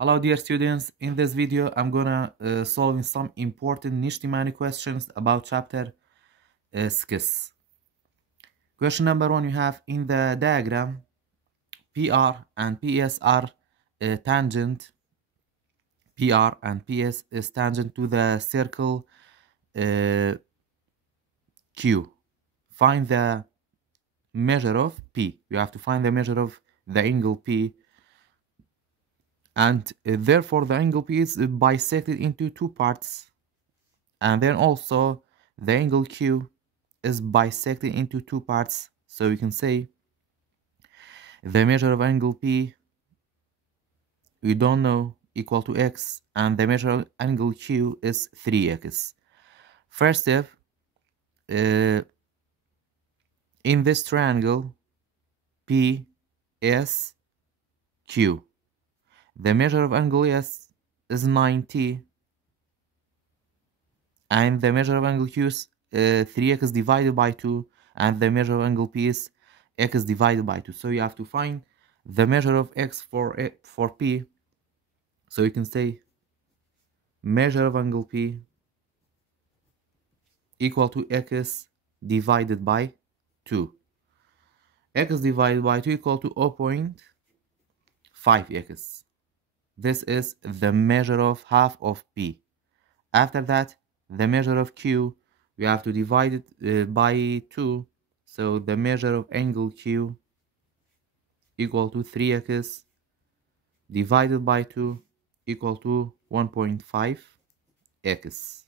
Hello dear students, in this video I'm gonna solving some important Nishtimani questions about chapter 6. Question number 1, you have in the diagram PR and PS are tangent. PR and PS is tangent to the circle Q. Find the measure of P. You have to find the measure of the angle P, and therefore the angle P is bisected into two parts, and then also the angle Q is bisected into two parts. So we can say the measure of angle P, we don't know, equal to x, and the measure of angle Q is 3x. First step, in this triangle PSQ, the measure of angle S is 90, and the measure of angle Q is 3x divided by 2, and the measure of angle P is x divided by 2. So you have to find the measure of x for P. So you can say measure of angle P equal to x divided by 2. X divided by 2 equal to 0.5x. This is the measure of half of P. After that, the measure of Q, we have to divide it by 2. So the measure of angle Q equal to 3x divided by 2 equal to 1.5x.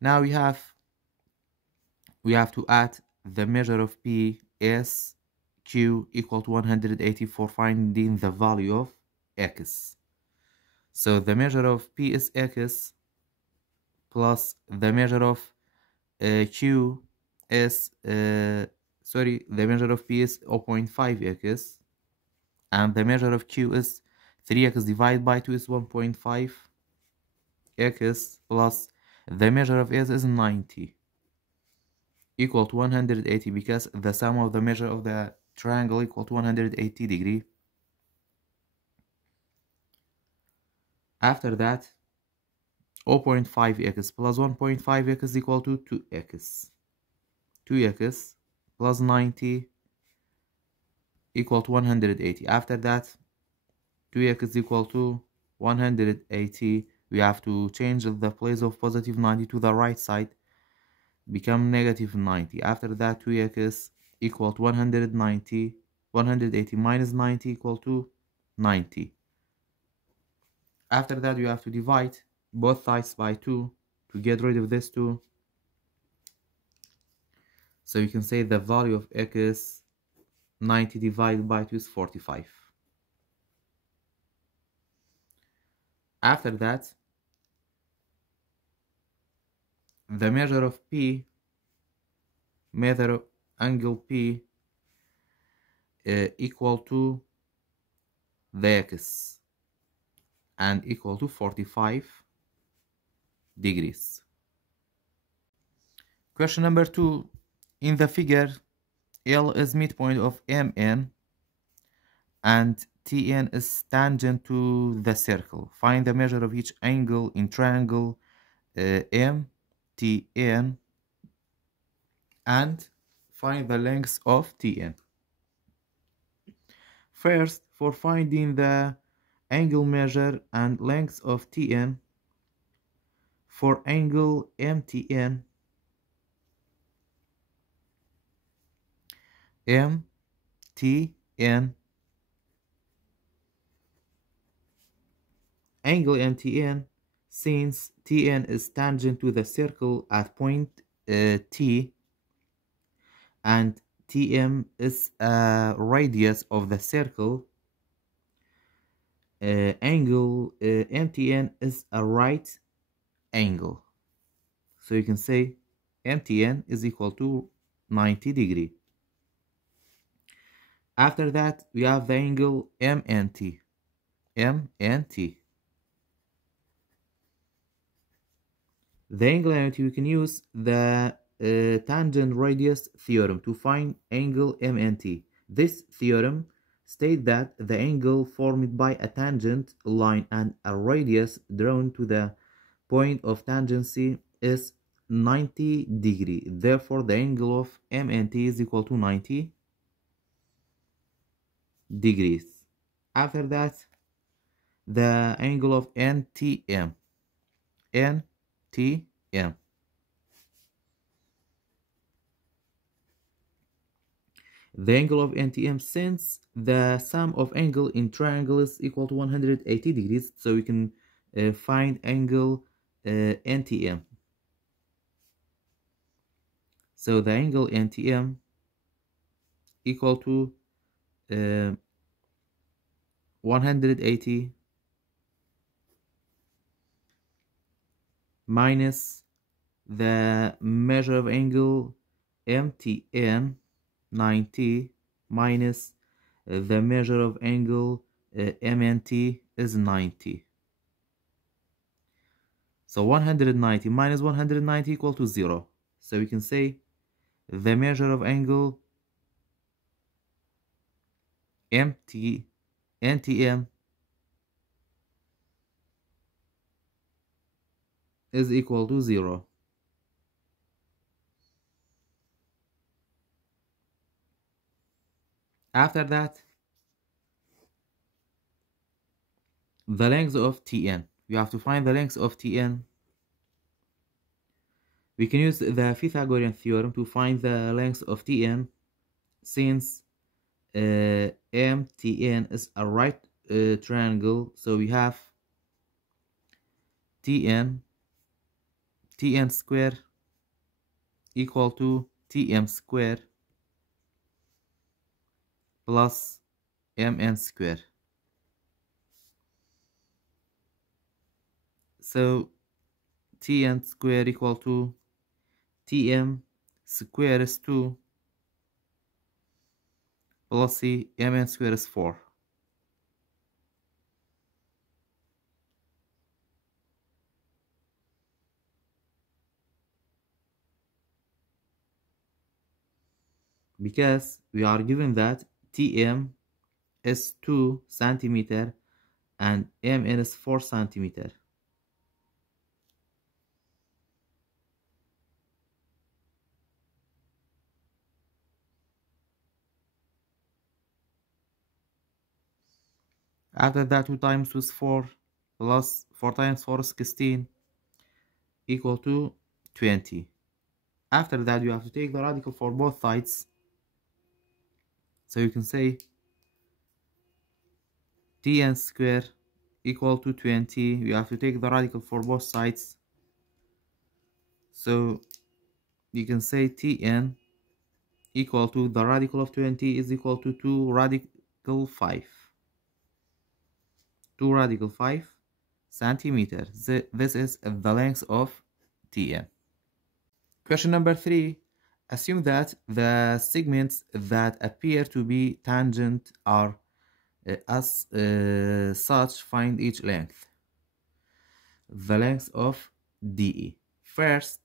Now we have to add the measure of P S Q equal to 180 for finding the value of x. So the measure of P is x plus the measure of Q is the measure of P is 0.5x, and the measure of Q is 3x divided by 2 is 1.5x, plus the measure of S is 90 equal to 180, because the sum of the measure of the triangle equal to 180 degree. After that, 0.5x plus 1.5x equal to 2x. 2x plus 90 equal to 180. After that, 2x equal to 180. We have to change the place of positive 90 to the right side, become negative 90. After that, 2x equal to 190. 180 minus 90 equal to 90. After that, you have to divide both sides by 2 to get rid of this 2. So you can say the value of x 90 divided by 2 is 45. After that, the measure of P, measure of angle P equal to the x and equal to 45 degrees. Question number 2, in the figure, L is midpoint of MN and TN is tangent to the circle. Find the measure of each angle in triangle MTN and find the length of TN. First, for finding the angle measure and length of TN, for angle MTN, angle MTN, since TN is tangent to the circle at point T, and TM is a radius of the circle, angle MTN is a right angle. So you can say MTN is equal to 90 degree. After that, we have the angle MNT. The angle MNT, we can use the tangent radius theorem to find angle MNT. This theorem state that the angle formed by a tangent line and a radius drawn to the point of tangency is 90 degree. Therefore, the angle of MNT is equal to 90 degrees. After that, the angle of NTM. NTM. The angle of NTM, since the sum of angle in triangle is equal to 180 degrees, so we can find angle NTM. So the angle NTM equal to 180 minus the measure of angle MTM 90 minus the measure of angle MNT is 90. So 190 minus 190 equal to 0. So we can say the measure of angle NTM is equal to 0. After that, the length of Tn. We have to find the length of Tn. We can use the Pythagorean theorem to find the length of Tn, since MTN is a right triangle. So we have Tn square equal to Tm square plus Mn square. So Tn square equal to Tm square is 2 plus Mn square is 4. Because we are given that Tm is 2 centimeter and Mn is 4 centimeter. After that, 2 times 2 is 4 plus 4 times 4 is 16 equal to 20. After that, you have to take the radical for both sides. So you can say Tn square equal to 20. You have to take the radical for both sides. So you can say Tn equal to the radical of 20 is equal to 2 radical 5. 2 radical 5 centimeters. This is the length of Tn. Question number 3. Assume that the segments that appear to be tangent are as such. Find each length. The length of DE. First,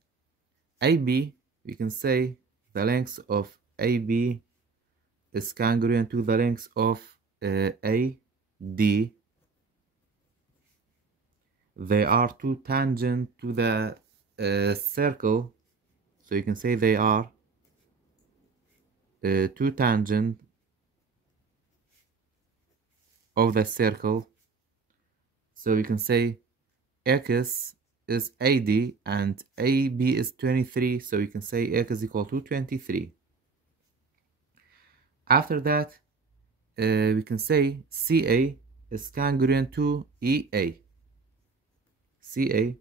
AB, we can say the length of AB is congruent to the length of AD. They are two tangent to the circle, so you can say they are two tangent of the circle. So we can say X is AD and AB is 23, so we can say X is equal to 23. After that, we can say CA is congruent to EA. CA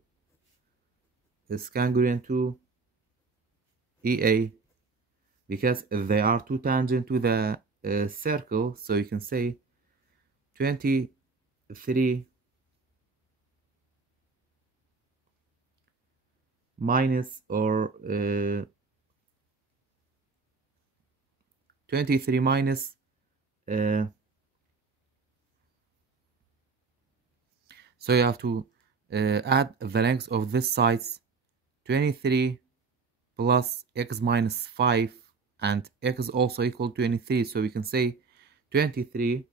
is congruent to EA because they are two tangent to the circle, so you can say 23 minus or 23 minus so you have to add the length of this sides. 23 plus x minus 5 and x is also equal to 23, so we can say 23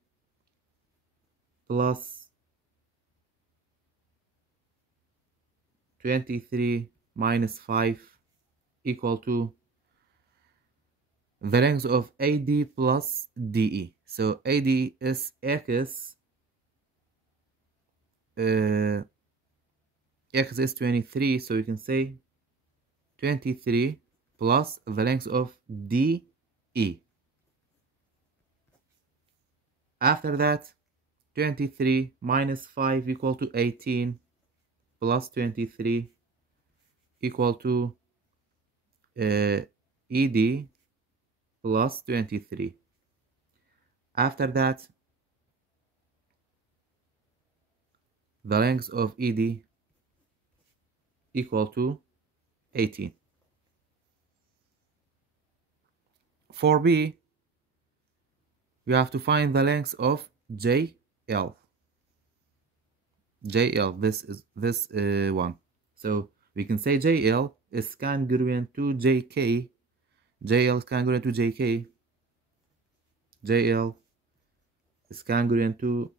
plus 23 minus 5 equal to the length of AD plus DE. So AD is X, X is 23, so you can say 23 plus the length of DE. After that, 23 minus 5 equal to 18 plus 23 equal to ED plus 23. After that, the length of ED equal to 18. For B, we have to find the length of JL. JL, this is this one. So we can say JL is congruent to JK. JL is congruent to JK. JL is congruent to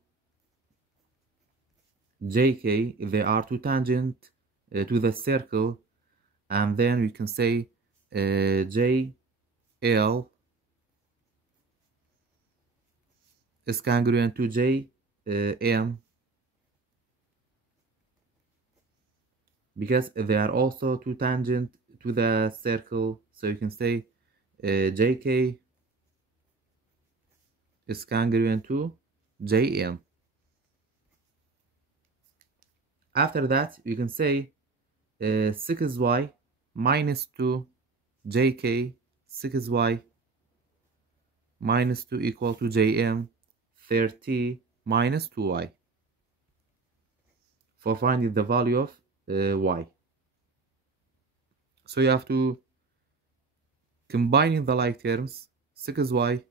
JK if they are two tangent to the circle, and then we can say JL is congruent to JM because they are also two tangent to the circle, so you can say JK is congruent to JM. After that, you can say 6y minus 2 JK, 6y minus 2 equal to JM, 30 minus 2y for finding the value of y. So you have to combine the like terms, 6y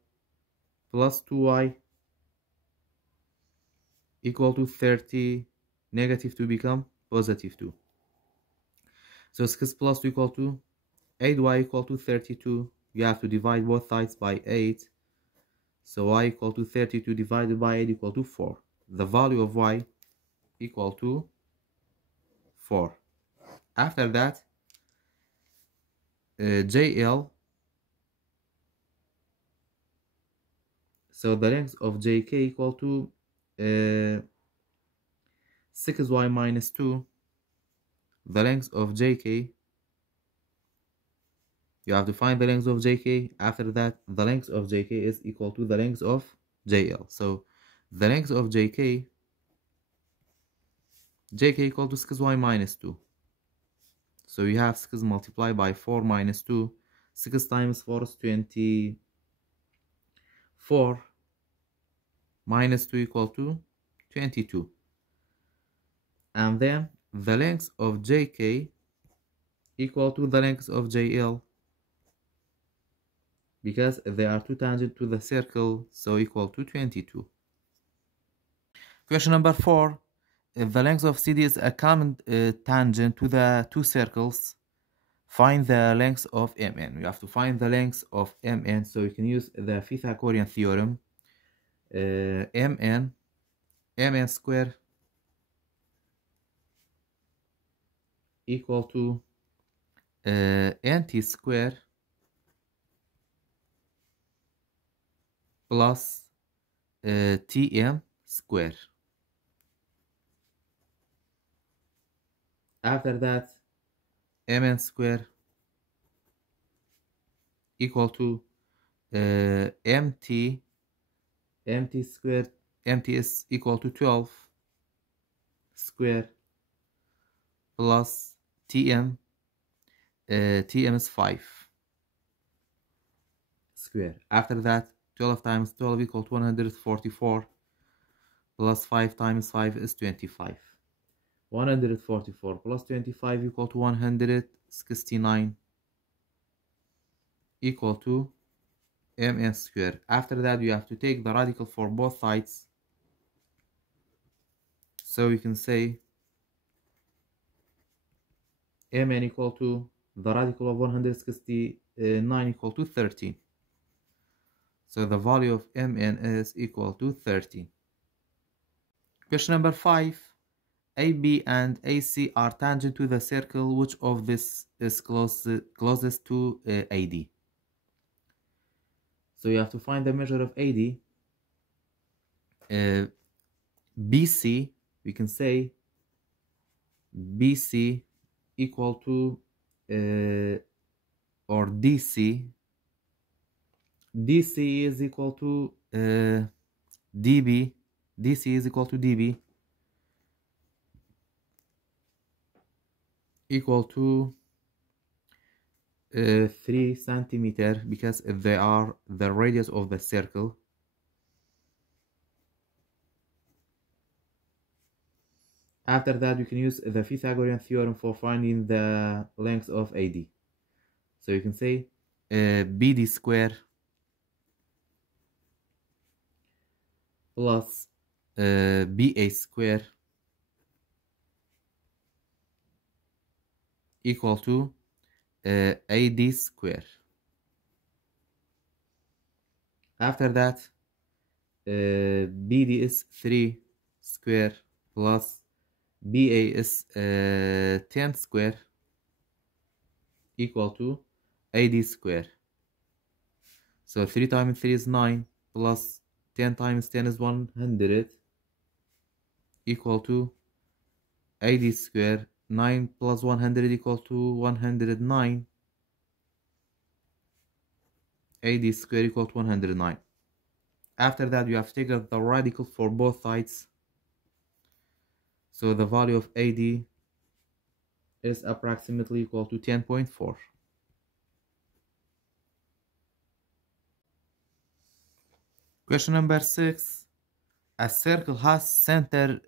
plus 2y equal to 30, negative 2 become positive 2. So 6 plus 2 equal to 8y equal to 32. You have to divide both sides by 8. So y equal to 32 divided by 8 equal to 4. The value of y equal to 4. After that, JL, so the length of JK equal to 6y minus 2. The length of JK, you have to find the length of JK. After that, the length of JK is equal to the length of JL. So the length of JK equal to 6y minus 2. So you have 6 multiplied by 4 minus 2. 6 times 4 is 24. Minus 2 equal to 22. And then the length of JK equal to the length of JL, because they are two tangent to the circle, so equal to 22. Question number 4. If the length of CD is a common tangent to the two circles, find the length of MN. We have to find the length of MN, so you can use the Pythagorean theorem. MN square equal to NT square plus TM square. After that, MN square equal to MT square. MT is equal to 12 square plus TM. TM is 5 square. After that, 12 times 12 equal to 144 plus 5 times 5 is 25. 144 plus 25 equal to 169 equal to MN square. After that, you have to take the radical for both sides. So you can say MN equal to the radical of 169 equal to 13. So the value of Mn is equal to 30. Question number 5. AB and AC are tangent to the circle. Which of this is closest to AD? So you have to find the measure of AD. BC, we can say BC equal to or DC is equal to dB. DC is equal to dB equal to 3 centimeter, because they are the radius of the circle. After that, you can use the Pythagorean theorem for finding the length of AD. So you can say BD square plus BA square equal to AD square. After that, BD is 3 square plus BA is 10 square equal to AD square. So 3 times 3 is 9 plus 10 times 10 is 100 equal to AD square. 9 plus 100 equal to 109. AD square equal to 109. After that, you have to take the radical for both sides. So the value of AD is approximately equal to 10.4. Question number 6. A circle has center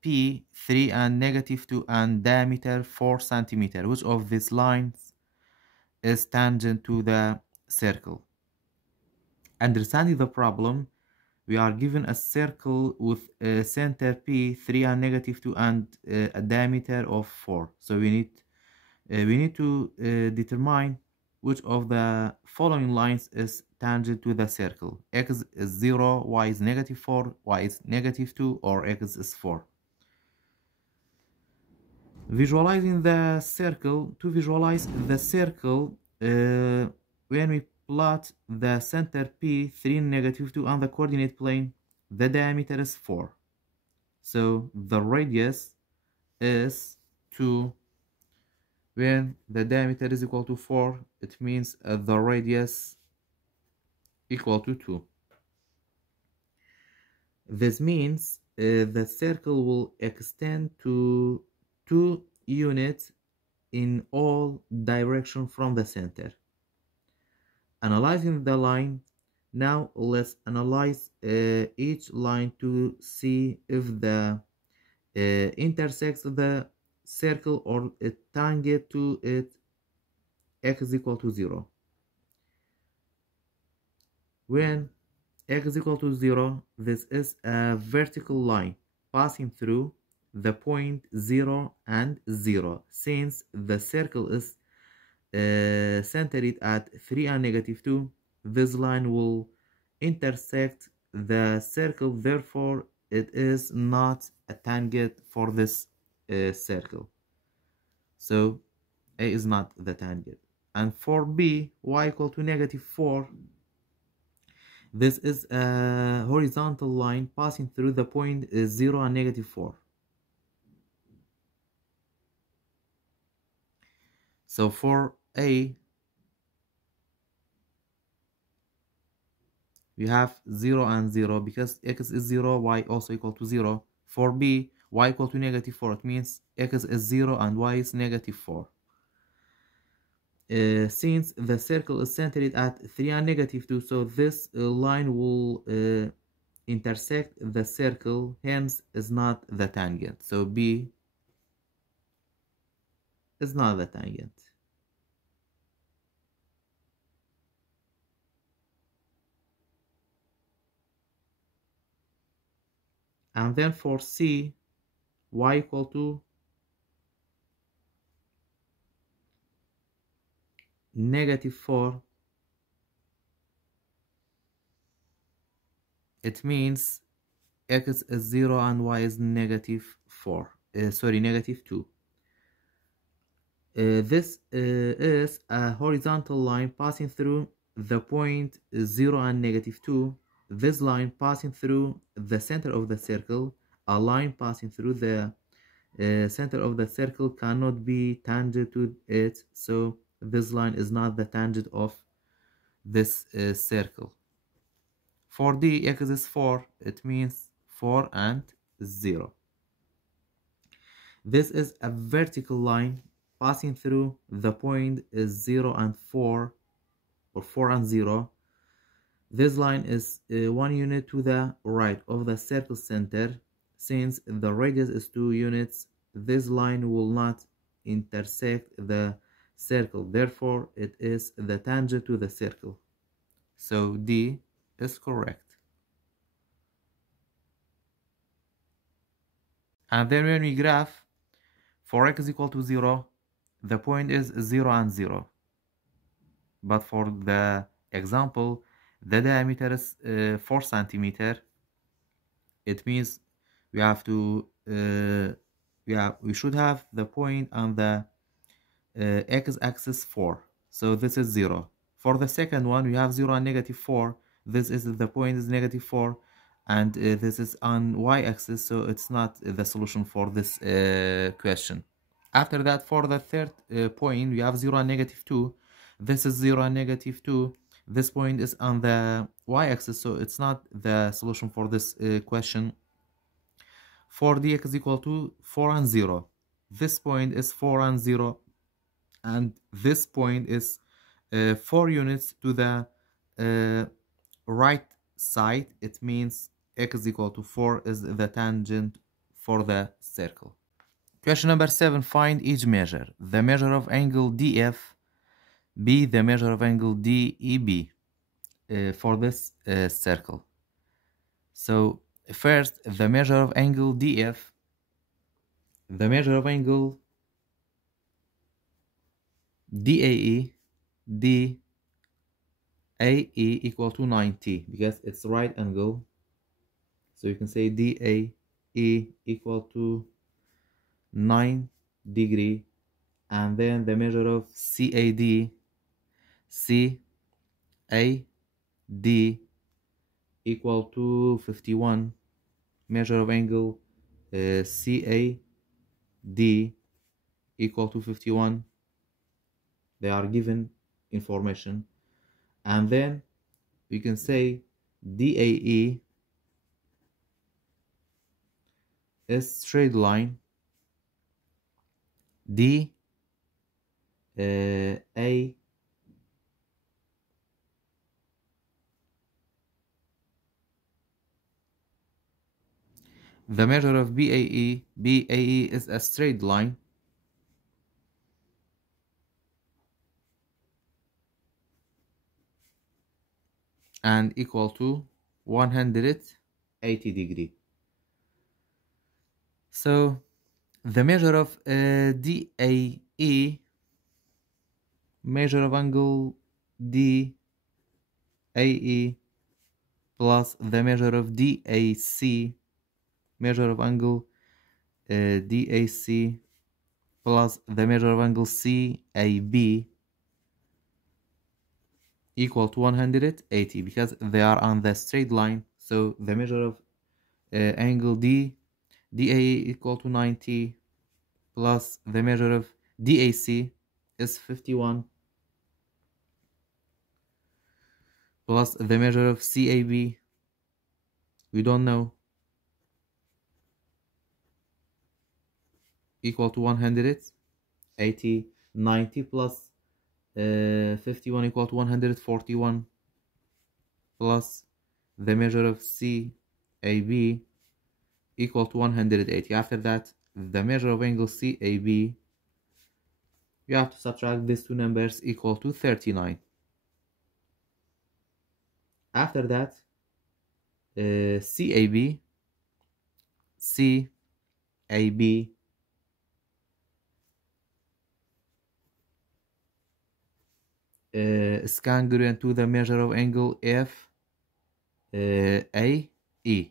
P 3 and -2 and diameter 4 centimeter. Which of these lines is tangent to the circle? Understanding the problem, we are given a circle with a center P 3 and -2 and a diameter of 4. So we need to determine which of the following lines is tangent to the circle. X is 0, Y is -4, Y is -2, or X is 4. Visualizing the circle. To visualize the circle, when we plot the center P 3 -2 on the coordinate plane, the diameter is 4. So the radius is 2. When the diameter is equal to 4, it means the radius equal to 2. This means the circle will extend to 2 units in all directions from the center. Analyzing the line. Now let's analyze each line to see if the intersects the circle or it tangent to it. X is equal to 0. When X is equal to 0, this is a vertical line passing through the point 0 and 0. Since the circle is centered at 3 and -2, this line will intersect the circle. Therefore, it is not a tangent for this circle. So A is not the tangent. And for B, Y equal to -4, this is a horizontal line passing through the point 0 and -4. So for A, we have 0 and 0 because X is 0, Y also equal to 0. For B, Y equal to -4. It means X is 0 and Y is -4. Since the circle is centered at 3 and -2, so this line will intersect the circle, hence is not the tangent. So B is not the tangent. And then for C, Y equal to -4. it means x is 0 and y is negative 4. Negative 2. This is a horizontal line passing through the point 0 and negative 2. This line passing through the center of the circle. A line passing through the center of the circle cannot be tangent to it, so this line is not the tangent of this circle. For D, x is 4, it means 4 and 0. This is a vertical line passing through the point is 0 and 4, or 4 and 0. This line is 1 unit to the right of the circle center. Since the radius is 2 units, this line will not intersect the circle. Therefore, it is the tangent to the circle. So D is correct. And then when we graph, for x is equal to 0, the point is 0 and 0. But for the example, the diameter is 4 centimeter. It means we have to we should have the point on the x-axis 4. So this is 0. For the second one, we have 0 and negative 4. This is the point is negative 4, and this is on y-axis, so it's not the solution for this question. After that, for the third point, we have 0 and negative 2. This is 0 and negative 2. This point is on the y-axis, so it's not the solution for this question. For dx is equal to 4 and 0. This point is 4 and 0, and this point is 4 units to the right side. It means x is equal to 4 is the tangent for the circle. Question number 7. Find each measure. The measure of angle DF, B, the measure of angle DEB for this circle. So first, the measure of angle DF, the measure of angle DAE, DAE equal to 90 because it's right angle. So you can say DAE equal to 9 degree, and then the measure of CAD equal to 51. Measure of angle CAD equal to 51. They are given information, and then we can say DAE is straight line. DA, the measure of BAE is a straight line. And equal to 180 degree. So the measure of DAE, measure of angle DAE, plus the measure of DAC, measure of angle DAC, plus the measure of angle CAB equal to 180 because they are on the straight line. So the measure of angle DAE equal to 90 plus the measure of DAC is 51 plus the measure of CAB we don't know, equal to 180. 90 plus 51 equal to 141 plus the measure of CAB equal to 180. After that, the measure of angle CAB, you have to subtract these two numbers equal to 39. After that, CAB is congruent to the measure of angle FA E.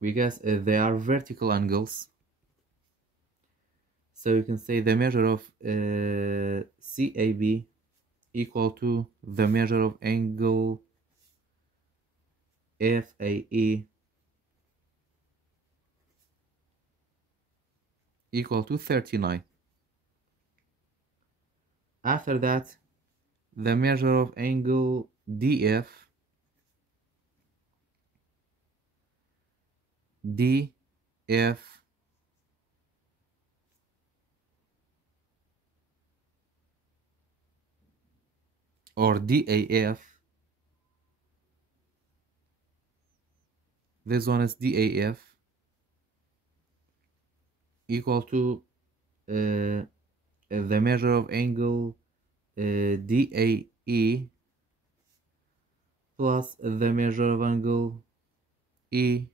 Because they are vertical angles, so you can say the measure of CAB equal to the measure of angle FAE equal to 39. After that, the measure of angle DF or DAF, this one is DAF, equal to the measure of angle DAE plus the measure of angle EAF.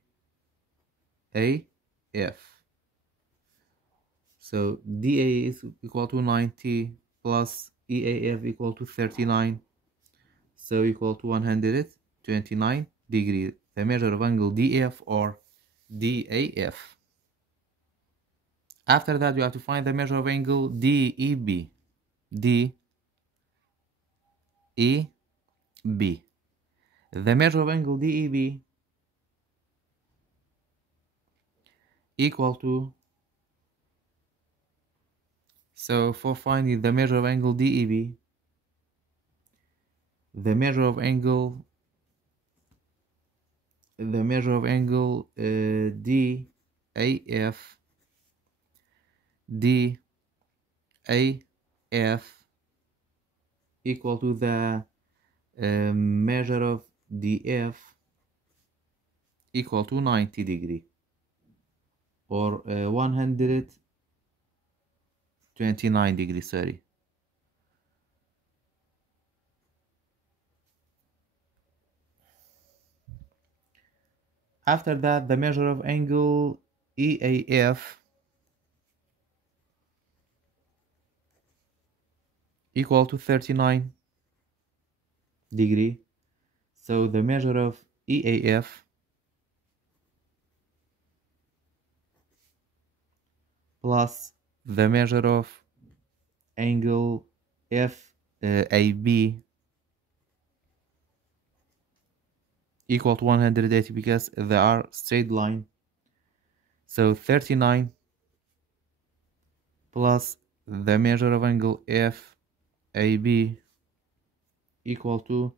So DA is equal to 90 plus EAF equal to 39, so equal to 129 degrees. The measure of angle DF or DAF. After that, you have to find the measure of angle DEB. DEB. The measure of angle DEB equal to, so for finding the measure of angle DEB, the measure of angle DAF equal to the measure of DF equal to 90 degree or 129 degrees, sorry. After that, the measure of angle EAF equal to 39 degree. So the measure of EAF plus the measure of angle FAB equal to 180 because they are straight line. So 39 plus the measure of angle FAB equal to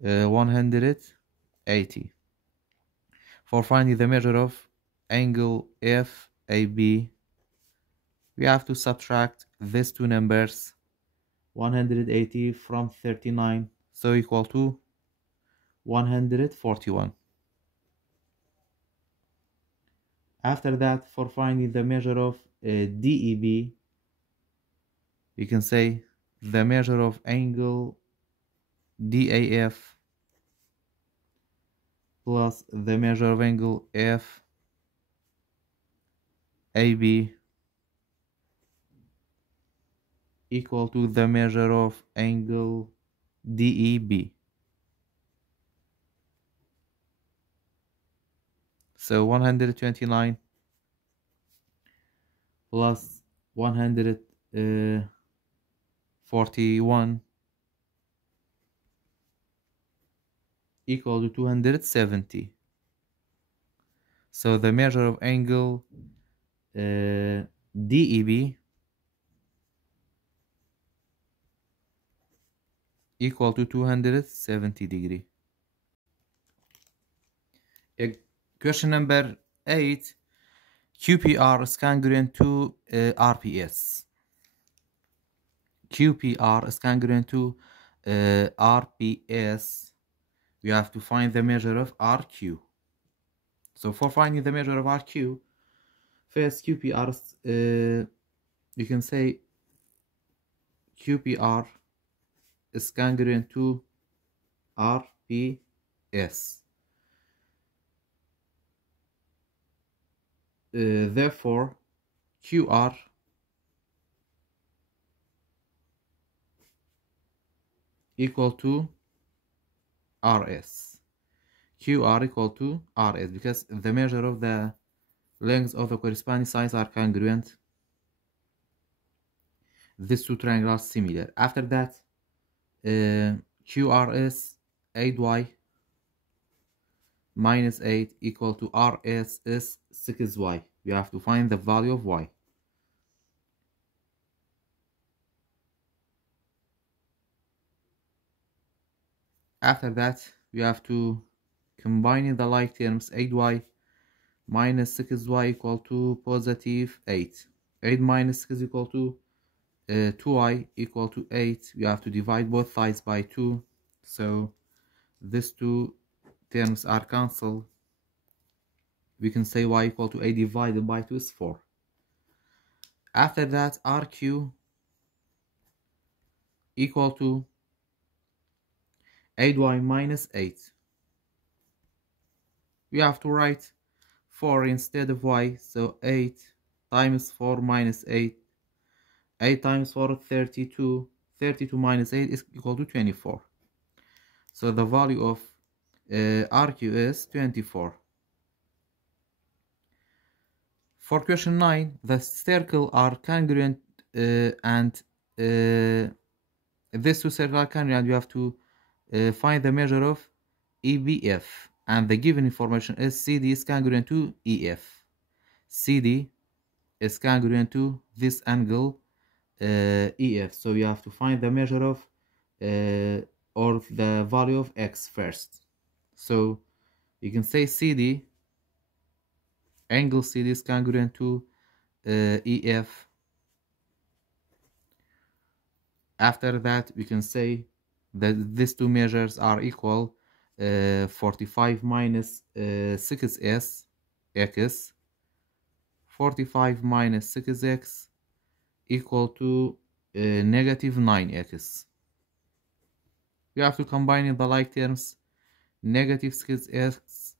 180. For finding the measure of angle FAB, we have to subtract these two numbers, 180 from 39, so equal to 141. After that, for finding the measure of DEB, you can say the measure of angle DAF plus the measure of angle FAB equal to the measure of angle DEB. So 129 plus 141 equal to 270. So the measure of angle DEB equal to 270 degree. Question number 8. QPR is congruent to RPS. QPR is congruent to RPS. We have to find the measure of RQ. So for finding the measure of RQ, first QPR, you can say QPR is congruent to RPS. Therefore, QR equal to RS. QR equal to RS because the measure of the lengths of the corresponding sides are congruent. These two triangles are similar. After that, QRS 8y minus 8 equal to RS is 6y. You have to find the value of y. After that, you have to combine the like terms. 8y minus 6y equal to positive 8. 8 minus 6 is equal to 2y equal to 8. You have to divide both sides by 2. So these two terms are cancelled. We can say y equal to 8 divided by 2 is 4. After that, RQ equal to 8y minus 8. We have to write 4 instead of y, so 8 times 4 minus 8. 8 times 4 32. 32 minus 8 is equal to 24. So the value of RQ is 24. For question 9, the circles are congruent and these two circles are congruent. You have to find the measure of EBF, and the given information is CD is congruent to EF. CD is congruent to this angle EF. So you have to find the measure of or the value of X first. So you can say CD, angle CD is congruent to EF. After that, we can say that these two measures are equal. 45 minus 6s x, 45 minus 6x equal to negative 9x. We have to combine the like terms. Negative 6x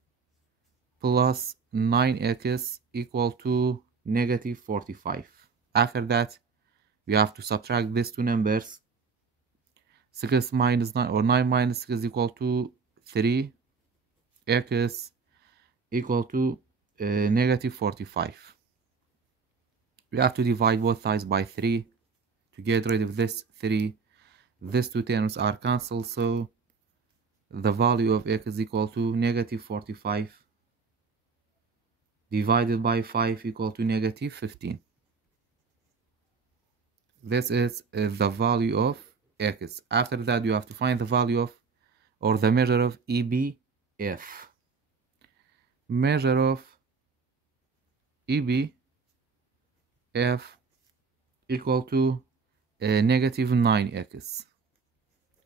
plus 9x equal to negative 45. After that, we have to subtract these two numbers. 6 minus 9 or 9 minus 6 is equal to 3. X equal to negative 45. We have to divide both sides by 3 to get rid of this 3. These two terms are cancelled, so the value of X is equal to negative 45 divided by 5 equal to negative 15. This is the value of X. After that, you have to find the value of or the measure of EBF. Measure of EBF equal to negative 9x.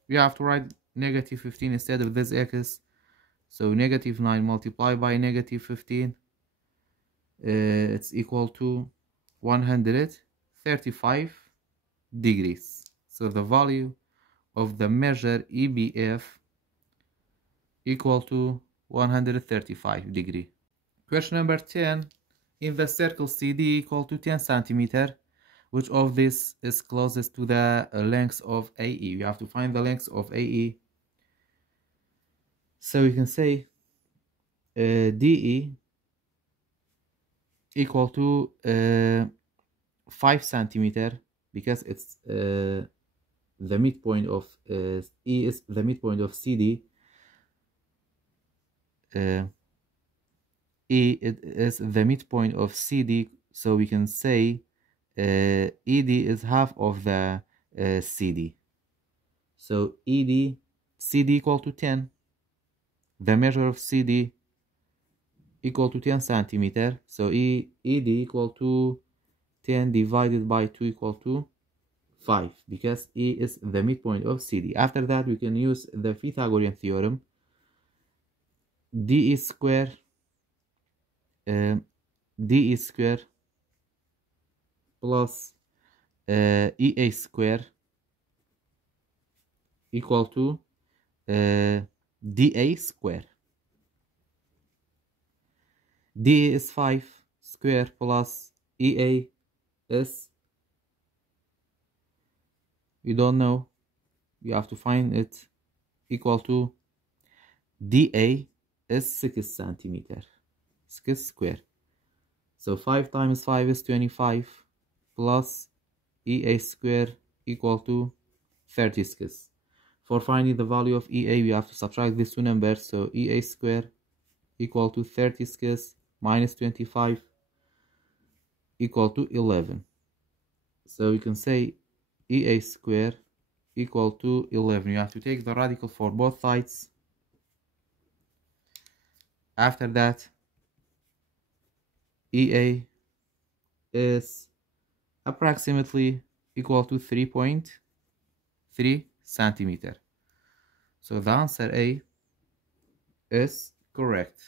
We have to write negative 15 instead of this x. So negative 9 multiplied by negative 15, it's equal to 135 degrees. So the value of the measure EBF equal to 135 degree. Question number 10. In the circle CD equal to 10 centimeter, which of this is closest to the length of AE? You have to find the length of AE. So you can say DE equal to 5 centimeter because it's the midpoint of E is the midpoint of CD. E is the midpoint of CD, so we can say ED is half of the CD. So CD equal to 10. The measure of CD equal to 10 centimeter. So ED equal to 10 divided by 2 equal to 5 because E is the midpoint of CD. After that, we can use the Pythagorean theorem. DE square plus EA square equal to DA square. DA is 5 square plus EA is, we don't know, we have to find it equal to dA is 6 centimeter, 6 square. So 5 times 5 is 25 plus EA square equal to 36. For finding the value of EA, we have to subtract these two numbers. So EA square equal to 36 minus 25 equal to 11. So we can say EA square equal to 11. You have to take the radical for both sides. After that, EA is approximately equal to 3.3 centimeter. So the answer A is correct.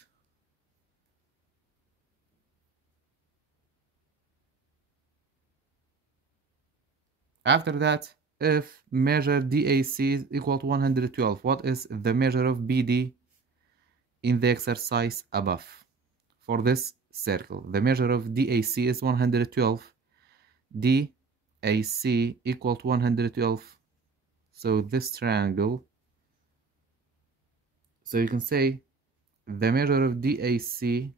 After that, if measure DAC is equal to 112, what is the measure of BD in the exercise above? For this circle, the measure of DAC is 112. DAC equal to 112. So this triangle, so you can say the measure of DAC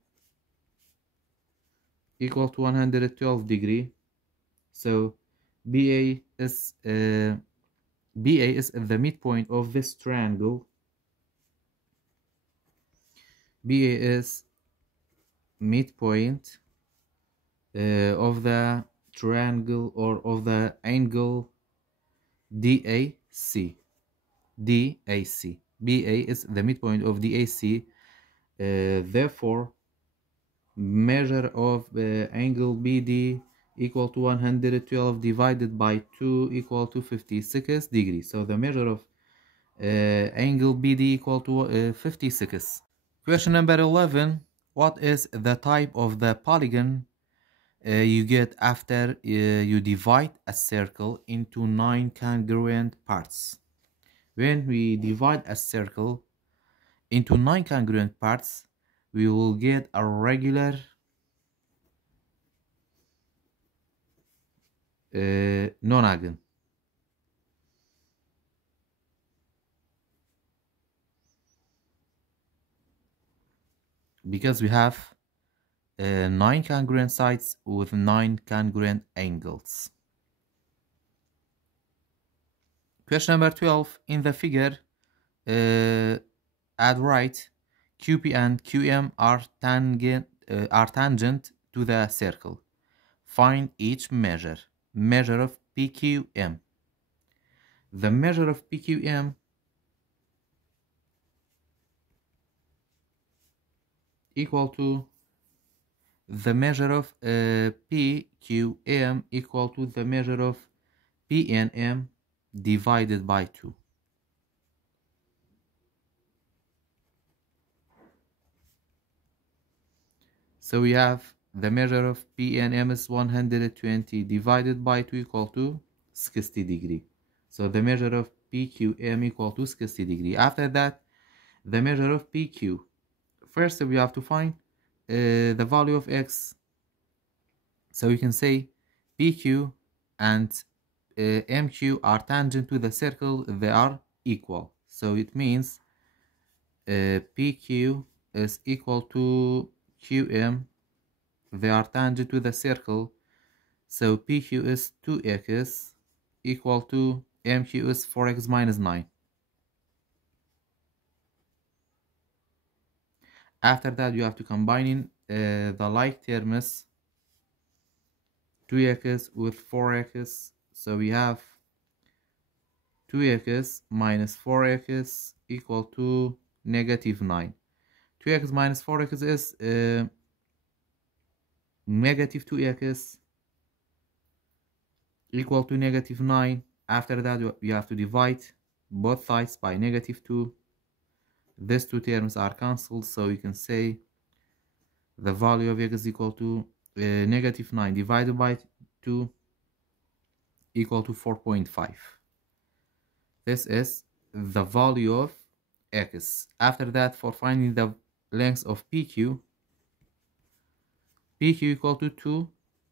equal to 112 degree. So BA is the midpoint of this triangle. BA is midpoint of the triangle or of the angle DAC. DAC. BA is the midpoint of DAC. Therefore, measure of angle BD equal to 112 divided by 2 equal to 56 degrees. So the measure of angle BD equal to 56. Question number 11. What is the type of the polygon you get after you divide a circle into 9 congruent parts? When we divide a circle into 9 congruent parts, we will get a regular nonagon. Because we have 9 congruent sides with 9 congruent angles. Question number 12. In the figure, add right, QP and QM are tangent to the circle. Find each measure. Measure of PQM. The measure of PQM equal to the measure of PQM equal to the measure of PNM divided by 2. So we have the measure of PNM is 120 divided by 2 equal to 60 degree. So the measure of PQM equal to 60 degree. After that, the measure of PQ. First, we have to find the value of X. So you can say PQ and MQ are tangent to the circle. They are equal. So it means PQ is equal to QM. They are tangent to the circle. So PQ is 2x equal to MQ is 4x minus 9. After that, you have to combine the like terms, 2x with 4x. So we have 2x minus 4x equal to negative 9. 2x minus 4x is negative 2x equal to negative 9. After that, you have to divide both sides by negative 2. These two terms are cancelled, so you can say the value of x is equal to negative 9 divided by 2 equal to 4.5. This is the value of x. After that, for finding the length of PQ, PQ equal to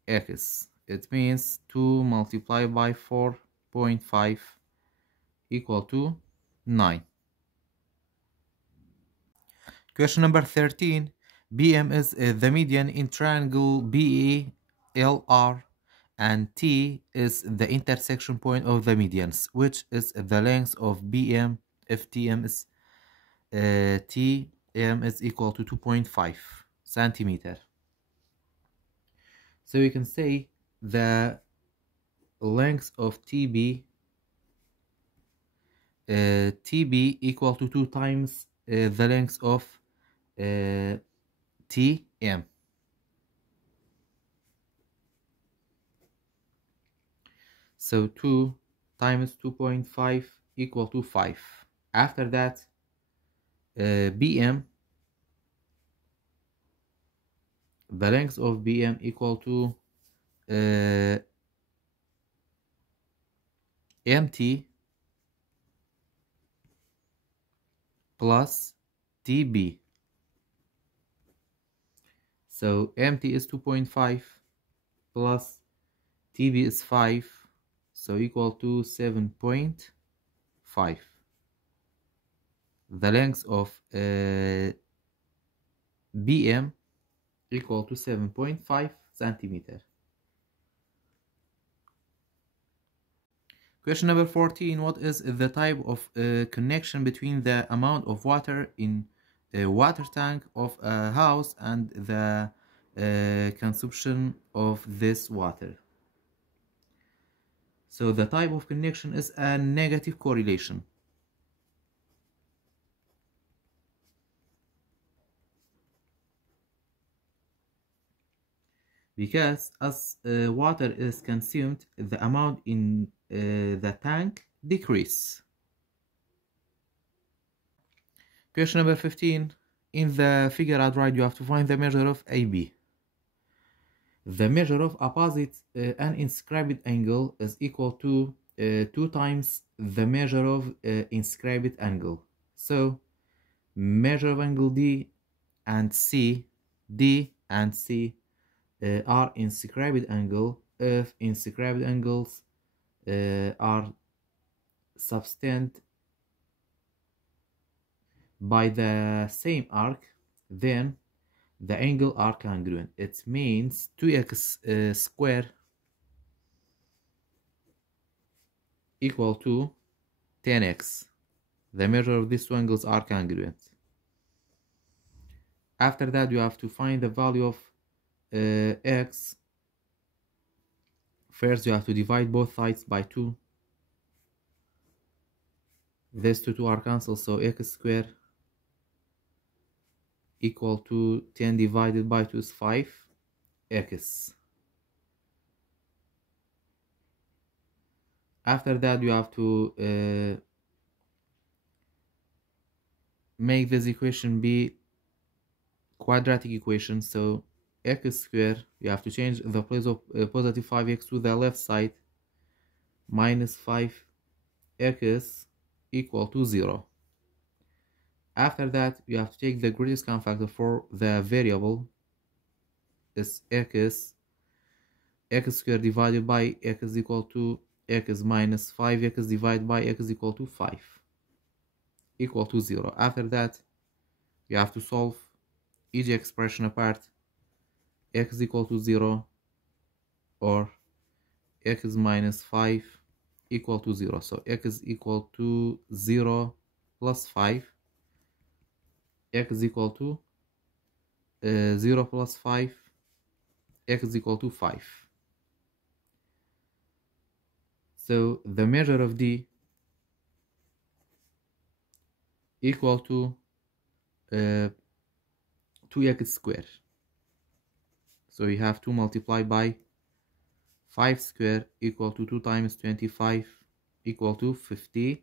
2x. It means 2 multiplied by 4.5 equal to 9. Question number 13. BM is the median in triangle BELR, and T is the intersection point of the medians, which is the length of BM if TM is equal to 2.5 centimeter. So we can say the length of TB equal to 2 times the length of TM. So 2 times 2.5 equal to 5. After that, BM, the length of BM equal to MT plus TB. So MT is 2.5 plus TB is 5, so equal to 7.5. The length of BM equal to 7.5 centimeter. Question number 14. What is the type of connection between the amount of water in a water tank of a house and the consumption of this water? So the type of connection is a negative correlation. Because as water is consumed, the amount in the tank decrease. Question number 15. In the figure at right, you have to find the measure of AB. The measure of opposite an inscribed angle is equal to 2 times the measure of inscribed angle. So measure of angle D and C are inscribed angle if inscribed angles are subtended by the same arc, then the angle are congruent. It means 2x square equal to 10x. The measure of these two angles are congruent. After that, you have to find the value of x. First, you have to divide both sides by 2. These two are cancelled, so x squared equal to 10 divided by 2 is 5x. After that, you have to make this equation be quadratic equation. So x squared, you have to change the place of positive 5x to the left side, minus 5x equal to 0. After that, you have to take the greatest common factor for the variable is x squared divided by x equal to x minus 5x divided by x equal to 5 equal to 0. After that, you have to solve each expression apart, x equal to 0 or x minus 5 equal to 0. So x is equal to 0 plus 5, x is equal to 0 plus 5, x is equal to 5. So the measure of D equal to 2x squared. So you have to multiply by 5 squared equal to 2 times 25 equal to 50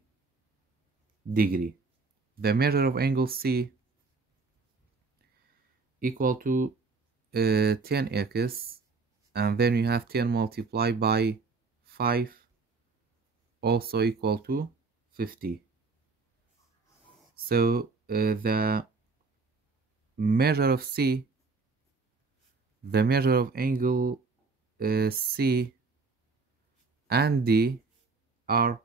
degree. The measure of angle C equal to 10x, and then you have 10 multiplied by 5 also equal to 50. So the measure of C, the measure of angle C and D are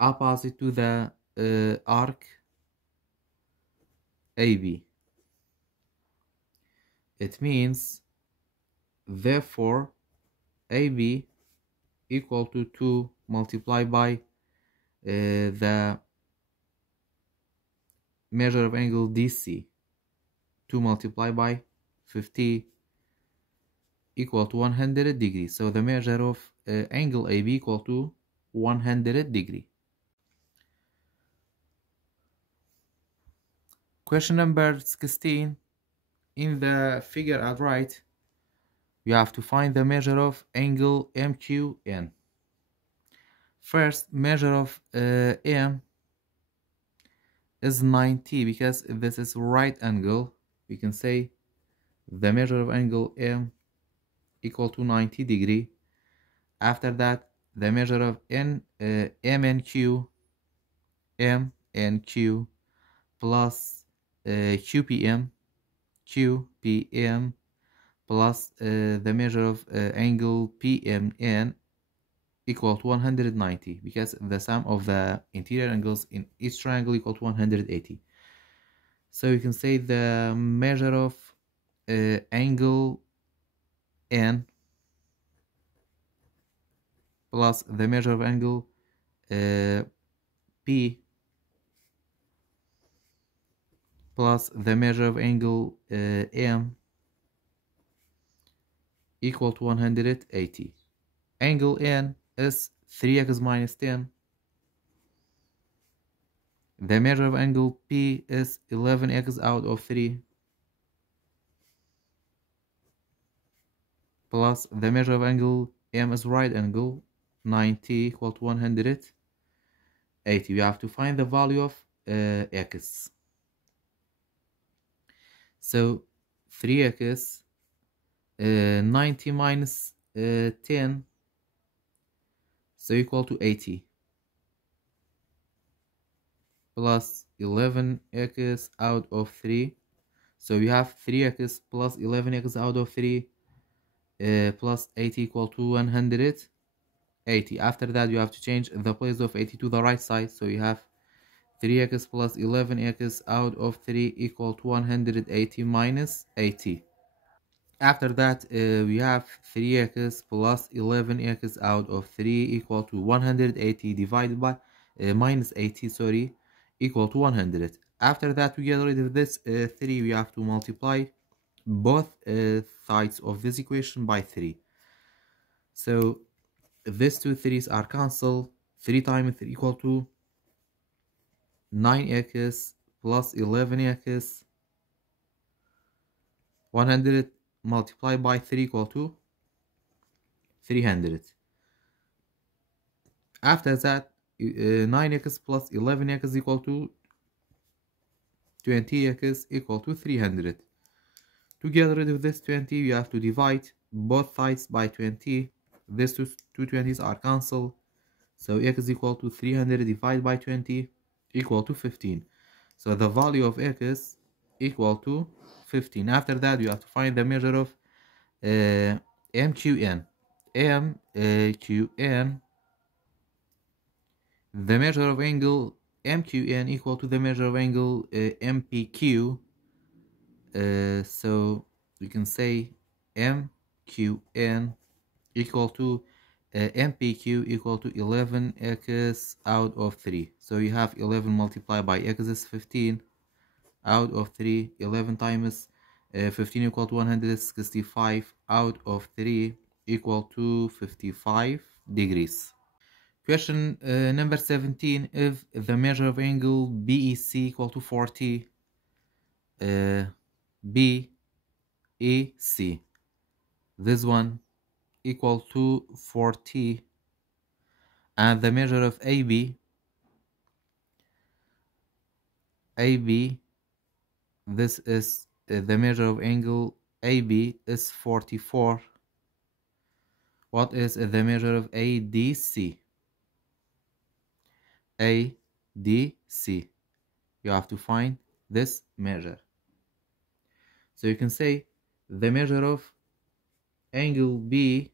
opposite to the arc AB. It means therefore AB equal to 2 multiplied by the measure of angle DC. 2 multiplied by 50 equal to 100 degrees. So the measure of angle AB equal to 100 degree. Question number 16. In the figure at right, you have to find the measure of angle MQN. First, measure of M is 90 because this is right angle. We can say the measure of angle M equal to 90 degree. After that, the measure of M and Q plus QPM plus the measure of angle PMN equal to 190 because the sum of the interior angles in each triangle equal to 180. So you can say the measure of angle N plus the measure of angle P plus the measure of angle M equal to 180. Angle N is 3x minus 10. The measure of angle P is 11x out of 3 plus the measure of angle M is right angle 90 equal to 180. We have to find the value of x. So 3x 90 minus 10 so equal to 80 plus 11x out of 3. So we have 3x plus 11x out of 3 plus 80 equal to 180. After that you have to change the place of 80 to the right side. So you have 3x plus 11x out of 3 equal to 180 minus 80. After that we have 3x plus 11x out of 3 equal to 180 divided by minus 80, sorry, equal to 100. After that we get rid of this 3. We have to multiply both sides of this equation by 3. So these two 3's are cancelled. 3 times 3 equal to 9x plus 11x. 100 multiplied by 3 equal to 300. After that 9x plus 11x equal to 20x equal to 300. To get rid of this 20 you have to divide both sides by 20. These two 20's are cancelled. So x is equal to 300 divided by 20 equal to 15. So the value of x equal to 15. After that you have to find the measure of MQN. MQN, the measure of angle MQN equal to the measure of angle MPQ. So we can say MQN equal to MPQ equal to 11x out of 3. So you have 11 multiplied by x is 15 out of 3. 11 times 15 equal to 165 out of 3 equal to 55 degrees. Question number 17. If the measure of angle BEC equal to 40, BEC, this one equal to 40, and the measure of AB, this is the measure of angle AB is 44. What is the measure of ADC? ADC. You have to find this measure. So you can say the measure of angle BEC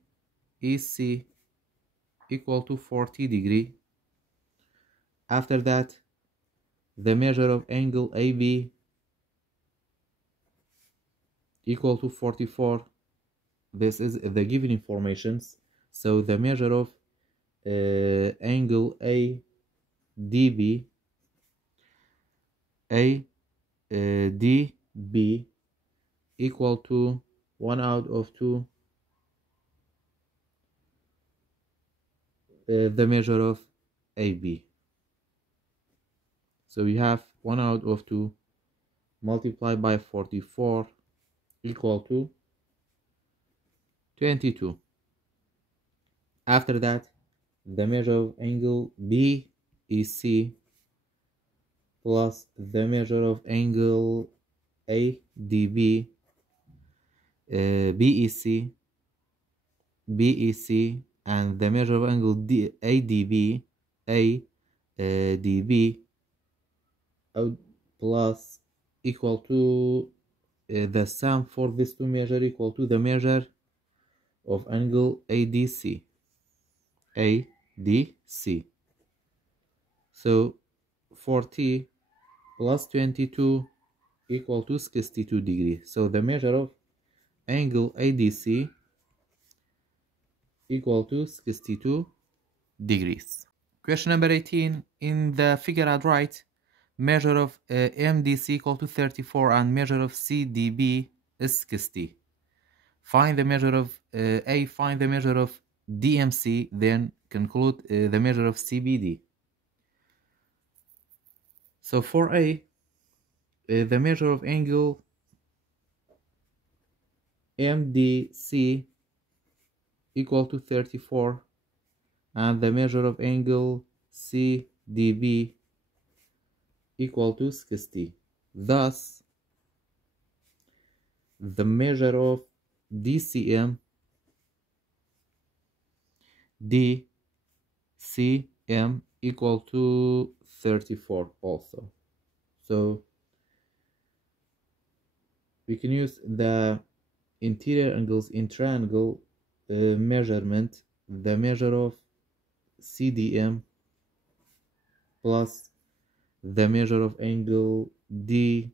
equal to 40 degree. After that, the measure of angle AB equal to 44. This is the given informations. So the measure of angle ADB ADB equal to 1 out of 2 the measure of AB. So we have 1 out of 2 multiplied by 44 equal to 22. After that, the measure of angle BEC plus the measure of angle ADB BEC and the measure of angle ADB plus equal to the sum for these two measures equal to the measure of angle ADC. So 40 plus 22 equal to 62 degrees. So the measure of angle ADC equal to 62 degrees. Question number 18. In the figure at right, measure of MDC equal to 34 and measure of CDB is 60. Find the measure of find the measure of DMC, then conclude the measure of CBD. So for A, the measure of angle MDC equal to 34 and the measure of angle CDB equal to 60. Thus, the measure of DCM equal to 34 also. So we can use the interior angles in triangle measurement, the measure of CDM plus the measure of angle DMC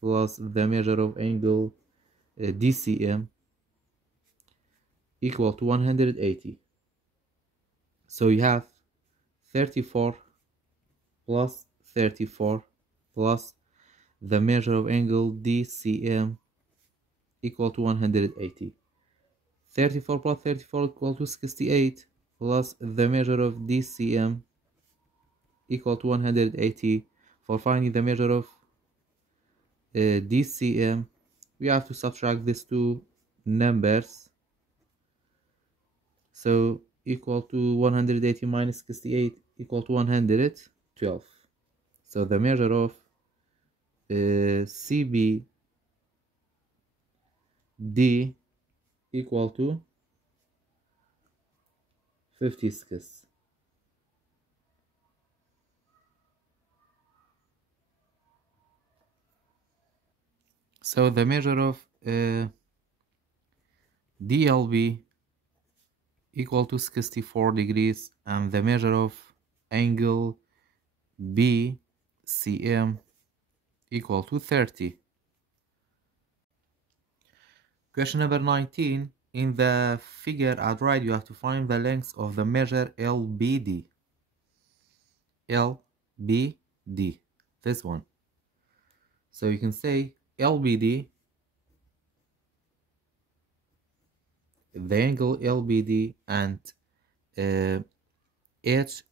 plus the measure of angle DCM equal to 180. So you have 34 plus 34 plus the measure of angle DCM equal to 180. 34 plus 34 equal to 68 plus the measure of DCM equal to 180. For finding the measure of DCM, we have to subtract these two numbers. So equal to 180 minus 68 equal to 112. So the measure of CBD equal to 56. So the measure of DLB equal to 64 degrees and the measure of angle BCM equal to 30. Question number 19. In the figure at right, you have to find the length of the measure LBD. LBD, this one. So you can say LBD, the angle LBD and HBD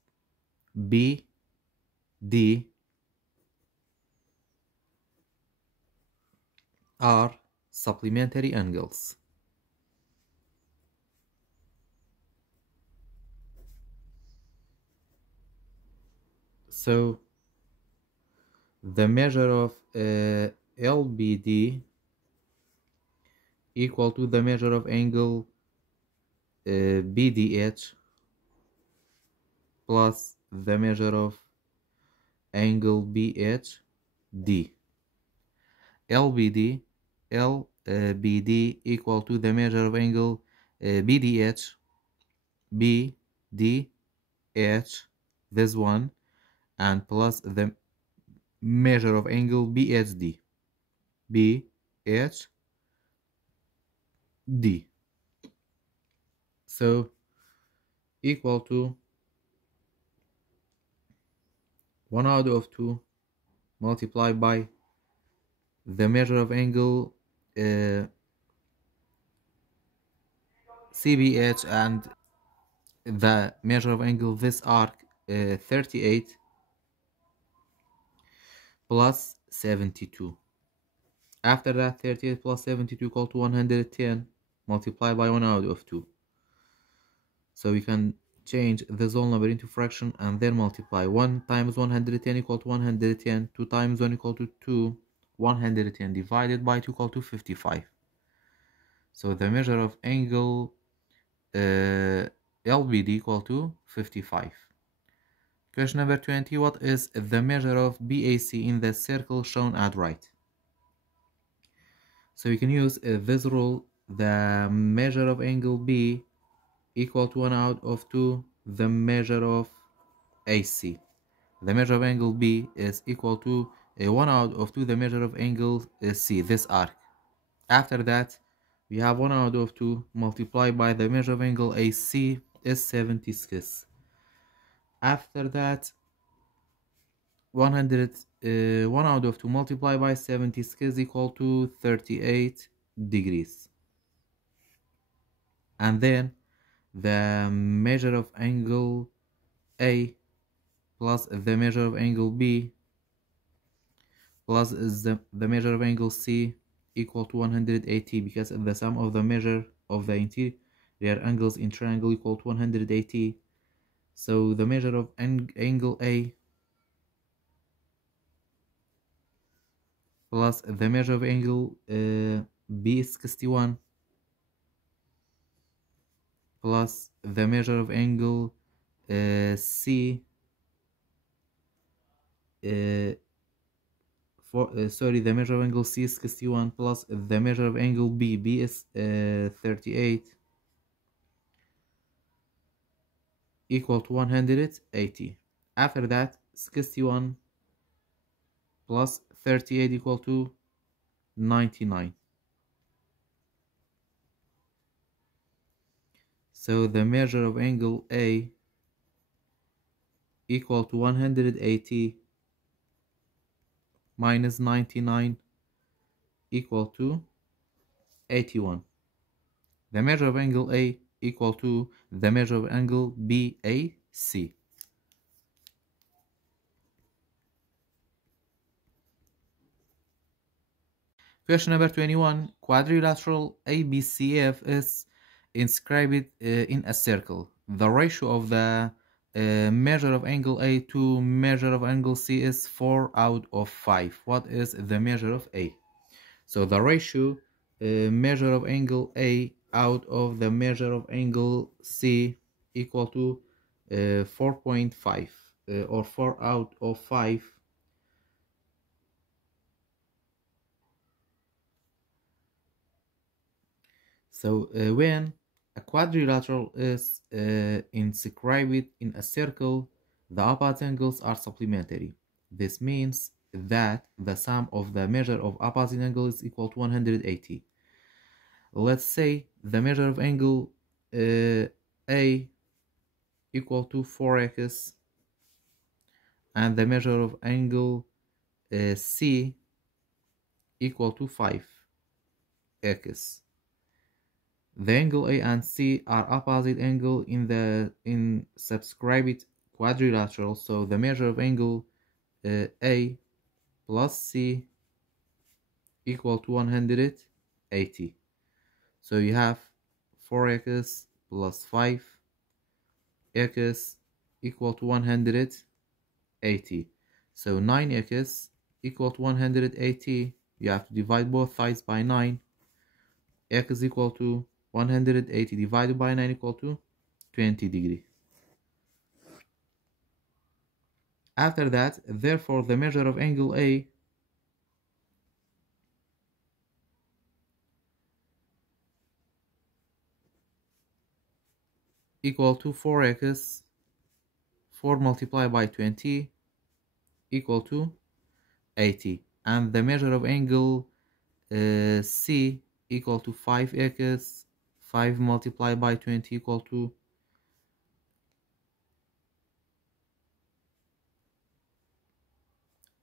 are supplementary angles. So the measure of LBD equal to the measure of angle BDH plus the measure of angle BHD. LBD equal to the measure of angle BDH this one, and plus the measure of angle BHD. BHD. So equal to 1 out of 2 multiplied by the measure of angle CBH and the measure of angle this arc 38 plus 72. After that, 38 plus 72 equal to 110 multiplied by 1 out of 2. So we can change the whole number into fraction and then multiply. 1 times 110 equal to 110. 2 times 1 equal to 2. 110 divided by 2 equal to 55. So the measure of angle LBD equal to 55. Question number 20. What is the measure of BAC in the circle shown at right? So we can use this rule. The measure of angle B equal to 1 out of 2 the measure of AC. The measure of angle B is equal to 1 out of 2 the measure of angle C, this arc. After that, we have 1 out of 2 multiplied by the measure of angle AC is 76. After that, 1 out of 2 multiplied by 76 is equal to 38 degrees. And then the measure of angle A plus the measure of angle B plus the measure of angle C equal to 180, because the sum of the measure of the interior angles in triangle equal to 180. So the measure of angle A plus the measure of angle B is 61 plus the measure of angle C the measure of angle C is 61 plus the measure of angle B is 38 equal to 180. After that, 61 plus 38 equal to 99. So the measure of angle A equal to 180 minus 99 equal to 81. The measure of angle A equal to the measure of angle BAC. Question number 21. Quadrilateral ABCF is inscribed in a circle. The ratio of the measure of angle A to measure of angle C is 4 out of 5. What is the measure of A? So the ratio measure of angle A out of the measure of angle C equal to 4.5 or 4 out of 5. So when a quadrilateral is inscribed in a circle, the opposite angles are supplementary. This means that the sum of the measure of opposite angle is equal to 180. Let's say the measure of angle A equal to 4x and the measure of angle C equal to 5x. The angle A and C are opposite angle in subscribed quadrilateral, so the measure of angle A plus C equal to 180. So you have 4x plus 5x equal to 180. So 9x equal to 180. You have to divide both sides by 9. X is equal to 180 divided by 9 equal to 20 degree. After that, therefore, the measure of angle A equal to 4x 4 multiplied by 20 equal to 80. And the measure of angle C equal to 5x. 5 multiplied by 20 equal to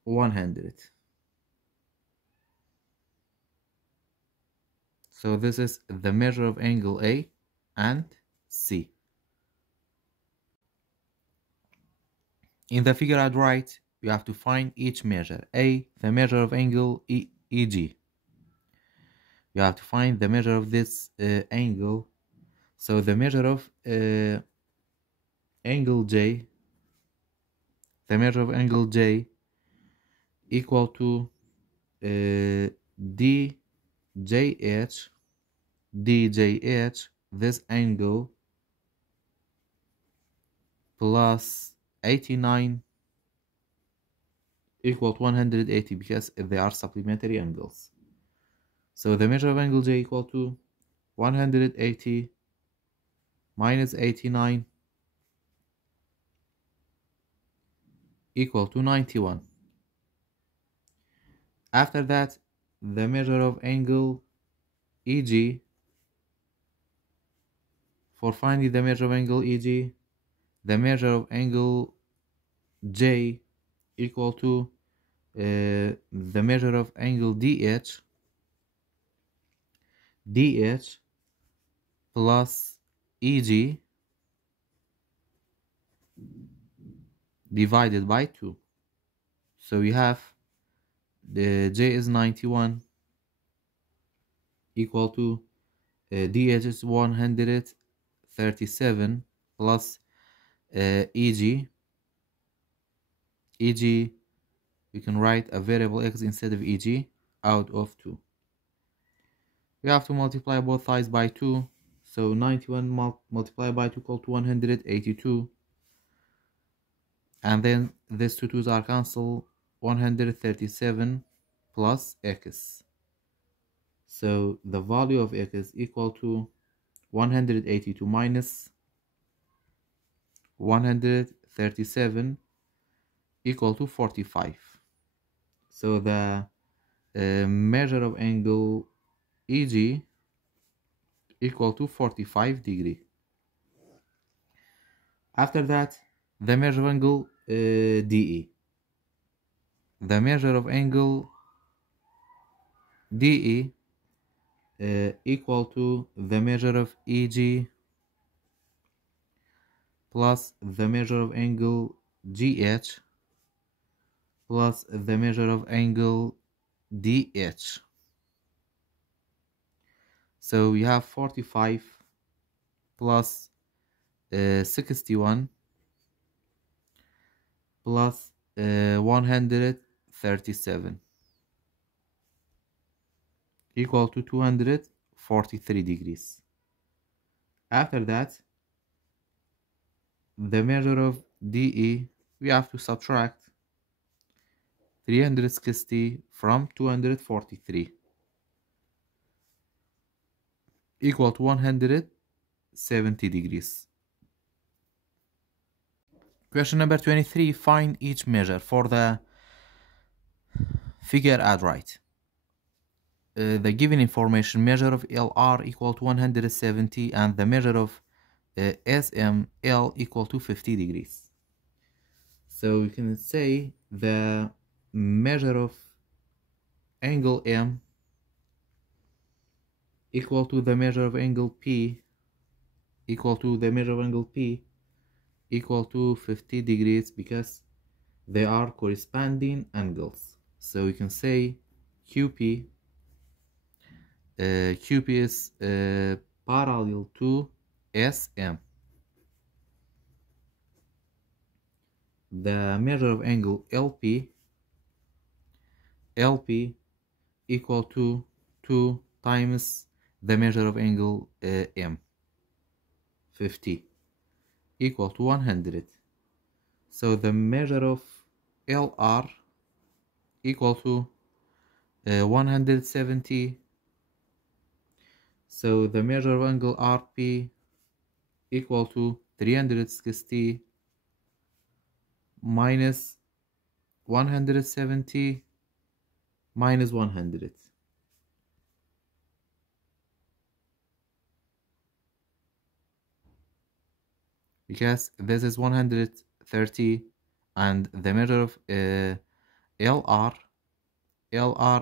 100. So this is the measure of angle A and C. In the figure at right, you have to find each measure. A, the measure of angle EG. You have to find the measure of this angle. So the measure of angle J, the measure of angle J equal to DJH, this angle plus 89 equal to 180 because they are supplementary angles. So the measure of angle J equal to 180 minus 89 equal to 91. After that, the measure of angle EG, for finding the measure of angle EG, the measure of angle J equal to the measure of angle DH plus EG divided by 2. So you have the J is 91 equal to DH is 137 plus EG. We can write a variable x instead of EG out of 2. We have to multiply both sides by 2. So 91 multiplied by 2 equal to 182. And then these two 2's are cancelled. 137 plus x. So the value of x is equal to 182 minus 137 equal to 45. So the measure of angle EG equal to 45 degree. After that, the measure of angle DE. The measure of angle DE equal to the measure of EG plus the measure of angle GH plus the measure of angle DH. So we have 45 plus 61 plus 137 equal to 243 degrees. After that, the measure of DE, we have to subtract 360 from 243 equal to 170 degrees. Question number 23, find each measure for the figure at right. The given information, measure of LR equal to 170 and the measure of SML equal to 50 degrees. So we can say the measure of angle M equal to the measure of angle P equal to the measure of angle P equal to 50 degrees because they are corresponding angles. So we can say QP is parallel to SM. The measure of angle LP equal to 2 times the measure of angle M, 50, equal to 100. So the measure of LR equal to 170. So the measure of angle RP equal to 360 minus 170 minus 100. Because this is 130 and the measure of LR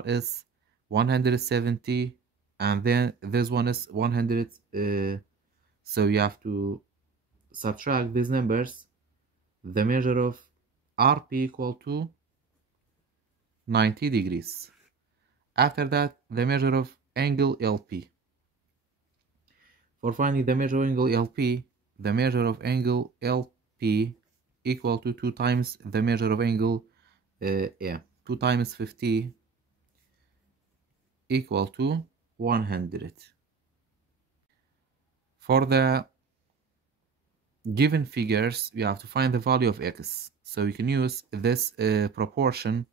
is 170 and then this one is 100, so you have to subtract these numbers. The measure of RP equal to 90 degrees. After that, the measure of angle LP. For finding the measure of angle LP, the measure of angle LP equal to 2 times the measure of angle 2 times 50 equal to 100. For the given figures, we have to find the value of x. So we can use this proportion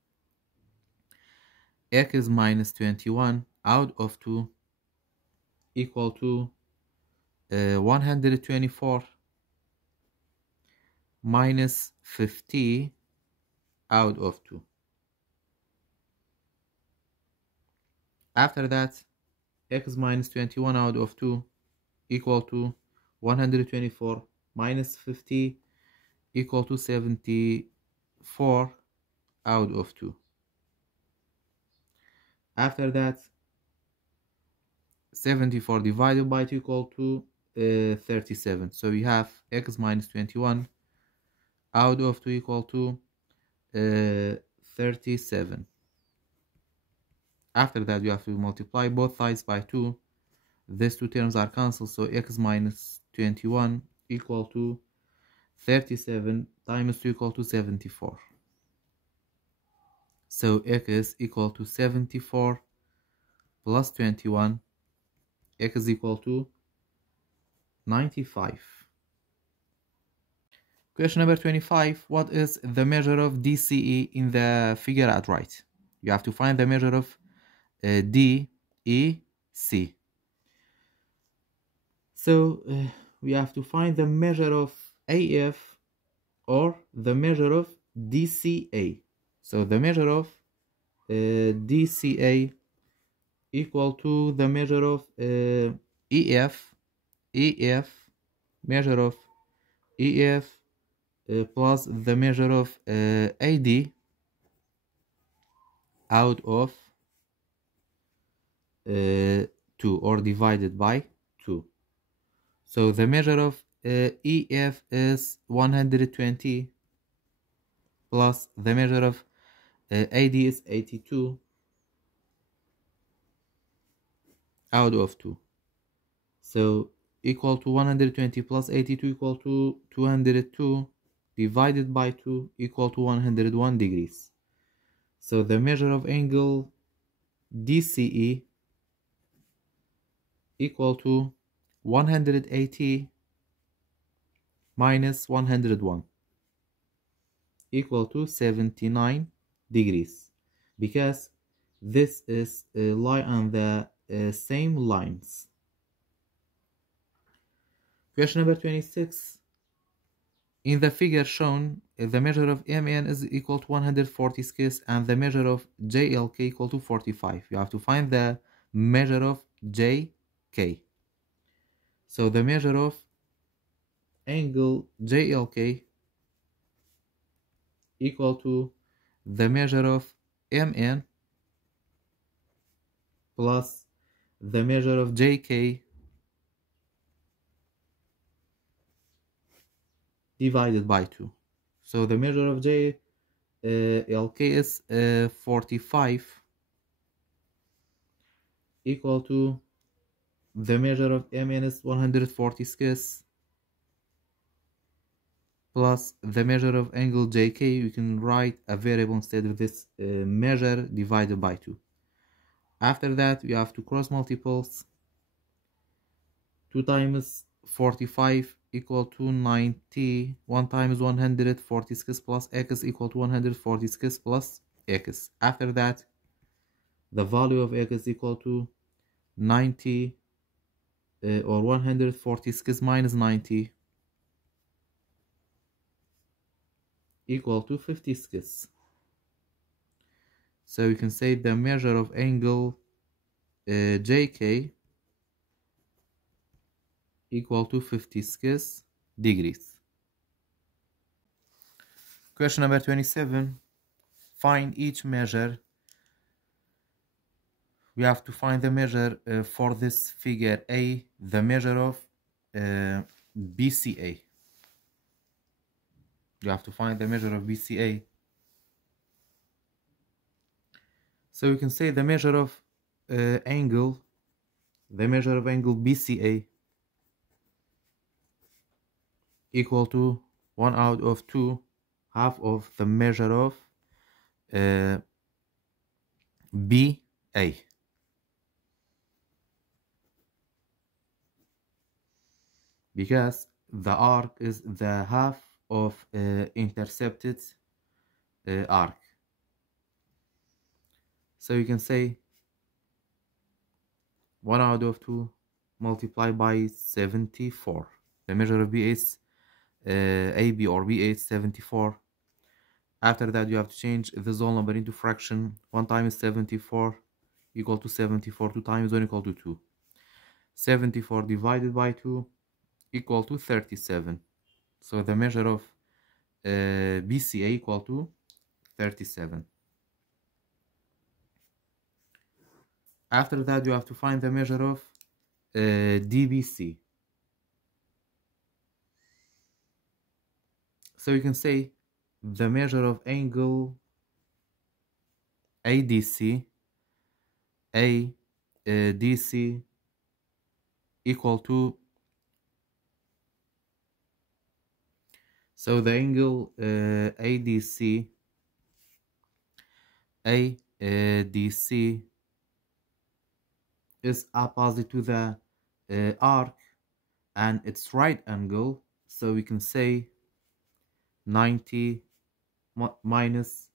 x minus 21 out of 2 equal to 124 minus 50 out of 2. After that, x minus 21 out of 2 equal to 124 minus 50 equal to 74 out of 2. After that, 74 divided by 2 equal to 37. So we have x minus 21 out of 2 equal to 37. After that, you have to multiply both sides by 2. These two terms are cancelled, so x minus 21 equal to 37 times 2 equal to 74. So x is equal to 74 plus 21. X is equal to 95. Question number 25. What is the measure of DCE in the figure at right? You have to find the measure of DEC. So we have to find the measure of AF or the measure of DCA. So the measure of DCA equal to the measure of EF, measure of EF plus the measure of AD out of 2 or divided by 2. So the measure of EF is 120 plus the measure of AD is 82 out of 2. So equal to 120 plus 82 equal to 202 divided by 2 equal to 101 degrees. So the measure of angle DCE equal to 180 minus 101 equal to 79 degrees, because this is lie on the same lines. Question number 26. In the figure shown, the measure of MN is equal to 140 skis and the measure of JLK equal to 45. You have to find the measure of JK. So the measure of angle JLK equal to the measure of MN plus the measure of JK divided by 2. So the measure of JLK is 45 equal to the measure of MN is 140 skis plus the measure of angle JK. You can write a variable instead of this measure divided by 2. After that, you have to cross multiples. 2 times 45 equal to 90. 1 times 146 plus x equal to 146 plus x. After that, the value of x is equal to 90 or 146 minus 90 equal to 56. So we can say the measure of angle JK equal to 56 degrees. Question number 27. Find each measure. We have to find the measure for this figure A, the measure of BCA. You have to find the measure of BCA. So we can say the measure of angle BCA equal to 1 out of 2, half of the measure of BA. Because the arc is the half of intercepted arc. So you can say 1 out of 2 multiplied by 74. The measure of BA is AB or BA is 74. After that, you have to change this whole number into fraction. 1 times 74 equal to 74. 2 times 1 equal to 2. 74 divided by 2 equal to 37. So the measure of BCA equal to 37. After that, you have to find the measure of DBC. So you can say the measure of angle ADC DC equal to, so the angle ADC is opposite to the arc and its right angle, so we can say 90 minus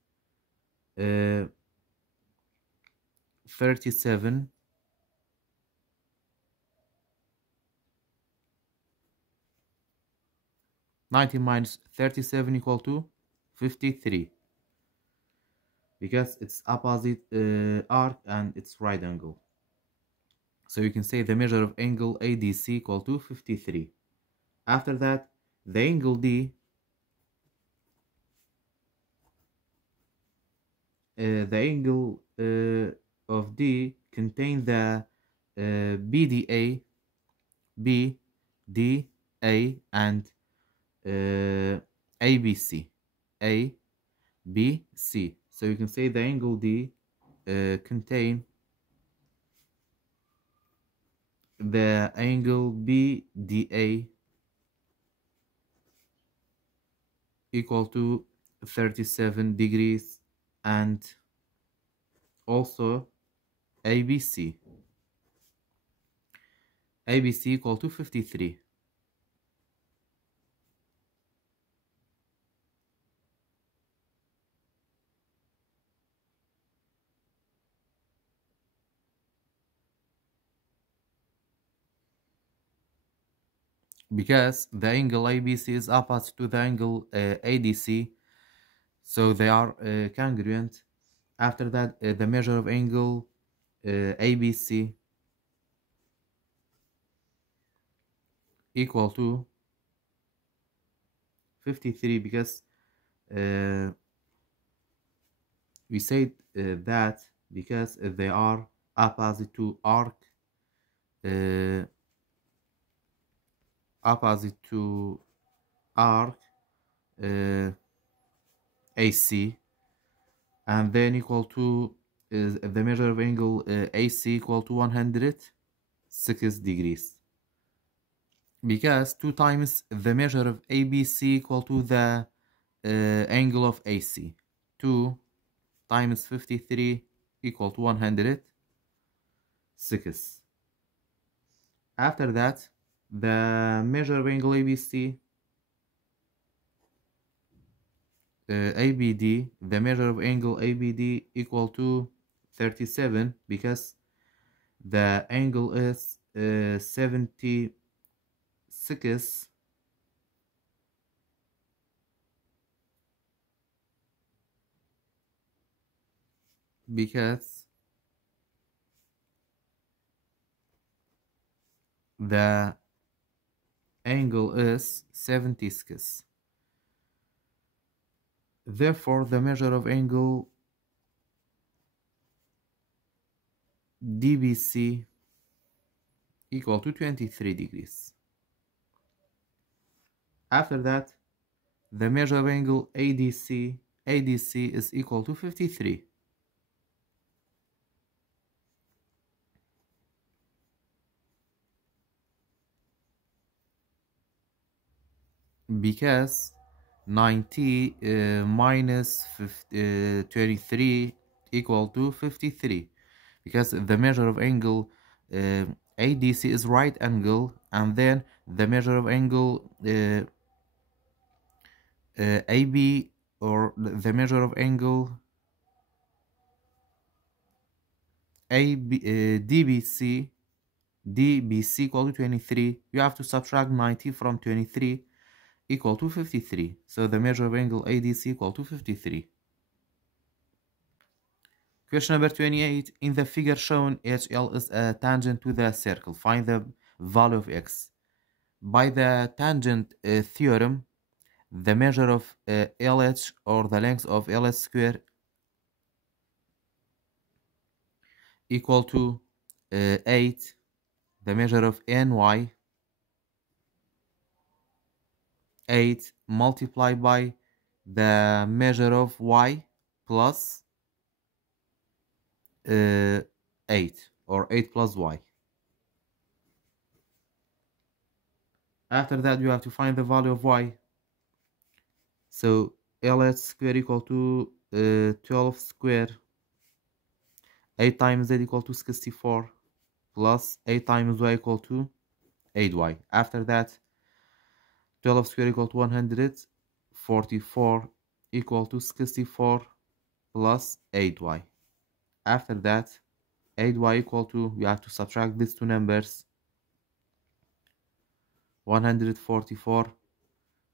37 90 minus 37 equal to 53, because it's opposite arc and its right angle. So you can say the measure of angle ADC equal to 53. After that, the angle D, the angle of D contains the BDA, and ABC. So you can say the angle D contain the angle BDA equal to 37 degrees, and also ABC equal to 53. Because the angle ABC is opposite to the angle ADC, so they are congruent. After that, the measure of angle ABC equal to 53, because we said that because they are opposite to arc, AC, and then equal to the measure of angle AC equal to 106 degrees, because 2 times the measure of ABC equal to the angle of AC. 2 times 53 equal to 106. After that, the measure of angle ABC ABD, the measure of angle ABD equal to 37, because the angle is 76 76 because the angle is 76. Therefore, the measure of angle DBC equal to 23 degrees. After that, the measure of angle ADC is equal to 53. Because 90 minus 23 equal to 53. Because the measure of angle ADC is right angle, and then the measure of angle AB, or the measure of angle DBC equal to 23. You have to subtract 90 from 23 equal to 53. So the measure of angle ADC equal to 53. Question number 28. In the figure shown, HL is a tangent to the circle. Find the value of x. By the tangent theorem, the measure of LH, or the length of LH square, equal to 8. The measure of NY, 8 multiplied by the measure of Y plus 8, or 8 plus Y. After that, you have to find the value of Y. So LH square equal to 12 square. 8 times Z equal to 64 plus 8 times Y equal to 8Y. After that, 12 square equal to 144 equal to 64 plus 8Y. After that, 8Y equal to, you have to subtract these two numbers, 144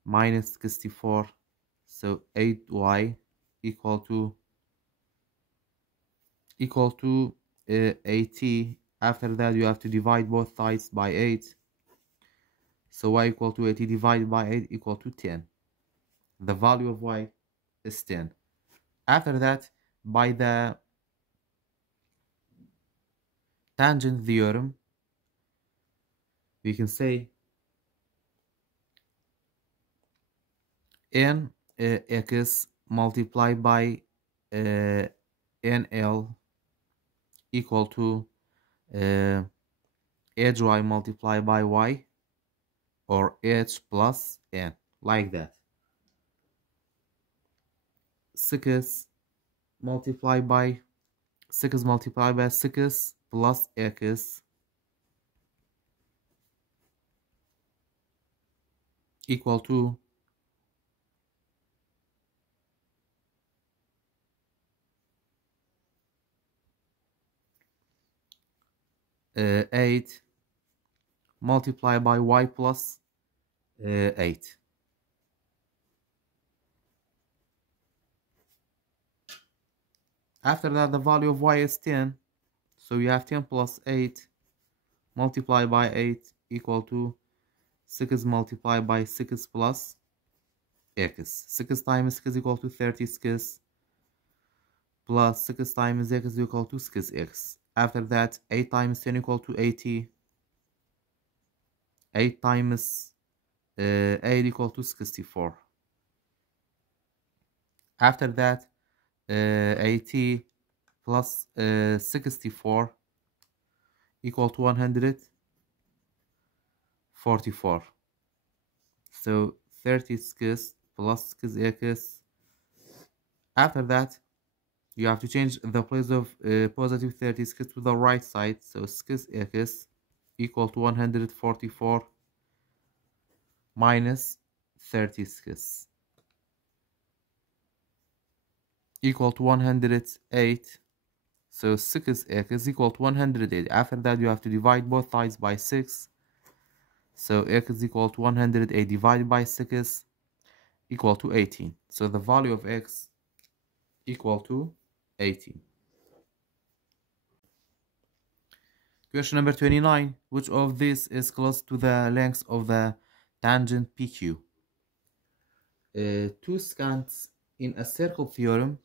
minus 64, so 8Y equal to 80. After that, you have to divide both sides by 8, so Y equal to 80 divided by 8 equal to 10. The value of Y is 10. After that, by the tangent theorem, we can say n x multiplied by nl equal to h y multiplied by y, or h plus n, like that. 6 multiplied by 6 plus x equal to 8 multiplied by y plus 8. After that, the value of y is 10, so you have 10 plus 8 multiplied by 8 equal to 6 multiplied by 6 plus x. 6 times x equal to 36 plus 6 times x equal to 6x. After that, 8 times 10 equal to 80. 8 times 8 equal to 64. After that, 80 plus 64 equal to 144. So 36 plus 6x. After that, you have to change the place of positive 36 to the right side. So 6x equal to 144 minus 36 equal to 108. So 6x is equal to 108. After that, you have to divide both sides by 6. So x is equal to 108 divided by 6 equal to 18. So the value of x equal to 18. Question number 29. Which of these is close to the length of the tangent PQ? Two scans in a circle theorem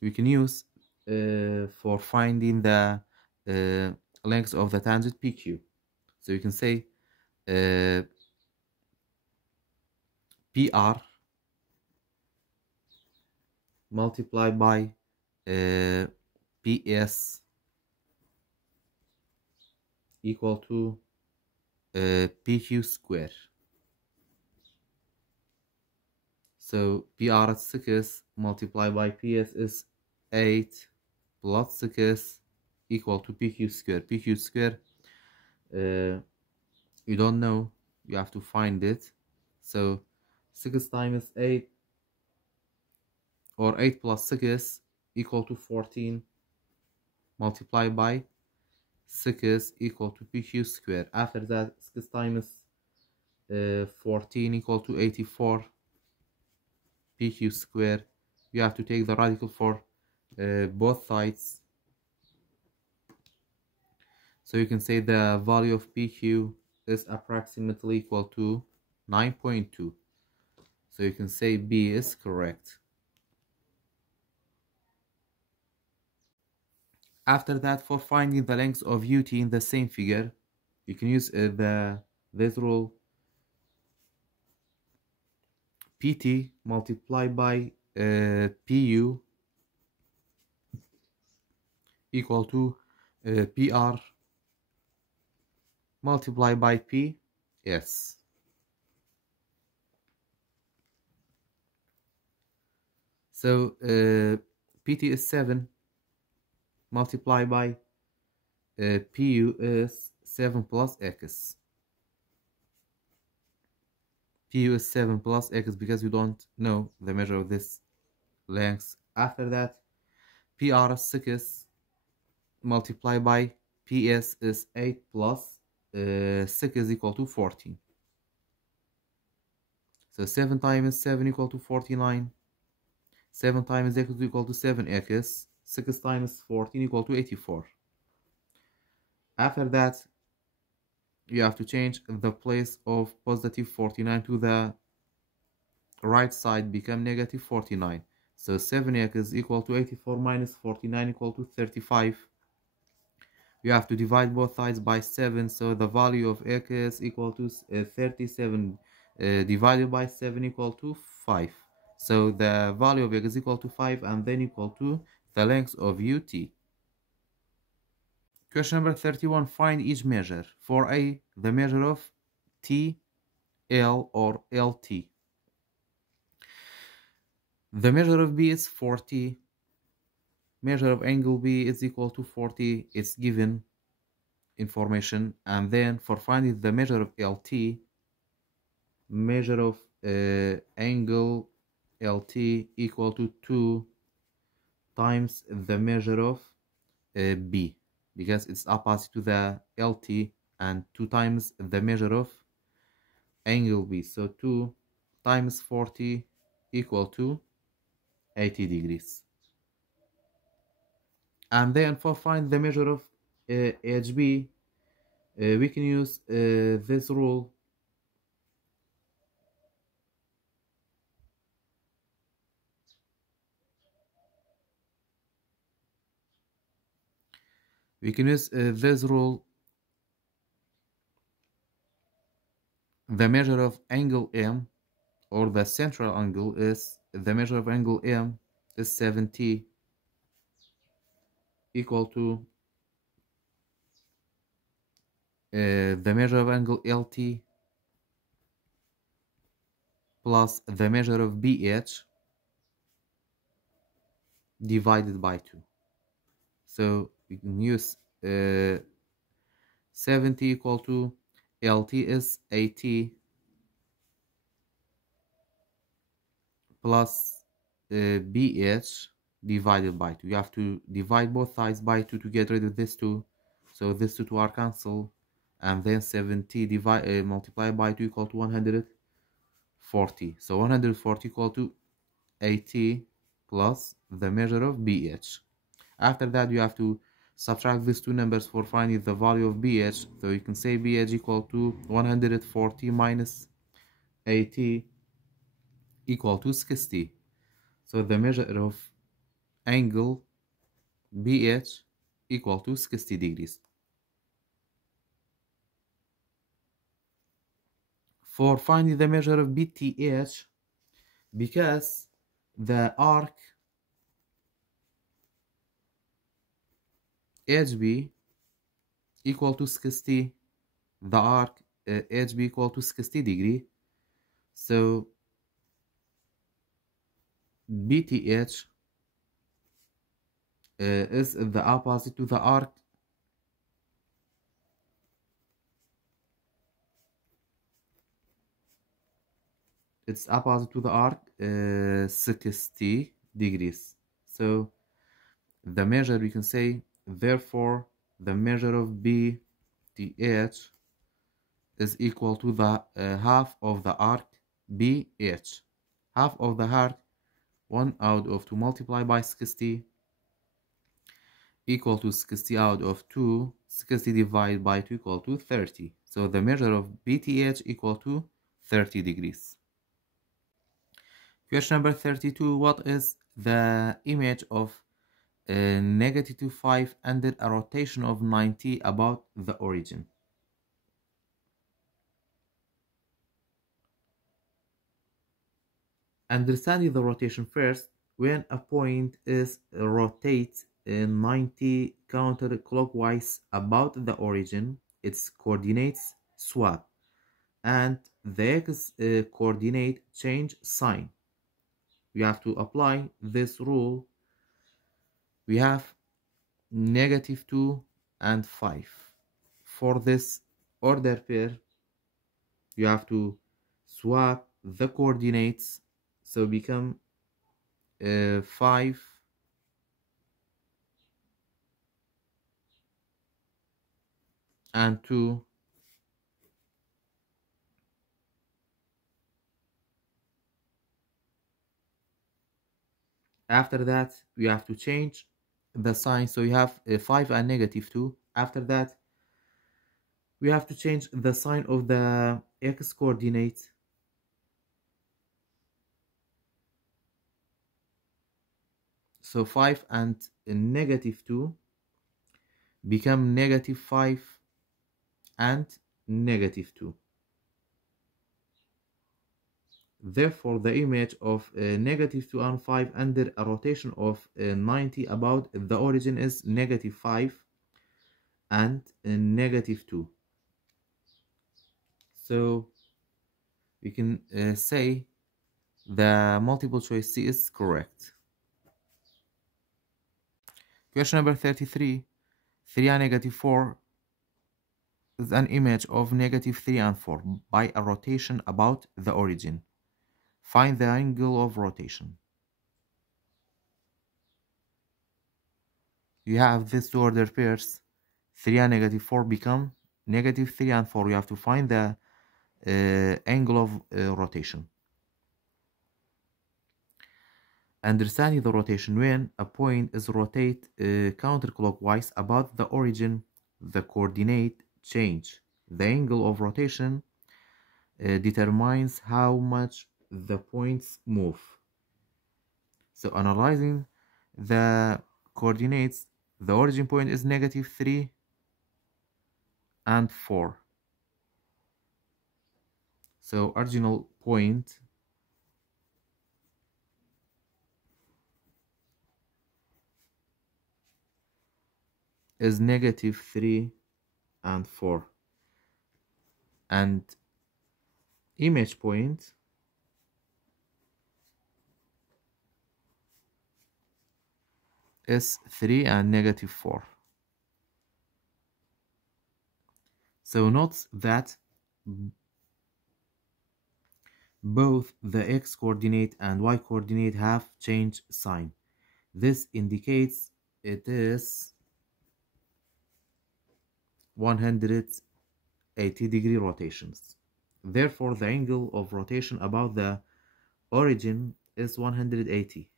we can use for finding the length of the tangent PQ. So you can say PR multiplied by PS equal to PQ square. So PR at 6 multiplied by PS is 8 plus 6 equal to PQ square. PQ square, you don't know, you have to find it. So 6 times 8 or 8 plus 6 equal to 14 multiplied by 6 equal to PQ square. After that, 6 times 14 equal to 84 PQ square. You have to take the radical for both sides. So you can say the value of PQ is approximately equal to 9.2. So you can say B is correct. After that, for finding the length of UT in the same figure, you can use this rule. PT multiplied by PU equal to PR multiplied by PS. So PT is 7 multiplied by PU is 7 plus X. PU is 7 plus X because you don't know the measure of this length. After that, PR is 6 multiplied by PS is 8 plus 6 is equal to 14. So 7 times 7 equal to 49. 7 times X is equal to 7X. 6 times 14 equal to 84. After that, you have to change the place of positive 49 to the right side, become negative 49. So 7x is equal to 84 minus 49 equal to 35. You have to divide both sides by 7, so the value of x is equal to 37 divided by 7 equal to 5. So the value of x is equal to 5 and then equal to the length of UT. Question number 31. Find each measure. For A, the measure of T, L, or LT. The measure of B is 40. Measure of angle B is equal to 40. It's given information. And then for finding the measure of LT, measure of angle LT equal to 2 times the measure of B, because it's opposite to the LT, and 2 times the measure of angle B. So 2 times 40 equal to 80 degrees. And then for find the measure of HB, we can use this rule. We can use this rule. The measure of angle M, or the central angle, is the measure of angle M is 70 equal to the measure of angle LT plus the measure of BH divided by 2. So we can use 70 equal to LT is 80 plus BH divided by 2. You have to divide both sides by 2 to get rid of this 2. So this 2 are cancelled. And then 70 multiplied by 2 equal to 140. So 140 equal to 80 plus the measure of BH. After that, you have to Subtract these two numbers for finding the value of BH. So you can say BH equal to 140 minus 80 equal to 60. So the measure of angle BH equal to 60 degrees. For finding the measure of BTH, because the arc HB equal to 60, the arc HB equal to 60 degree, so BTH is the opposite to the arc it's opposite to the arc 60 degrees. So the measure, we can say, therefore the measure of BTH is equal to the half of the arc BH. Half of the arc, 1 out of 2 multiplied by 60 equal to 60 out of 2. 60 divided by 2 equal to 30. So the measure of BTH equal to 30 degrees. Question number 32. What is the image of negative 5 under a rotation of 90 about the origin? Understanding the rotation first, when a point is rotated 90 counterclockwise about the origin, its coordinates swap and the x coordinate change sign. We have to apply this rule. We have negative 2 and 5. For this order pair, you have to swap the coordinates, so become 5 and 2. After that, we have to change the sign, so you have 5 and negative 2. After that, we have to change the sign of the x coordinate. So 5 and negative 2 become negative 5 and negative 2. Therefore, the image of negative 2 and 5 under a rotation of 90 about the origin is negative 5 and negative 2. So we can say the multiple choice C is correct. Question number 33. 3 and negative 4 is an image of negative 3 and 4 by a rotation about the origin. Find the angle of rotation. You have these two order pairs. 3 and negative 4 become negative 3 and 4. You have to find the angle of rotation. Understanding the rotation, when a point is rotated counterclockwise about the origin, the coordinate change. The angle of rotation determines how much the points move. So analyzing the coordinates, the origin point is negative 3 and 4. So original point is negative 3 and 4. And image point is 3 and negative 4. So note that both the x coordinate and y coordinate have changed sign. This indicates it is 180 degree rotations. Therefore, the angle of rotation about the origin is 180.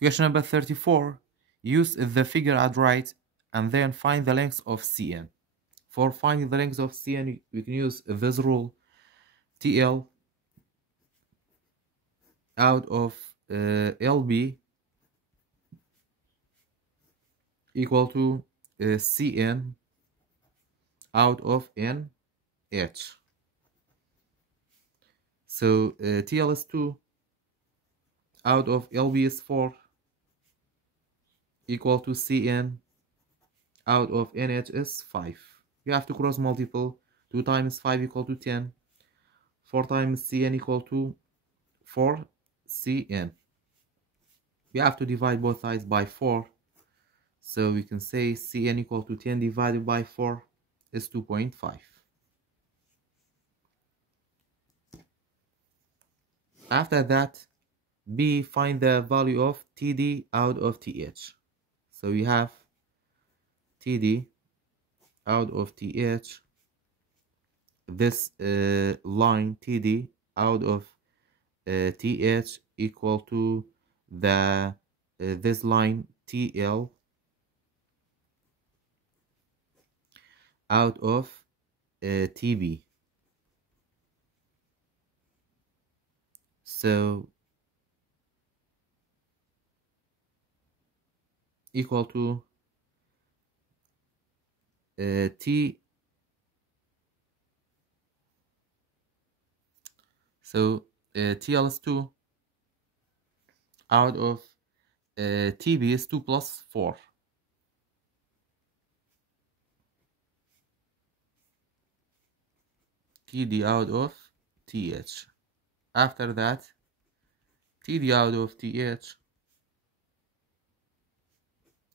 Question number 34. Use the figure at right and then find the length of CN. For finding the length of CN, we can use this rule. TL out of LB equal to CN out of NH. So TL is 2 out of LB is 4 equal to CN out of NH is 5. You have to cross multiple. 2 times 5 equal to 10. 4 times CN equal to 4 CN. We have to divide both sides by 4. So we can say CN equal to 10 divided by 4 is 2.5. After that, B, find the value of TD out of TH. So we have TD out of TH, this line TD out of TH equal to the this line TL out of TB. So equal to T. So TL is 2 out of TB is 2 plus 4. TD out of TH. After that, TD out of TH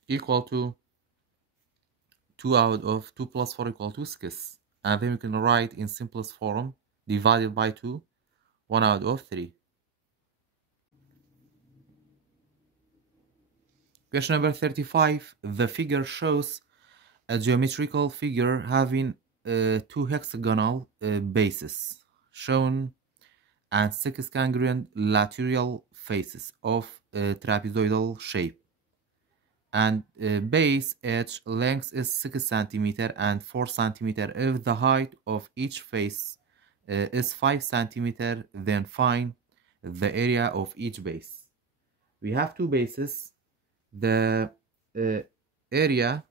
equal to 2 out of 2 plus 4 equal to 6. And then we can write in simplest form, divided by 2, 1 out of 3. Question number 35. The figure shows a geometrical figure having 2 hexagonal bases shown and 6 congruent lateral faces of trapezoidal shape. And base edge length is 6 cm and 4 cm. If the height of each face is 5 cm, then find the area of each base. We have 2 bases. The area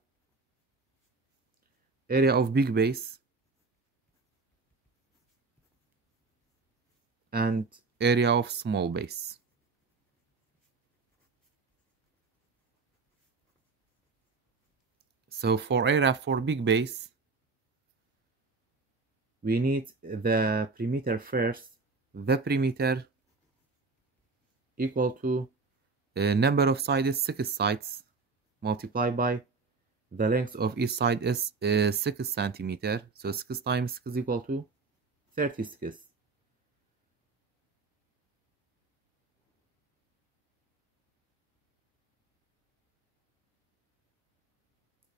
of big base and area of small base. So for area for big base, we need the perimeter first. The perimeter equal to number of sides is 6 sides multiplied by the length of each side is 6 cm. So 6 times 6 is equal to 36.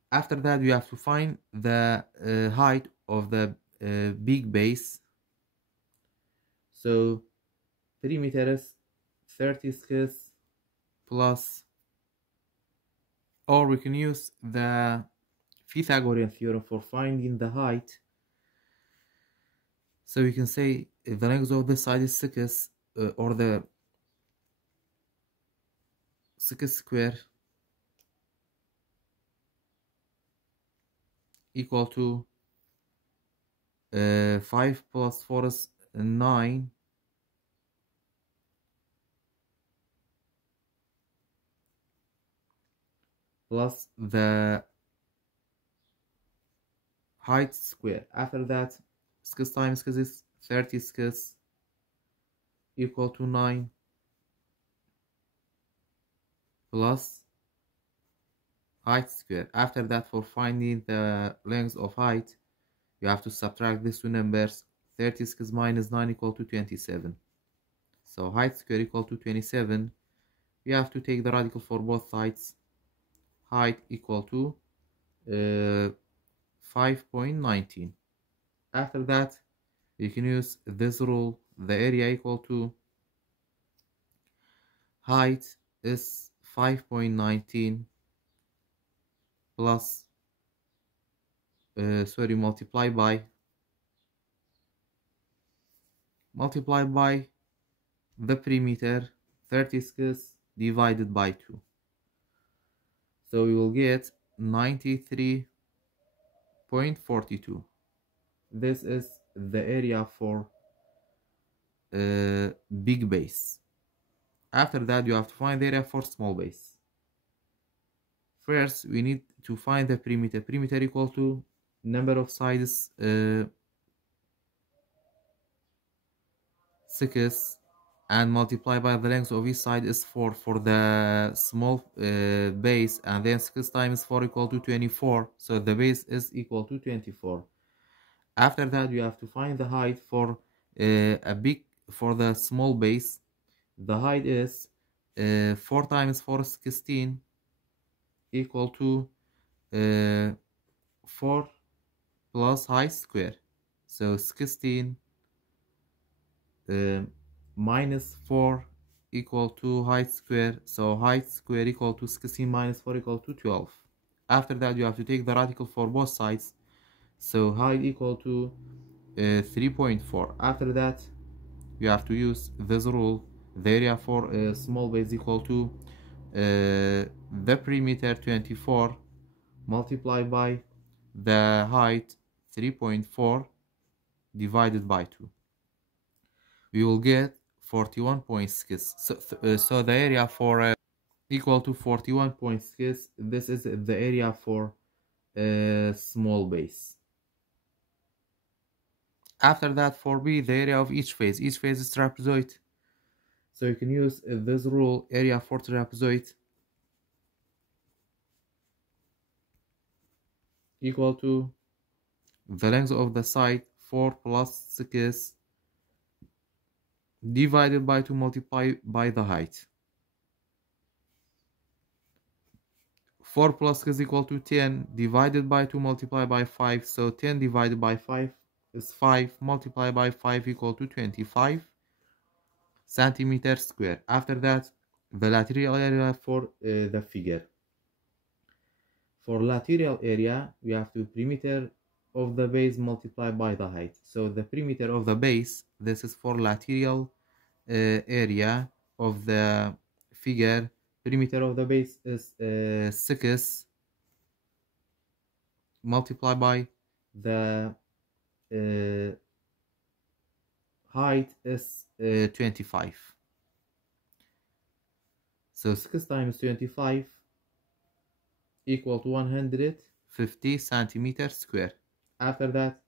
After that, we have to find the height of the big base. So perimeter is 36 plus, or we can use the Pythagorean theorem for finding the height. So we can say the length of this side is 6, or the 6 square equal to 5 plus 4 is 9 plus the height square. After that, 6 times 6 is 36 equal to 9 plus height square. After that, for finding the length of height, you have to subtract these two numbers. 36 minus 9 equal to 27. So height square equal to 27. We have to take the radical for both sides. Height equal to 5.19. After that, you can use this rule. The area equal to height is 5.19 plus multiply by the perimeter 36 divided by 2. So we will get 93.42. This is the area for big base. After that, you have to find the area for small base. First, we need to find the perimeter. Perimeter equal to number of sides 6 and multiply by the length of each side is 4 for the small base, and then 6 times 4 equal to 24, so the base is equal to 24. After that, you have to find the height for for the small base. The height is 4 times 4 is 16 equal to 4 plus height square, so 16 minus 4 equal to height square, so height square equal to 16 minus 4 equal to 12. After that, you have to take the radical for both sides, so height equal to 3.4. After that, you have to use this rule. The area for a small base equal to the perimeter 24 multiplied by the height 3.4 divided by 2. We will get 41.6. So the area for equal to 41.6. This is the area for a small base. After that, for B, the area of each phase. Each phase is trapezoid. So you can use this rule, area for trapezoid equal to the length of the side 4 plus 6 divided by 2 multiplied by the height. 4 plus 6 is equal to 10 divided by 2 multiplied by 5. So 10 divided by 5 is 5 multiplied by 5 equal to 25 centimeters square. After that, the lateral area for the figure. For lateral area, we have to perimeter of the base multiplied by the height. So the perimeter of the base, this is for lateral area of the figure. Perimeter of the base is 6 multiplied by the height is 25. So 6 times 25 equal to 150 centimeters square. After that,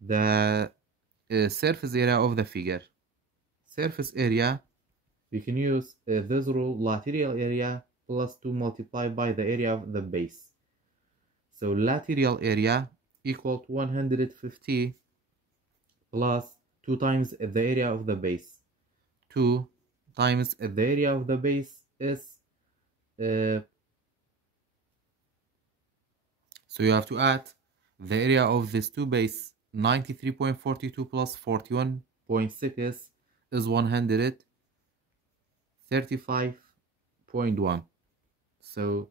the surface area of the figure. Surface area, we can use this rule, lateral area plus 2 multiplied by the area of the base. So lateral area equal to 150 plus 2 times the area of the base. 2 times the area of the base is so you have to add the area of these two base. 93.42 plus 41.6 is 135.1. So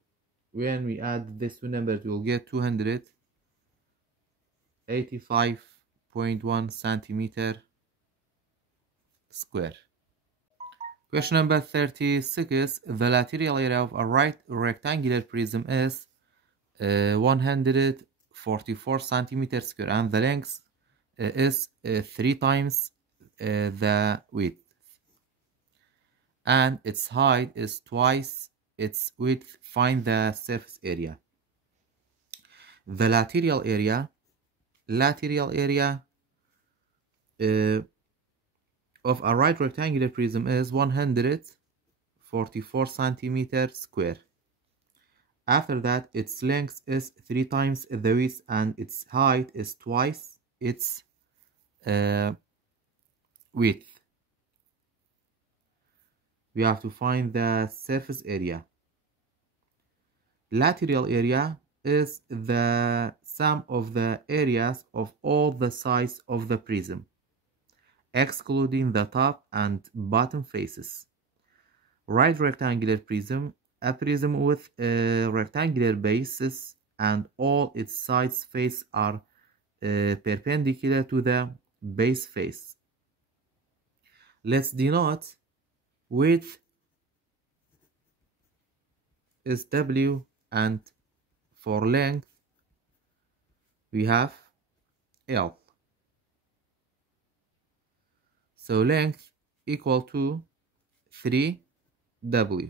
when we add these two numbers, we will get 285.1 centimeter square. Question number 36. The lateral area of a right rectangular prism is 144 centimeters square, and the length is 3 times the width, and its height is twice its width. Find the surface area. The lateral area of a right rectangular prism is 144 centimeters square. After that, its length is 3 times the width, and its height is twice its width. We have to find the surface area. Lateral area is the sum of the areas of all the sides of the prism, excluding the top and bottom faces. Right rectangular prism, a prism with a rectangular basis and all its sides face are perpendicular to the base face. Let's denote width is W, and for length we have L. So length equal to 3W,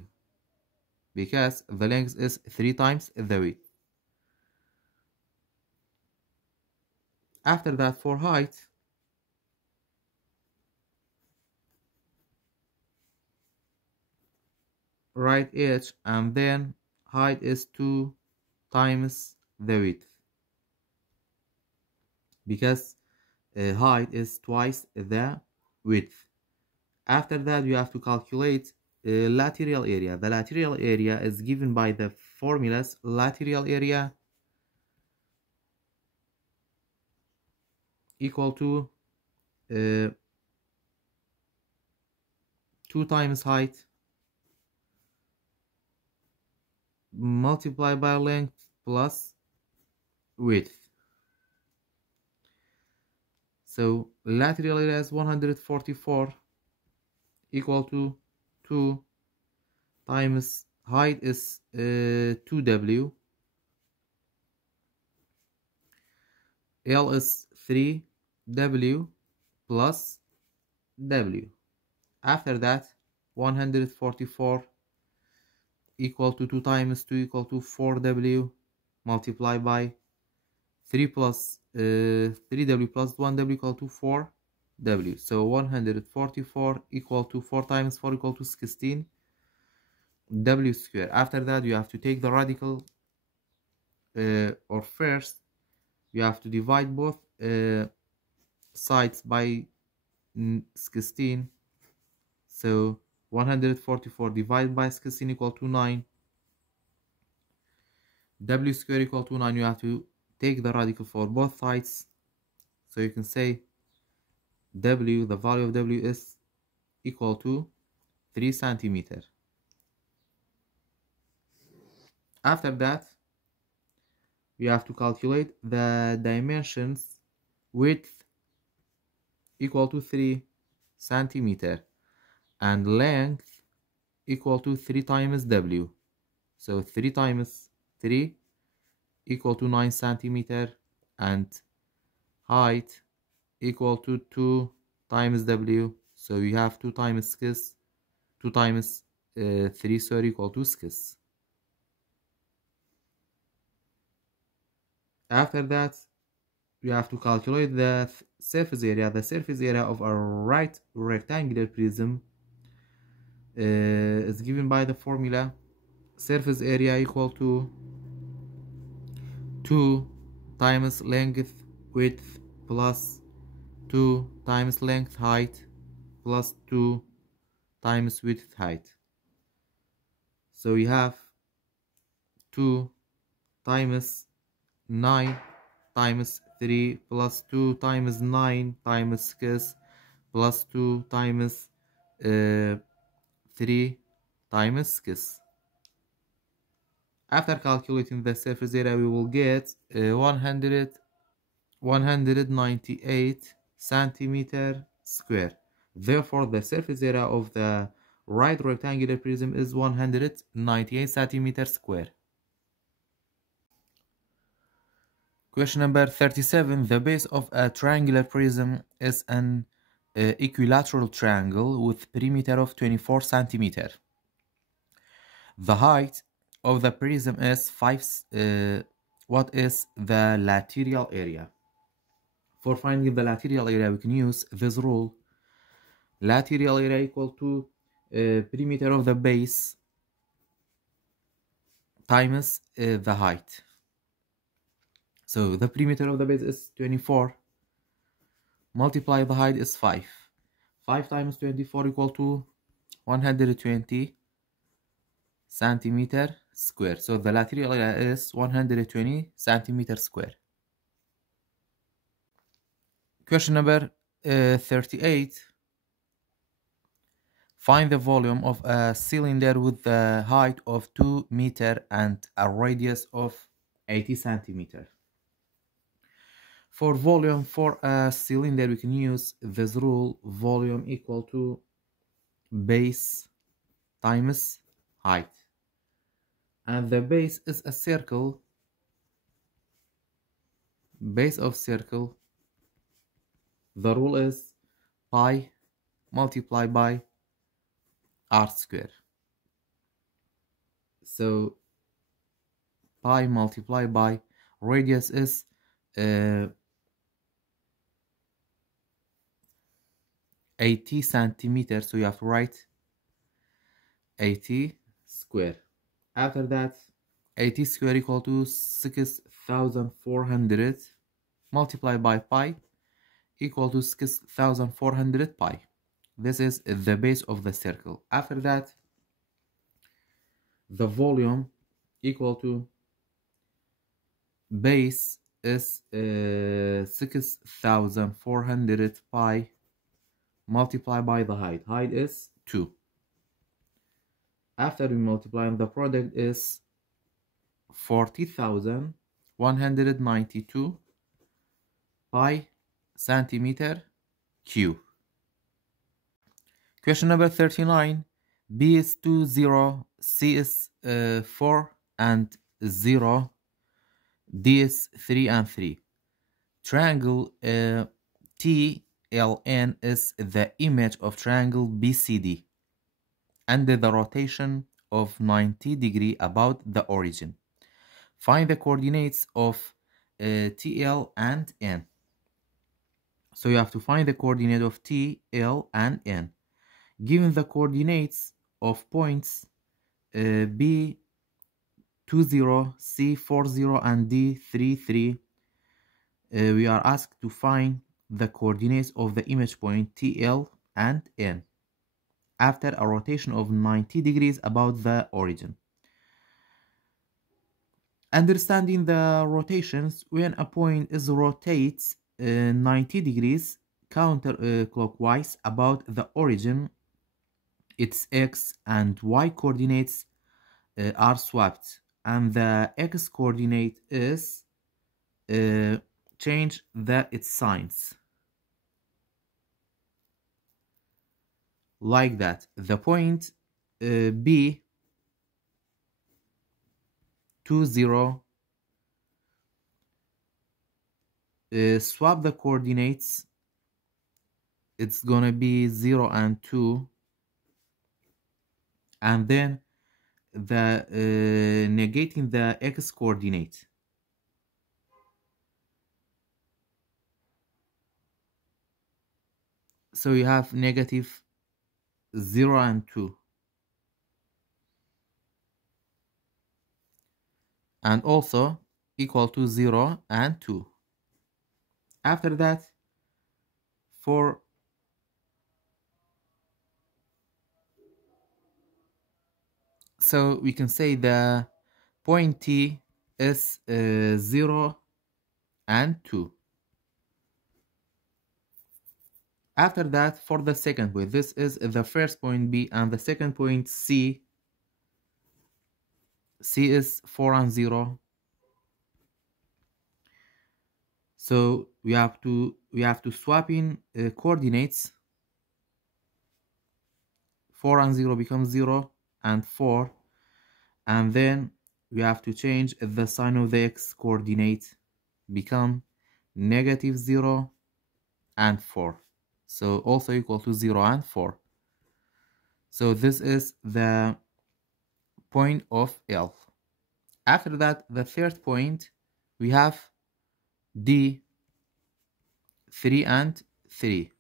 because the length is 3 times the width. After that, for height, right edge, and then height is 2 times the width, because height is twice the width. After that, you have to calculate lateral area. The lateral area is given by the formulas. Lateral area equal to 2 times height multiplied by length plus width. So lateral area is 144 equal to 2 times height is 2W, L is 3W plus W. After that, 144 equal to 2 times 2 equal to 4W multiplied by 3 plus 3W plus 1W equal to 4W. So 144 equal to 4 times 4 equal to 16 W square. After that, you have to take the radical, or first you have to divide both sides by 16. So 144 divided by 16 equal to 9. W square equal to 9. You have to take the radical for both sides. So you can say W, the value of W is equal to 3 centimeter. After that, we have to calculate the dimensions. Width equal to 3 centimeter and length equal to 3 times W. So 3 times 3 equal to 9 centimeter, and height equal to 2 times W. So you have 2 times 6, 2 times 3, sorry, equal to 6. After that, we have to calculate the surface area. The surface area of a right rectangular prism is given by the formula. Surface area equal to 2 times length width plus 2 times length height plus 2 times width height. So we have 2 times 9 times 3 plus 2 times 9 times 6 plus 2 times 3 times 6. After calculating the surface area, we will get 198 centimeter square. Therefore, the surface area of the right rectangular prism is 198 centimeter square. Question number 37. The base of a triangular prism is an equilateral triangle with perimeter of 24 centimeter. The height of the prism is 5. What is the lateral area? For finding the lateral area, we can use this rule. Lateral area equal to perimeter of the base times the height. So the perimeter of the base is 24. Multiply the height is 5. 5 times 24 equal to 120 centimeter square. So the lateral area is 120 centimeter square. Question number 38. Find the volume of a cylinder with the height of 2 meters and a radius of 80 centimeters. For volume for a cylinder, we can use this rule: volume equal to base times height. And the base is a circle. Base of circle, the rule is pi multiplied by r square. So pi multiplied by radius is 80 centimeters, so you have to write 80 square. After that, 80 square equal to 6,400 multiplied by pi equal to 6,400 pi. This is the base of the circle. After that, the volume equal to base is 6,400 pi multiplied by the height. Height is 2. After we multiply, the product is 40,192 pi centimeter cube. Question number 39. B is 2, 0, C is 4 and 0, D is 3 and 3. Triangle TLN is the image of triangle BCD under the rotation of 90 degrees about the origin. Find the coordinates of TL and N. So you have to find the coordinate of T, L, and N. Given the coordinates of points B 20, C 40, and D 33, we are asked to find the coordinates of the image point TL and N after a rotation of 90 degrees about the origin. Understanding the rotations, when a point is rotates 90 degrees counterclockwise about the origin, its x and y coordinates are swapped, and the x coordinate is change its signs like that. The point B 20 swap the coordinates. It's gonna be 0 and 2, and then the negating the x coordinate. So you have negative 0 and 2, and also equal to 0 and 2. After that, so we can say the point T is 0 and 2. After that, for the second point, this is the first point B, and the second point C. C is 4 and 0. So we have to swap in coordinates. 4 and 0 becomes 0 and 4, and then we have to change the sign of the x coordinate, become negative 0 and 4. So also equal to 0 and 4. So this is the point of L. After that, the third point, we have D 3 and 3.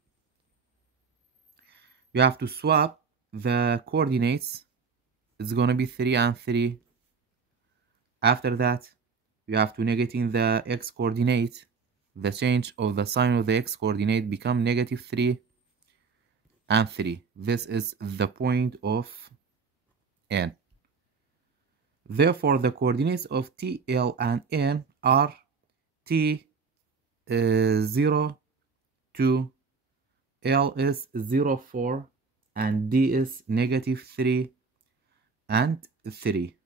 We have to swap the coordinates. It's going to be 3 and 3. After that, we have to negating the x coordinate. The change of the sign of the x coordinate become negative 3 and 3. This is the point of N. Therefore, the coordinates of T, L, and N are T 0, 2, L is 0, 4, and D is -3 and 3.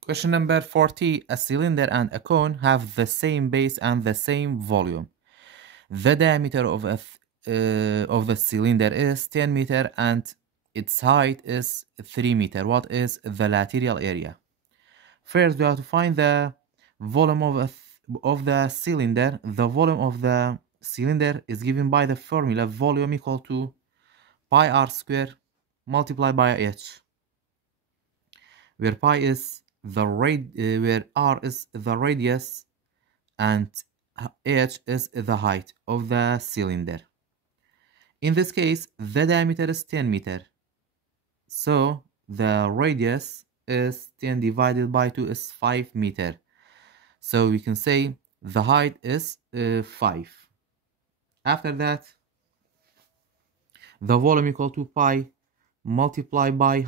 Question number 40. A cylinder and a cone have the same base and the same volume. The diameter of the cylinder is 10 meter and its height is 3 meter. What is the lateral area? First, we have to find the volume of the cylinder. The volume of the cylinder is given by the formula volume equal to pi r square multiplied by h, where pi is where r is the radius and h is the height of the cylinder. In this case, the diameter is 10 meter, so the radius is 10 divided by 2 is 5 meter. So we can say the height is 5. After that, the volume equal to pi multiplied by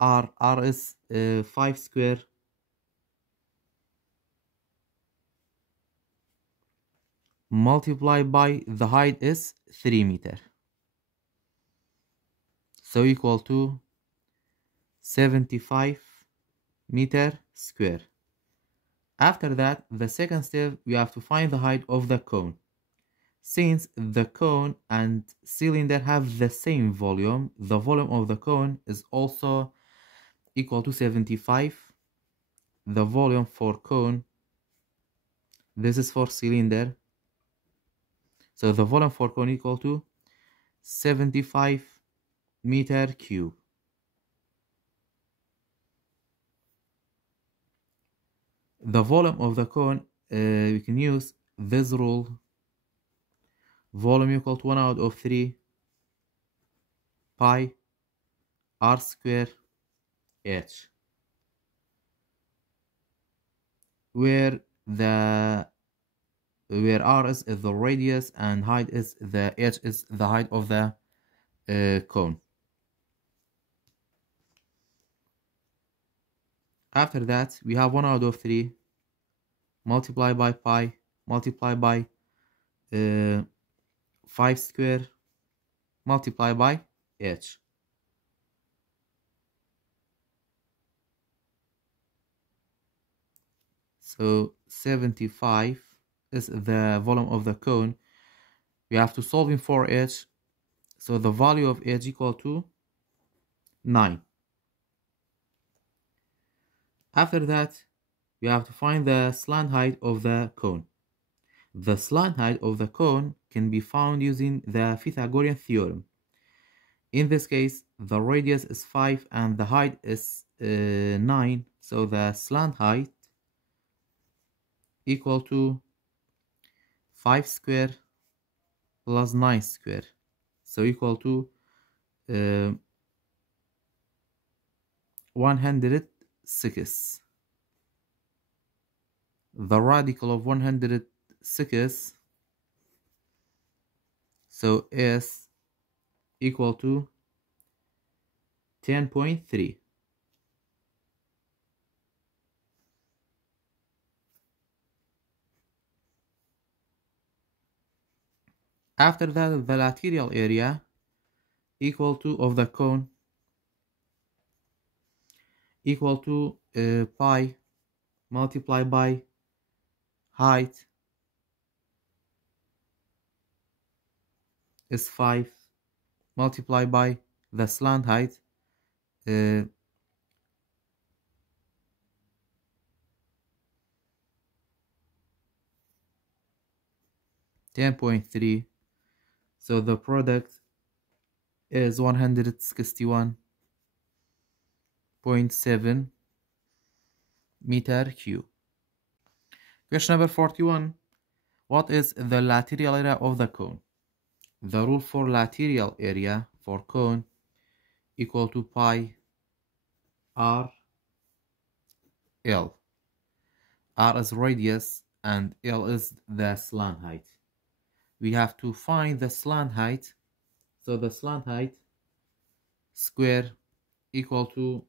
r. R is 5 square multiplied by the height is 3 meter. So equal to 75 meter square. After that, the second step, we have to find the height of the cone. Since the cone and cylinder have the same volume, the volume of the cone is also equal to 75. The volume for cone, this is for cylinder. So the volume for cone equal to 75 meter cube. The volume of the cone, we can use this rule. Volume equal to 1/3 pi r square h, where r is the radius and height is the h is the height of the cone. After that, we have 1/3 multiplied by pi multiplied by 5 square multiplied by h. So 75 is the volume of the cone. We have to solve for h. So the value of h equal to 9. After that, we have to find the slant height of the cone. The slant height of the cone can be found using the Pythagorean theorem. In this case, the radius is 5 and the height is 9. So the slant height equal to 5 square plus 9 square. So equal to 106. The radical of 106, so S equal to 10.3. After that, the lateral area equal to of the cone equal to pi multiplied by height is 5 multiplied by the slant height 10.3. So the product is 161.7 meter cube. Question number 41. What is the lateral area of the cone? The rule for lateral area for cone equal to pi r L. R is radius and L is the slant height. We have to find the slant height. So the slant height square equal to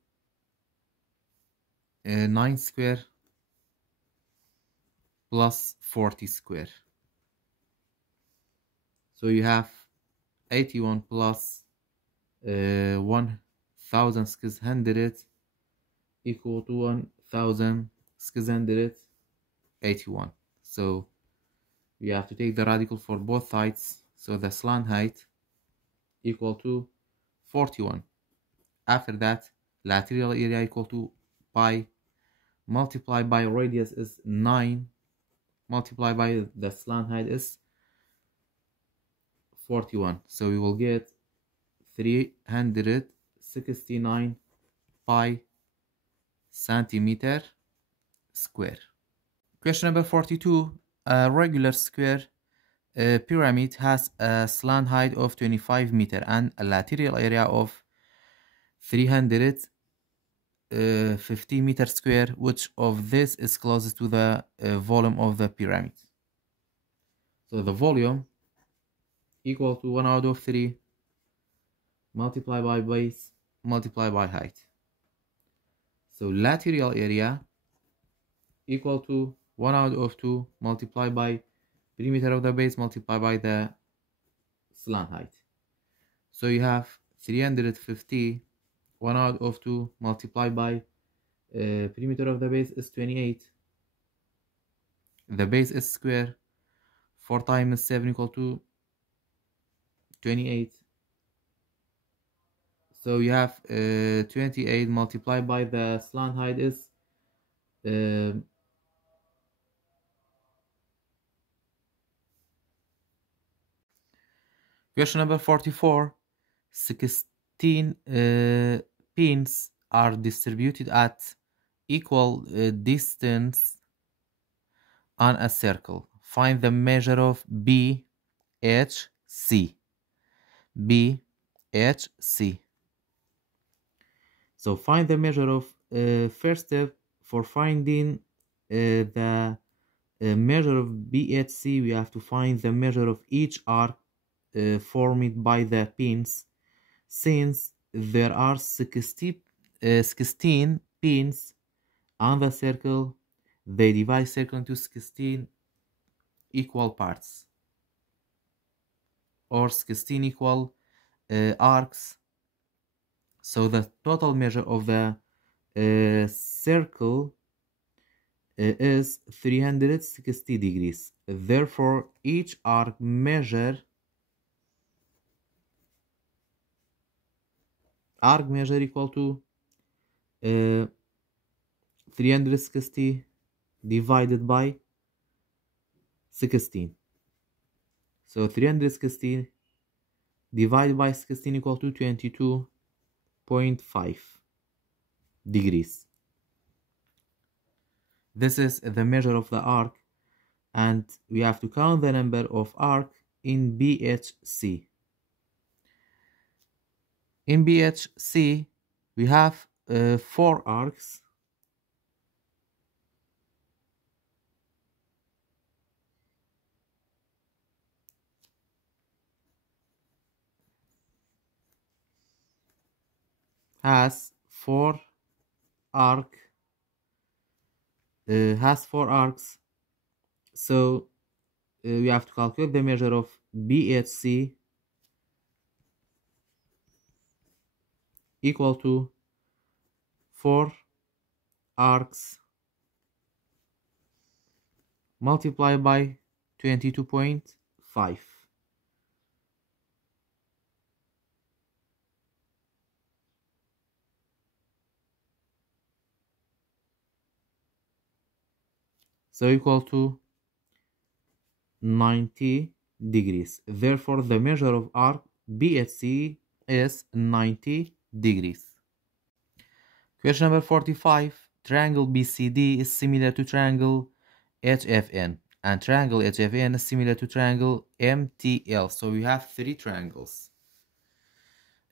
9 square plus 40 square. So you have 81 plus 1600 equal to 1681. So we have to take the radical for both sides. So the slant height equal to 41. After that, lateral area equal to pi multiplied by radius is 9 multiplied by the slant height is 41. So we will get 369 pi centimeter square. Question number 42. A regular square pyramid has a slant height of 25 meter and a lateral area of 350 meter square. Which of this is closest to the volume of the pyramid? So the volume equal to 1 out of 3 multiplied by base multiplied by height. So lateral area equal to 1 out of 2 multiplied by perimeter of the base multiplied by the slant height. So you have 350, 1 out of 2 multiplied by perimeter of the base is 28. The base is square. 4 times 7 equal to 28. So you have 28 multiplied by the slant height is question number 44. 16 pins are distributed at equal distance on a circle. Find the measure of BHC. BHC. So find the measure of first step for finding the measure of BHC. We have to find the measure of each arc formed by the pins. Since there are 16 pins on the circle, they divide circle into 16 equal parts or 16 equal arcs. So the total measure of the circle is 360 degrees. Therefore, each arc measure equal to 360 divided by 16. So 360 divided by 16 equal to 22.5 degrees. This is the measure of the arc, and we have to count the number of arcs in BHC. In BHC, we have 4 arcs. Has 4 arcs. So we have to calculate the measure of BHC equal to 4 arcs multiplied by 22.5. So equal to 90 degrees. Therefore, the measure of arc BHC is 90 degrees. Question number 45. Triangle BCD is similar to triangle HFN, and triangle HFN is similar to triangle MTL. So we have 3 triangles.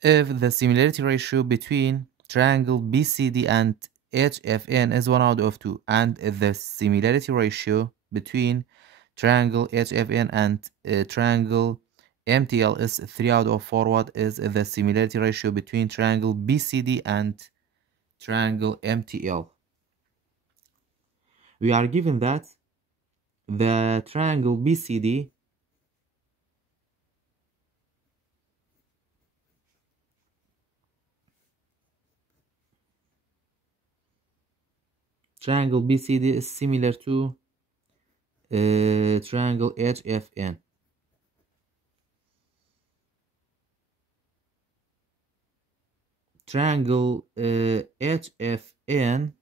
If the similarity ratio between triangle BCD and HFN is 1 out of 2, and the similarity ratio between triangle HFN and triangle MTL is 3 out of 4, what is the similarity ratio between triangle BCD and triangle MTL? We are given that the triangle BCD Triangle BCD is similar to triangle HFN. Triangle HFN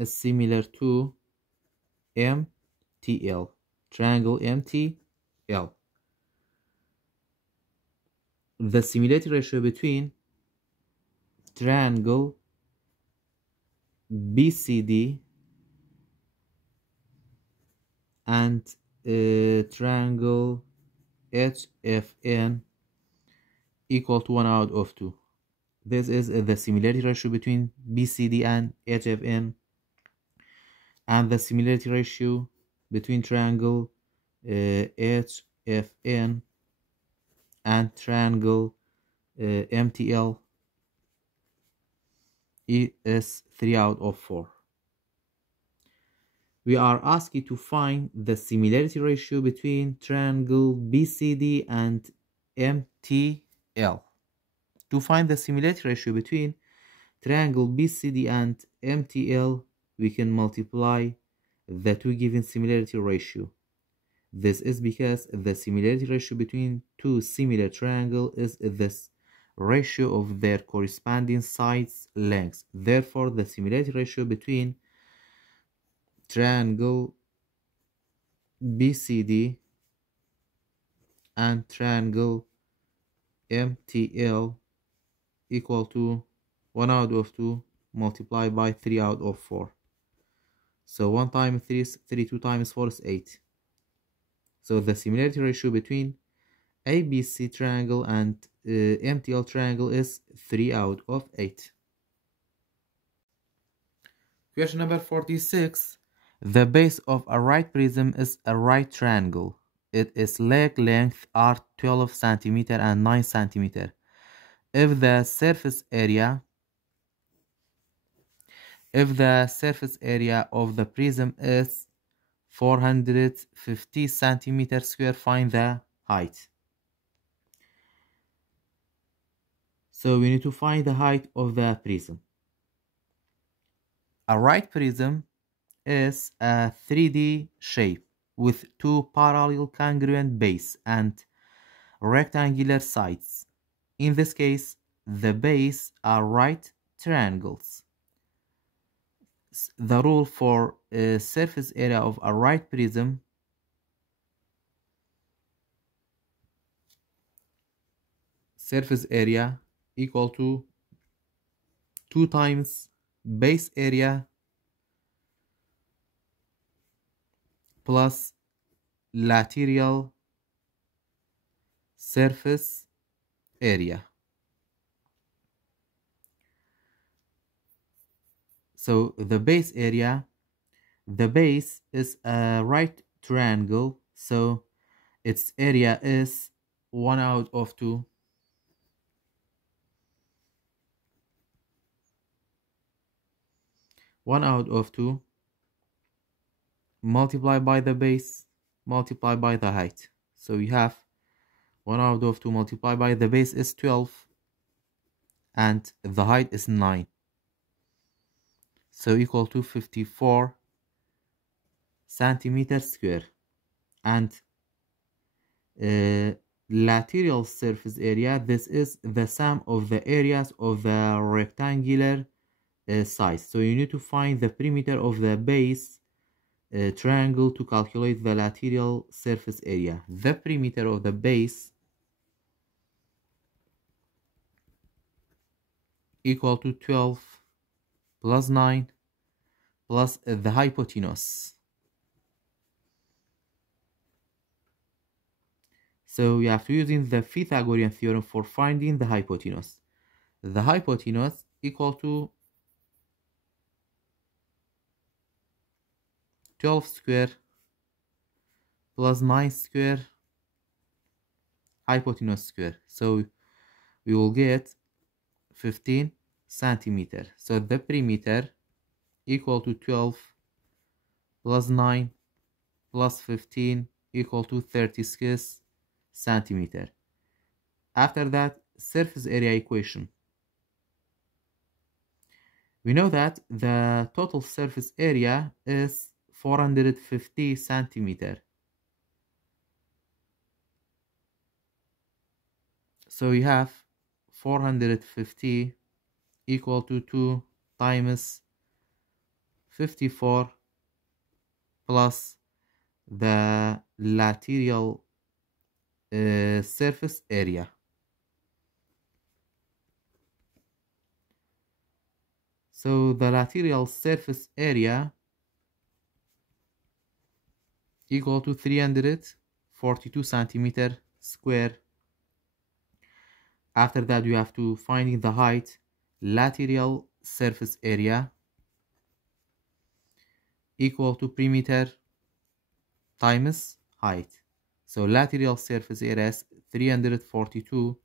is similar to MTL. Triangle MTL. The similarity ratio between triangle BCD and triangle HFN equal to 1 out of 2. This is the similarity ratio between BCD and HFN, and the similarity ratio between triangle HFN and triangle MTL is 3 out of 4. We are asked to find the similarity ratio between triangle BCD and MTL. To find the similarity ratio between triangle BCD and MTL, we can multiply the two given similarity ratio. This is because the similarity ratio between two similar triangles is this ratio of their corresponding sides lengths. Therefore, the similarity ratio between triangle BCD and triangle MTL equal to 1 out of 2 multiplied by 3 out of 4. So 1 times 3 is 3, 2 times 4 is 8. So the similarity ratio between ABC triangle and MTL triangle is 3 out of 8. Question number 46. The base of a right prism is a right triangle. Its leg length are 12 cm and 9 cm. If the surface area of the prism is 450 centimeter square, find the height. So we need to find the height of the prism. A right prism is a 3D shape with two parallel congruent base and rectangular sides. In this case, the base are right triangles. The rule for a surface area of a right prism equal to 2 times base area plus lateral surface area. So the base is a right triangle, so its area is 1 out of 2 multiplied by the base multiplied by the height. So we have 1 out of 2 multiplied by the base is 12 and the height is 9. So equal to 54 centimeters square. And lateral surface area, this is the sum of the areas of the rectangular size. So you need to find the perimeter of the base triangle to calculate the lateral surface area. The perimeter of the base equal to 12 plus 9 plus the hypotenuse. So we have to use the Pythagorean theorem for finding the hypotenuse. The hypotenuse equal to 12 square plus 9 square hypotenuse square. So we will get 15 centimeter. So the perimeter equal to 12 plus 9 plus 15 equal to 36 centimeter. After that, surface area equation. We know that the total surface area is 450 centimeter. So we have 450 equal to 2 times 54 plus the lateral surface area. So the lateral surface area equal to 342 centimeter square. After that, we have to find the height. Lateral surface area equal to perimeter times height. So lateral surface area is 342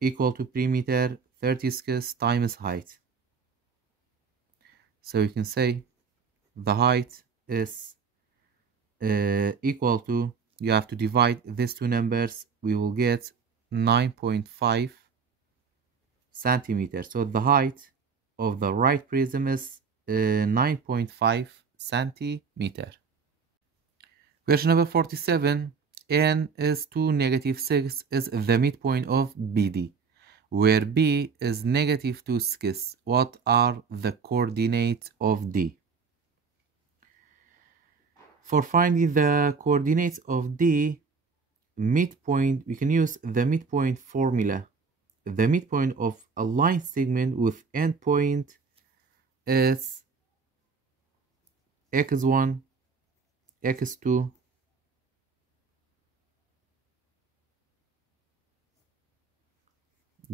equal to perimeter 36 times height. So you can say the height is equal to, you have to divide these two numbers, we will get 9.5 centimeters. So the height of the right prism is 9.5 centimeter. Question number 47. N is 2, negative 6 is the midpoint of BD, where B is negative 2, 6. What are the coordinates of D? For finding the coordinates of D, midpoint, we can use the midpoint formula. The midpoint of a line segment with endpoint is x1, x2,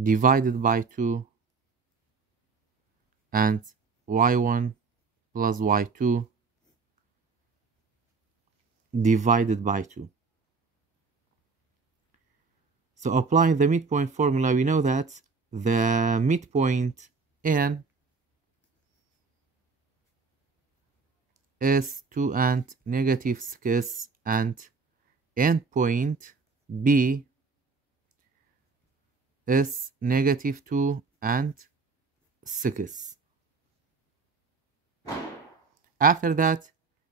divided by 2 and y1 plus y2 divided by 2. So applying the midpoint formula, we know that the midpoint N is 2 and negative 6, and endpoint B is negative 2 and 6. After that,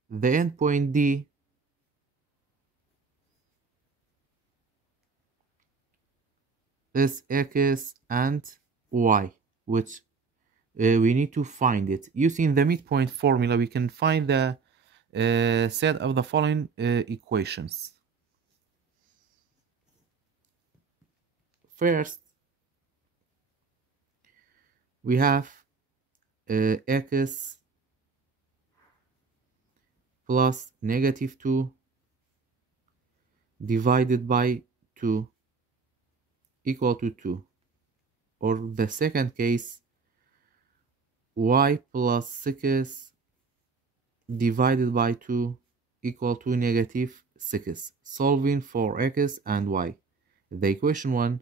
the endpoint D is x and y, which we need to find it. Using the midpoint formula, we can find the set of the following equations. First, we have x plus negative 2 divided by 2 equal to 2. Or the second case, y plus 6 divided by 2 equal to negative 6. Solving for x and y. The equation 1,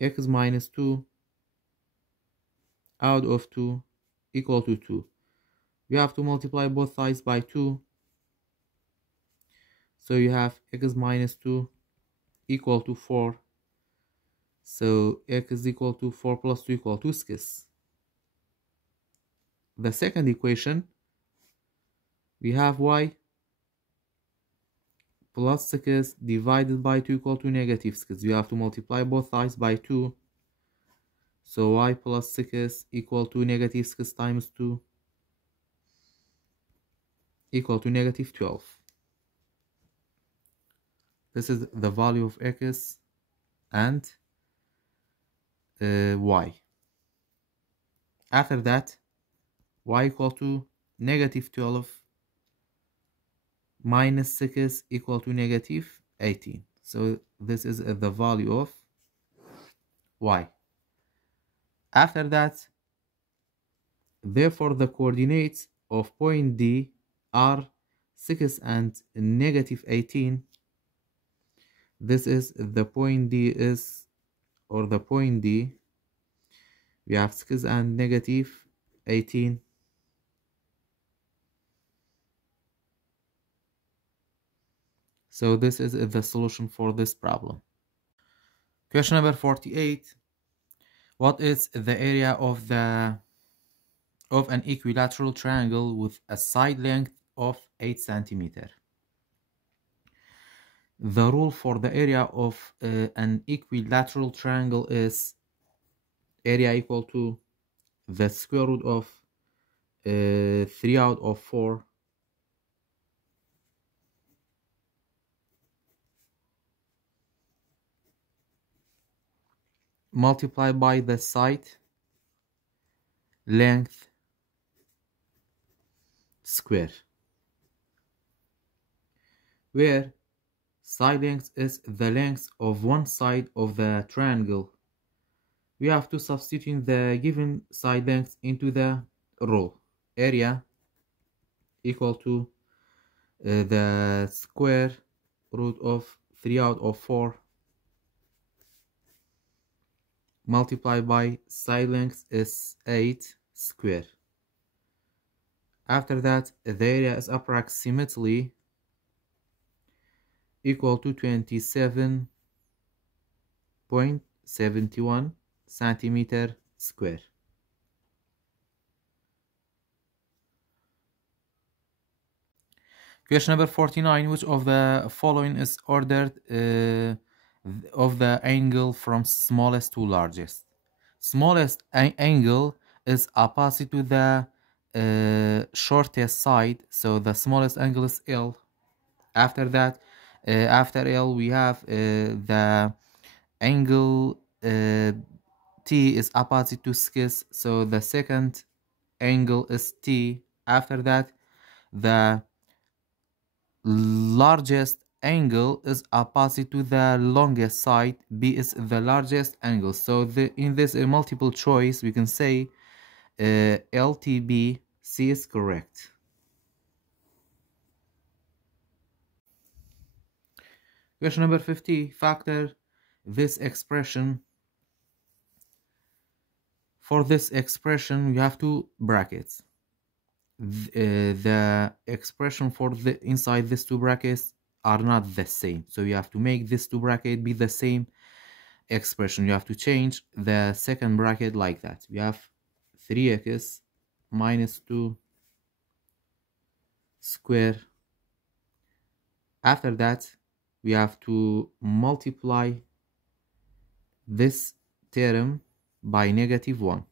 x minus 2 out of 2 equal to 2. We have to multiply both sides by 2. So you have x minus 2 equal to 4. So x is equal to 4 plus 2 equal to 6. The second equation, we have y plus 6 divided by 2 equal to negative 6. We have to multiply both sides by 2. So y plus 6 equal to negative 6 times 2 equal to negative 12. This is the value of x and y. After that, y equal to negative 12 minus 6 equal to negative 18. So this is the value of y. After that, therefore the coordinates of point D are 6 and negative 18. This is the point D is, or the point D, we have 6 and negative 18. So this is the solution for this problem. Question number 48. What is the area of an equilateral triangle with a side length of 8 centimeter? The rule for the area of an equilateral triangle is area equal to the square root of 3 out of 4 multiplied by the side length square, where side length is the length of one side of the triangle. We have to substitute the given side length into the rule. Area equal to the square root of 3 out of 4 multiplied by side length is 8 square. After that, the area is approximately equal to 27.71 centimeter square. Question number 49. Which of the following is ordered of the angle from smallest to largest? Smallest angle is opposite to the shortest side, so the smallest angle is L. After that, after L, we have the angle T is opposite to 6, so the second angle is T. After that, the largest angle is opposite to the longest side. B is the largest angle. So in this multiple choice, we can say LTB, C is correct. Question number 50. Factor this expression. For this expression, we have two brackets. The expression for the inside these two brackets are not the same, so you have to make this two bracket be the same expression. You have to change the second bracket like that. We have 3x minus 2 square. After that, we have to multiply this term by -1,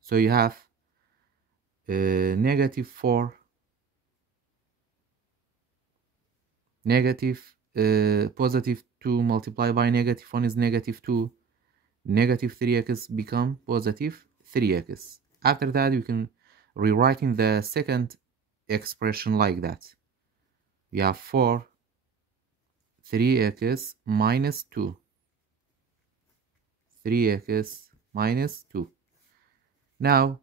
so you have -4 positive 2 multiplied by -1 is -2. -3x become positive 3x. After that, you can rewrite in the second expression like that. We have 4 3x minus 2. 3x minus 2. Now,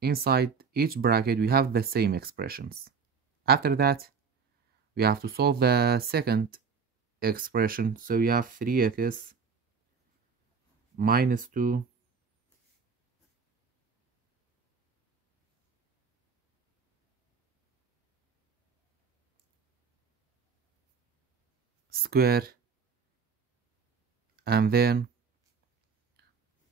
inside each bracket, we have the same expressions. After that, we have to solve the second expression. So we have 3x minus 2 square, and then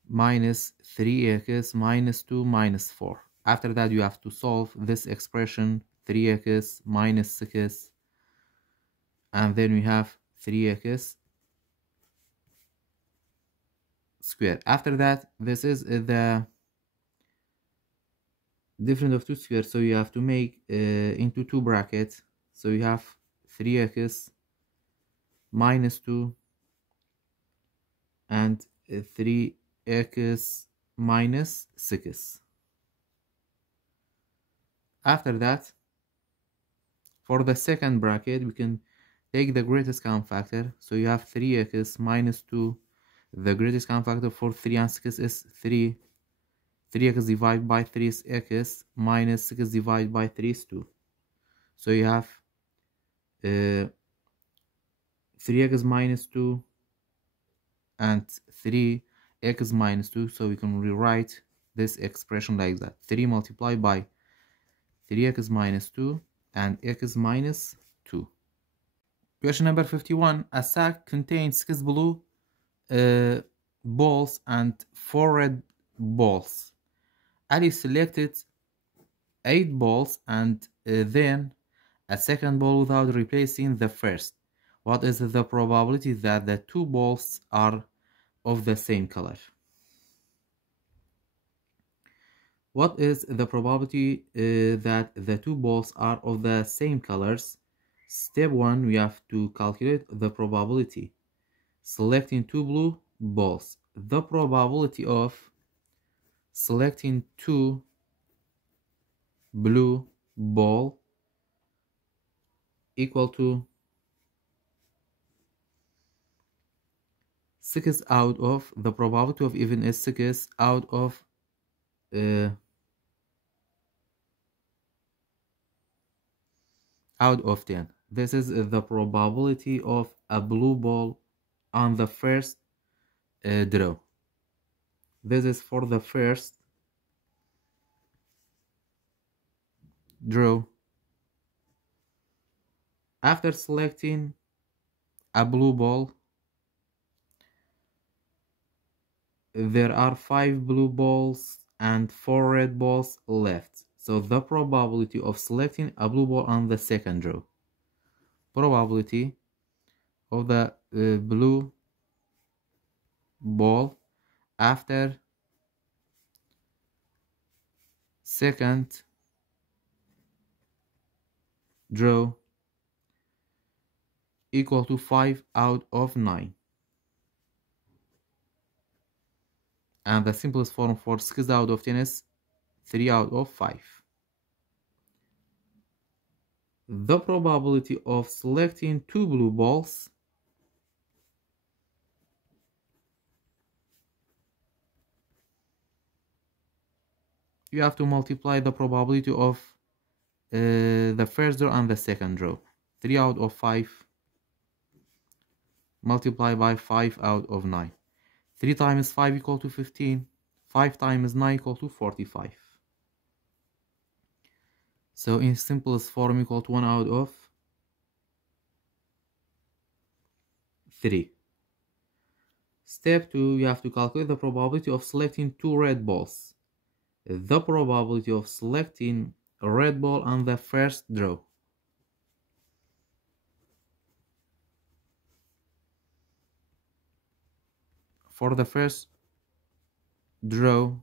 minus 3x minus 2 minus 4. After that, you have to solve this expression, 3x minus 6, and then we have 3x square. After that, this is the difference of two squares, so you have to make into two brackets. So you have 3x minus 2 and 3x minus 6. After that, for the second bracket, we can take the greatest common factor. So you have 3x minus 2. The greatest common factor for 3 and 6 is 3. 3x divided by 3 is x, minus 6 divided by 3 is 2. So you have 3x minus 2 and 3x minus 2. So we can rewrite this expression like that. 3 multiplied by 3x minus 2 and x minus 2. Question number 51. A sack contains 6 blue balls and 4 red balls. Ali selected 8 balls and then a second ball without replacing the first. What is the probability that the 2 balls are of the same color? What is the probability that the 2 balls are of the same colors? Step 1, we have to calculate the probability. Selecting 2 blue balls. The probability of selecting 2 blue ball equal to 6 out of, the probability of even is 6 out of 10. This is the probability of a blue ball on the first draw. This is for the first draw. After selecting a blue ball, there are 5 blue balls and 4 red balls left. So the probability of selecting a blue ball on the second draw. Probability of the blue ball after second draw equal to 5 out of 9. And the simplest form for 6 out of 10 is 3 out of 5. The probability of selecting 2 blue balls you have to multiply the probability of the first draw and the second draw. 3 out of 5 multiplied by 5 out of 9. 3 times 5 equal to 15. 5 times 9 equal to 45. So in simplest form equal to 1 out of 3. Step 2, you have to calculate the probability of selecting 2 red balls. The probability of selecting a red ball on the first draw. For the first draw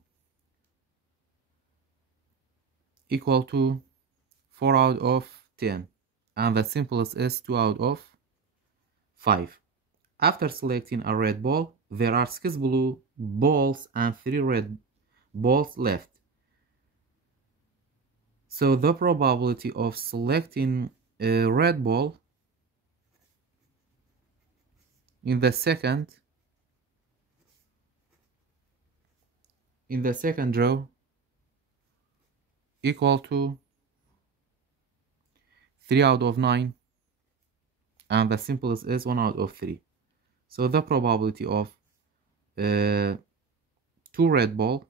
equal to 4 out of 10, and the simplest is 2 out of 5. After selecting a red ball, there are 6 blue balls and 3 red balls left. So the probability of selecting a red ball in the second draw equal to 3 out of 9, and the simplest is 1 out of 3. So the probability of 2 red ball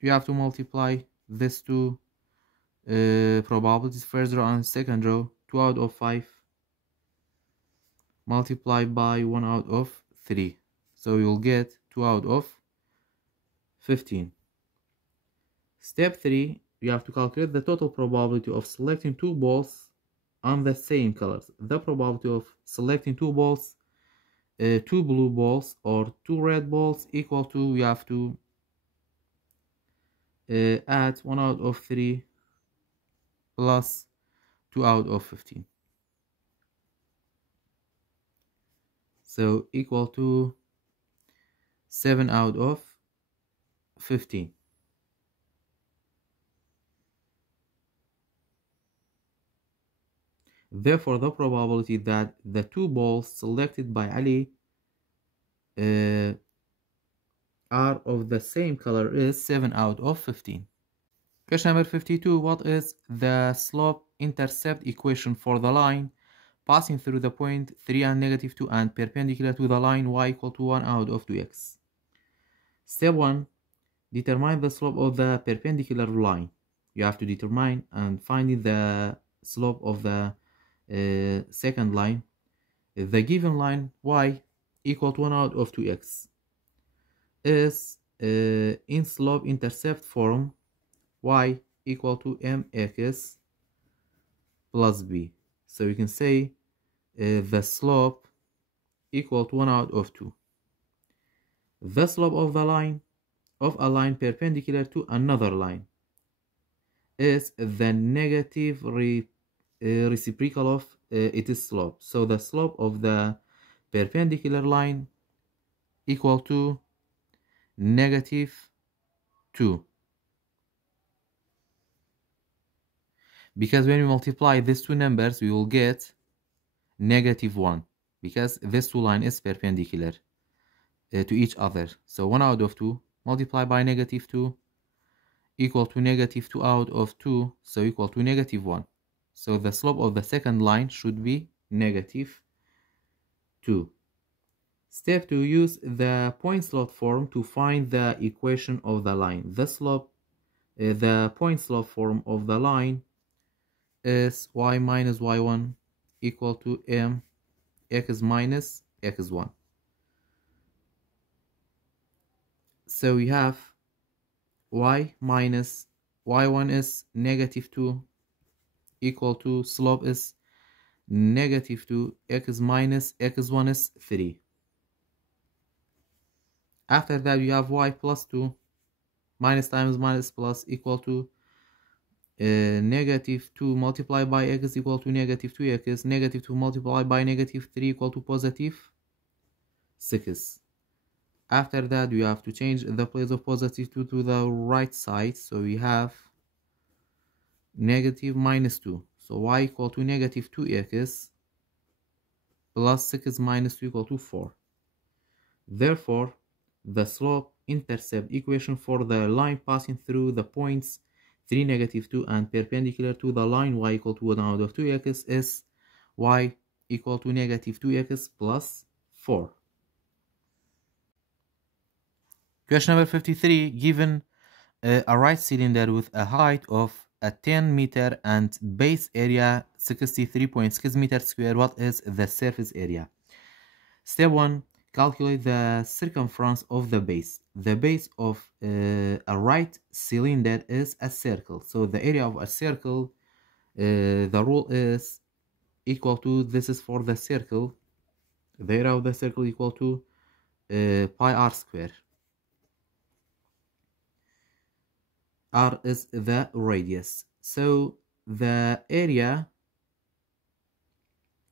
you have to multiply these two probabilities, first draw and second draw. 2 out of 5 multiplied by 1 out of 3, so you'll get 2 out of 15. Step 3, you have to calculate the total probability of selecting 2 balls on the same colors. The probability of selecting 2 balls, 2 blue balls or 2 red balls equal to, you have to add 1 out of 3 plus 2 out of 15. So equal to 7 out of 15. Therefore, the probability that the 2 balls selected by Ali are of the same color is 7 out of 15. Question number 52. What is the slope-intercept equation for the line passing through the point 3 and -2 and perpendicular to the line y equal to 1 out of 2x? Step 1. Determine the slope of the perpendicular line. You have to determine and find the slope of the second line, the given line y equal to 1 out of 2x is in slope intercept form y equal to mx plus b. So you can say the slope equal to 1 out of 2. The slope of the line of a line perpendicular to another line is the negative reciprocal of its slope. So the slope of the perpendicular line equal to negative 2. Because when we multiply these two numbers, we will get negative 1. Because this two line is perpendicular to each other. So 1 out of 2 multiplied by negative 2 equal to negative 2 out of 2, so equal to negative 1. So the slope of the second line should be negative 2. Step 2, use the point slope form to find the equation of the line. The point slope form of the line is y minus y1 equal to m x minus x1. So we have y minus y1 is negative 2 equal to slope is negative 2, x minus x1 is 3. After that you have y plus 2 minus times minus plus equal to negative 2 multiplied by x equal to negative 2x, negative 2 multiplied by negative 3 equal to positive 6. After that we have to change the place of positive 2 to the right side, so we have negative minus 2. So y equal to negative 2x plus 6 minus 2 equal to 4. Therefore, the slope intercept equation for the line passing through the points 3, negative 2 and perpendicular to the line y equal to 1 out of 2x is y equal to negative 2x plus 4. Question number 53, given a right cylinder with a height of 10 meter and base area 63.6 meters square, what is the surface area? Step 1, calculate the circumference of the base. The base of a right cylinder is a circle. So the area of a circle, the rule is equal to, this is for the circle, the area of the circle equal to pi r square. R is the radius. So the area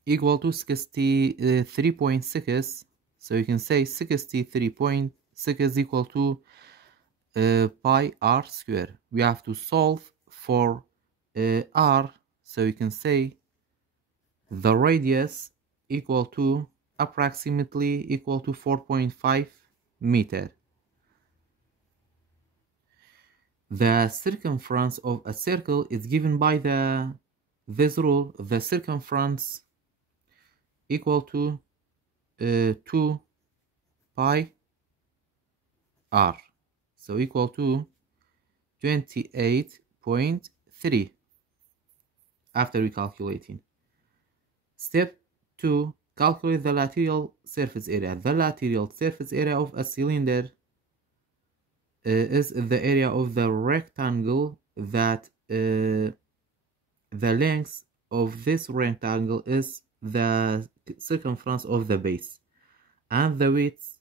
equal to 63.6. So you can say 63.6 is equal to pi r square. We have to solve for r. So you can say the radius equal to approximately equal to 4.5 meter. The circumference of a circle is given by this rule. The circumference equal to 2 pi r, so equal to 28.3 after recalculating. Step 2, calculate the lateral surface area. The lateral surface area of a cylinder is the area of the rectangle that the length of this rectangle is the circumference of the base and the width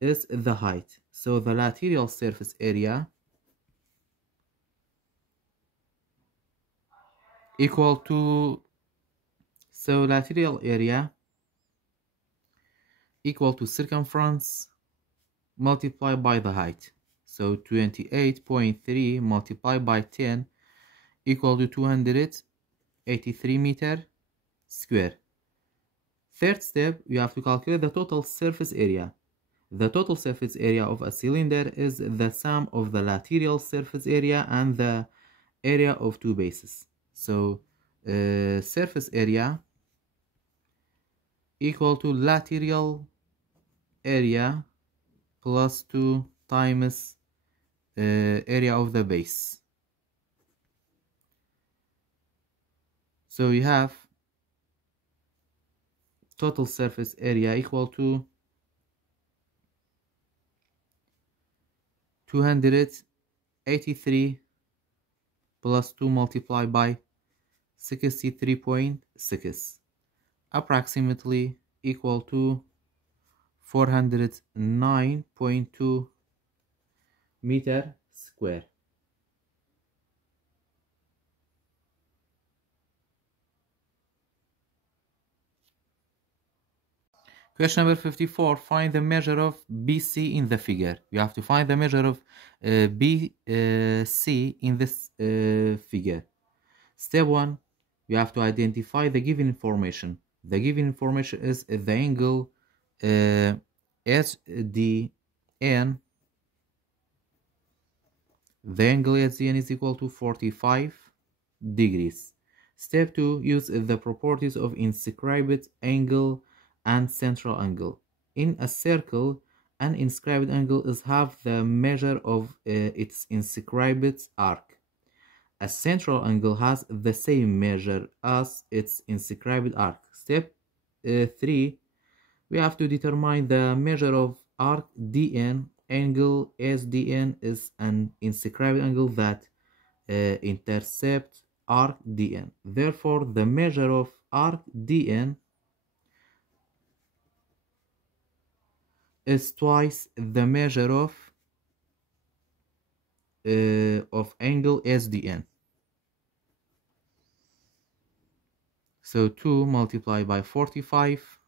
is the height. So the lateral surface area equal to, so lateral area equal to circumference multiplied by the height. So 28.3 multiplied by 10 equal to 283 meter square. Third step, you have to calculate the total surface area. The total surface area of a cylinder is the sum of the lateral surface area and the area of two bases. So surface area equal to lateral area plus 2 times area of the base. So you have total surface area equal to 283 plus 2 multiplied by 63.6, approximately equal to 409.2 meter square. Question number 54. Find the measure of BC in the figure. You have to find the measure of BC in this figure. Step 1. You have to identify the given information. The given information is the angle SDN. The angle SDN is equal to 45 degrees. Step 2. Use the properties of inscribed angle and central angle. In a circle, an inscribed angle is half the measure of its inscribed arc. A central angle has the same measure as its inscribed arc. Step 3. We have to determine the measure of arc DN. Angle SDN is an inscribed angle that intercepts arc DN. Therefore, the measure of arc DN is twice the measure of angle SDN. So 2 multiplied by 45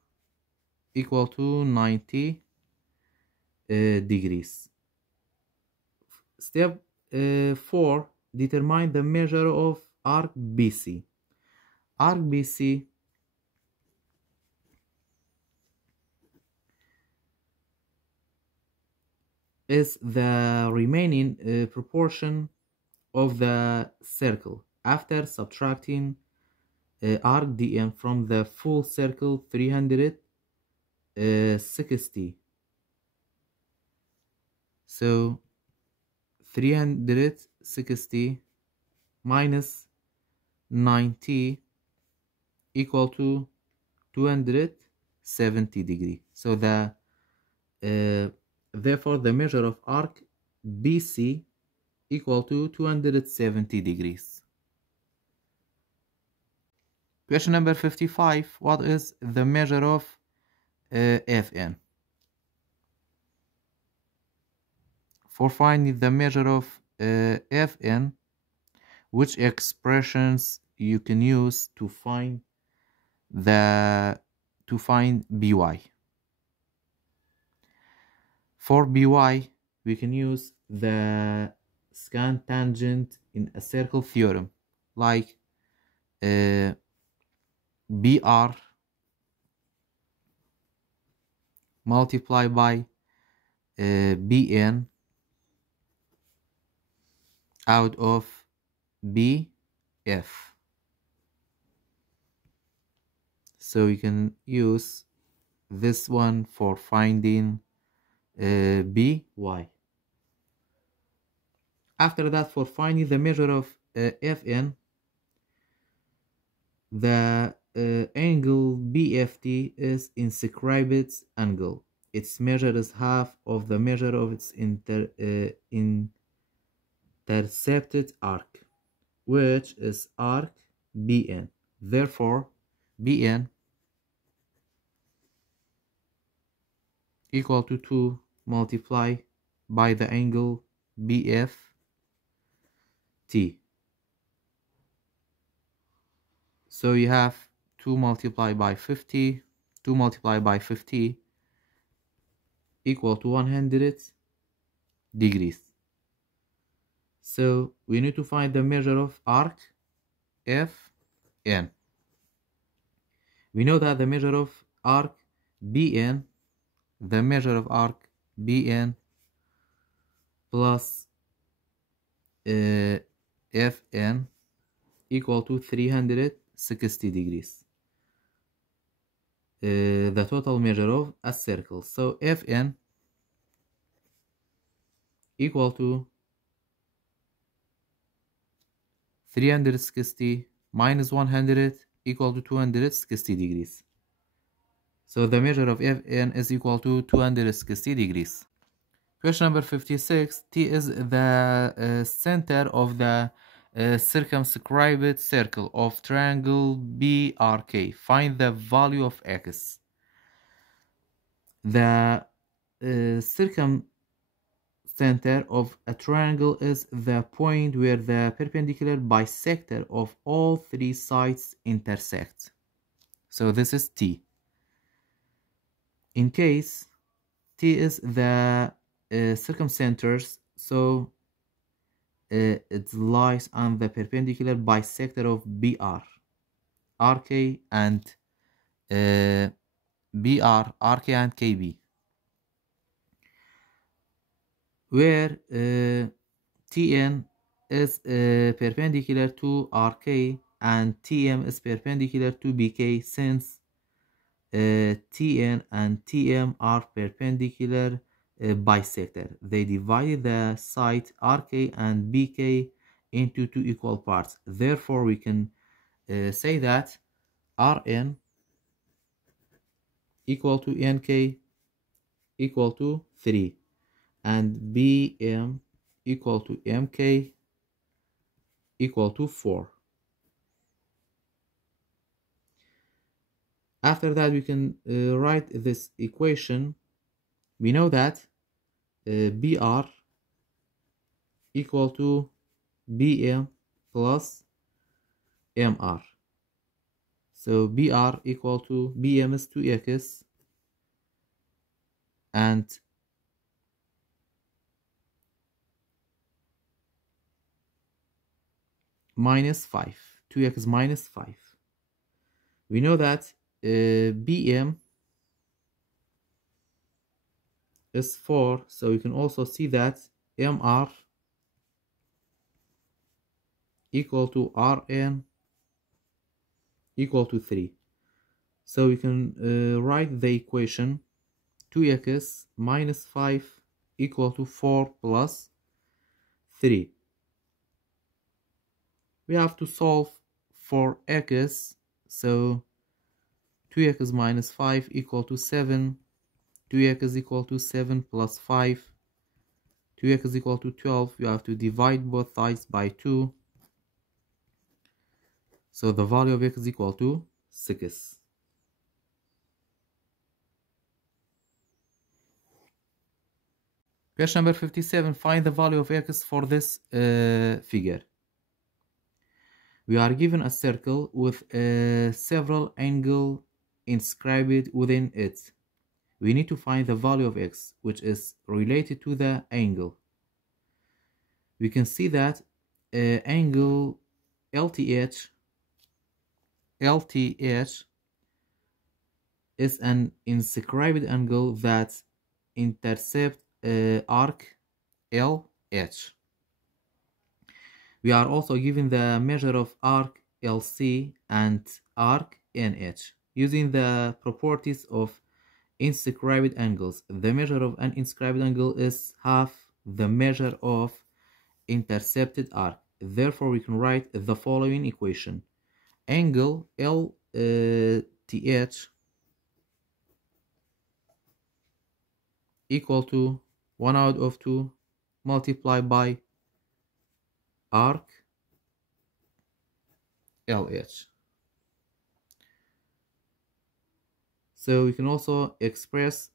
equal to 90 degrees. Step 4. Determine the measure of arc BC. Arc BC is the remaining proportion of the circle after subtracting arc DN from the full circle 360. So 360 minus 90 equal to 270 degree. So therefore the measure of arc BC equal to 270 degrees. Question number 55. What is the measure of Fn? For finding the measure of Fn, which expressions you can use to find By? For By, we can use the scan tangent in a circle theorem, like BR multiplied by BN out of BF. So you can use this one for finding By. After that, for finding the measure of Fn, the angle BFT is inscribed angle. Its measure is half of the measure of its intercepted arc, which is arc BN. Therefore, BN equal to 2 multiplied by the angle BFT. So you have 2 multiplied by 50, 2 multiplied by 50 equal to 100 degrees. So we need to find the measure of arc Fn. We know that the measure of arc BN, plus Fn equal to 360 degrees. The total measure of a circle. So Fn equal to 360 minus 100 equal to 260 degrees. So the measure of Fn is equal to 260 degrees. Question number 56. T is the center of the circumscribed circle of triangle BRK. Find the value of x. The circumcenter of a triangle is the point where the perpendicular bisector of all three sides intersect. So this is T. In case T is the circumcenters, so it lies on the perpendicular bisector of BR, RK, and BR, RK, and KB, where TN is perpendicular to RK and TM is perpendicular to BK, since TN and TM are perpendicular bisector. They divide the side RK and BK into two equal parts. Therefore, we can say that Rn equal to NK equal to 3 and BM equal to MK equal to 4. After that, we can write this equation. We know that BR equal to BM plus MR. So BR equal to BM is 2x and minus 5. 2x minus 5. We know that BM is 4, so you can also see that MR equal to Rn equal to 3. So we can write the equation 2x minus 5 equal to 4 plus 3. We have to solve for x, so 2x minus 5 equal to 7, 2x is equal to 7 plus 5, 2x is equal to 12. You have to divide both sides by 2. So the value of x is equal to 6. Question number 57. Find the value of x for this figure. We are given a circle with several angles inscribed within it. We need to find the value of x, which is related to the angle. We can see that angle LTH is an inscribed angle that intercepts arc LH. We are also given the measure of arc LC and arc NH. Using the properties of inscribed angles, the measure of an inscribed angle is half the measure of intercepted arc. Therefore, we can write the following equation. Angle LTH equal to 1/2 multiplied by arc LH. So we can also express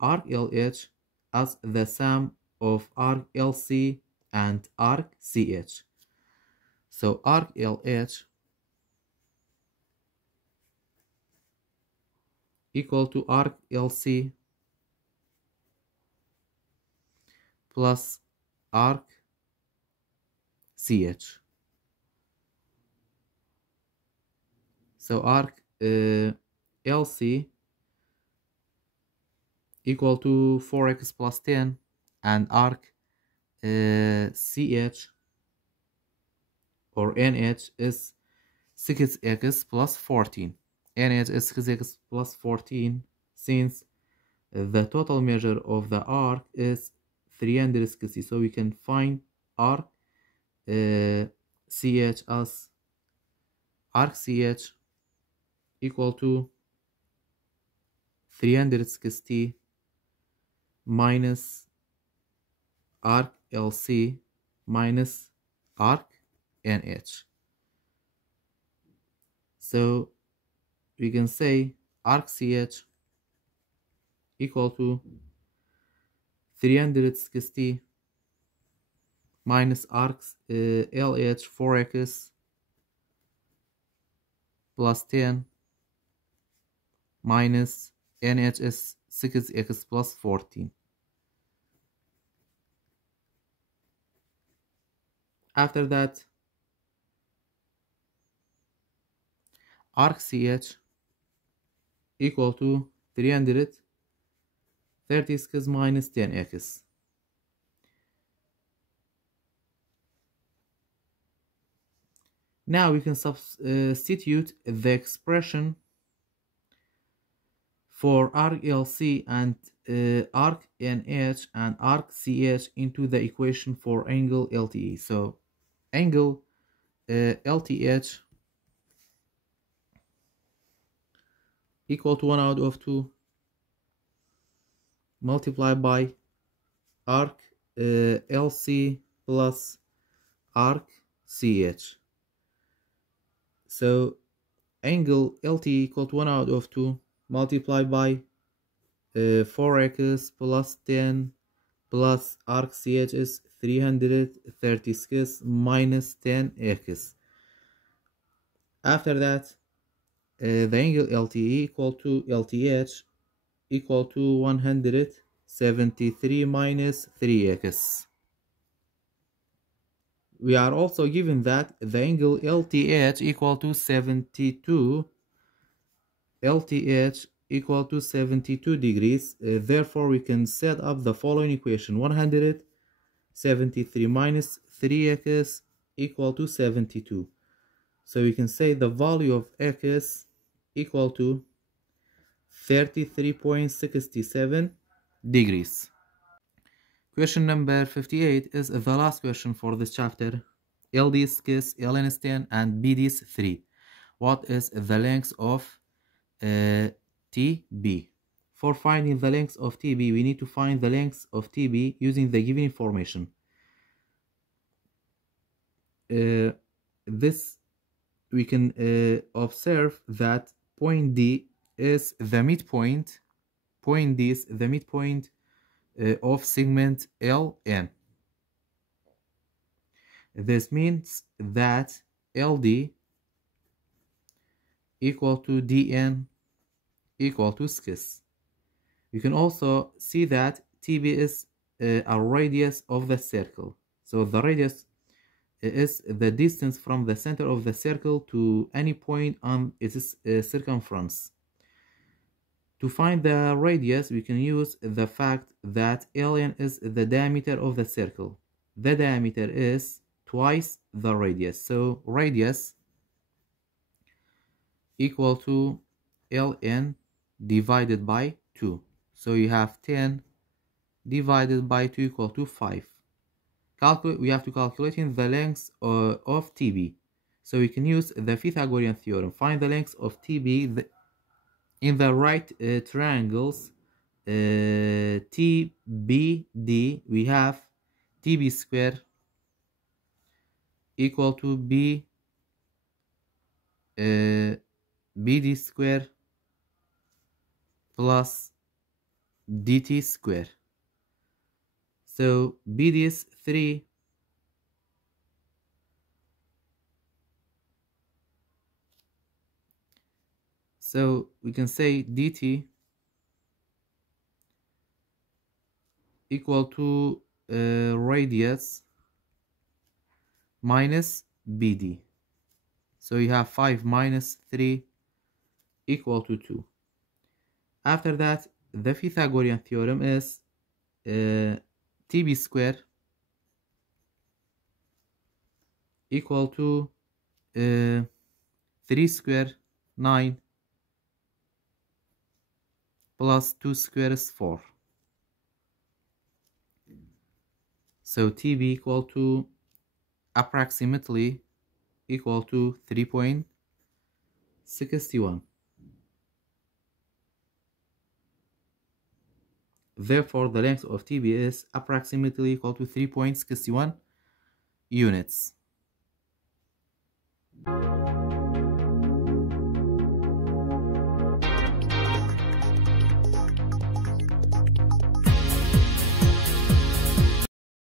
arc LH as the sum of arc LC and arc CH. So arc LH equal to arc LC plus arc CH. So arc LC equal to 4x plus 10 and arc CH or NH is 6x plus 14. NH is 6x plus 14 since the total measure of the arc is 360. So we can find arc CH as arc CH equal to 360 minus arc LC minus arc NH. So we can say arc CH equal to 360 minus arc LH 4x plus 10 minus NH is 6x plus 14. After that, arc CH equal to 336 minus 10x. Now we can substitute the expression for arc LC and arc NH and arc CH into the equation for angle LTE. So angle LTH equal to 1 out of 2 multiplied by arc LC plus arc CH. So angle LT equal to 1 out of 2 multiplied by 4x plus 10 plus arc CH is 336 minus 10x. After that, the angle LTE equal to LTH equal to 173 minus 3x. We are also given that the angle LTH equal to 72 LTH equal to 72 degrees. Therefore, we can set up the following equation: 173 minus 3x equal to 72. So we can say the value of x equal to 33.67 degrees. Question number 58 is the last question for this chapter. LD is 6, LN is 10, and BD is 3. What is the length of TB? For finding the length of TB, we need to find the length of TB using the given information. This we can observe that point D is the midpoint. Point D is the midpoint of segment LN. This means that LD equal to DN equal to 6. You can also see that TB is a radius of the circle. So the radius is the distance from the center of the circle to any point on its circumference. To find the radius, we can use the fact that LN is the diameter of the circle. The diameter is twice the radius. So radius equal to LN divided by 2. So you have 10 divided by 2 equal to 5. We have to calculate the length of TB. So we can use the Pythagorean theorem. Find the length of TB in the right triangles TBD. We have TB square equal to BD square plus DT square. So BD is 3. So we can say DT equal to radius minus BD. So you have 5 minus 3 equal to 2. After that, the Pythagorean theorem is TB square equal to 3 square 9 plus 2 square is 4. So TB equal to approximately equal to 3.61. Therefore, the length of TB is approximately equal to 3.61 units.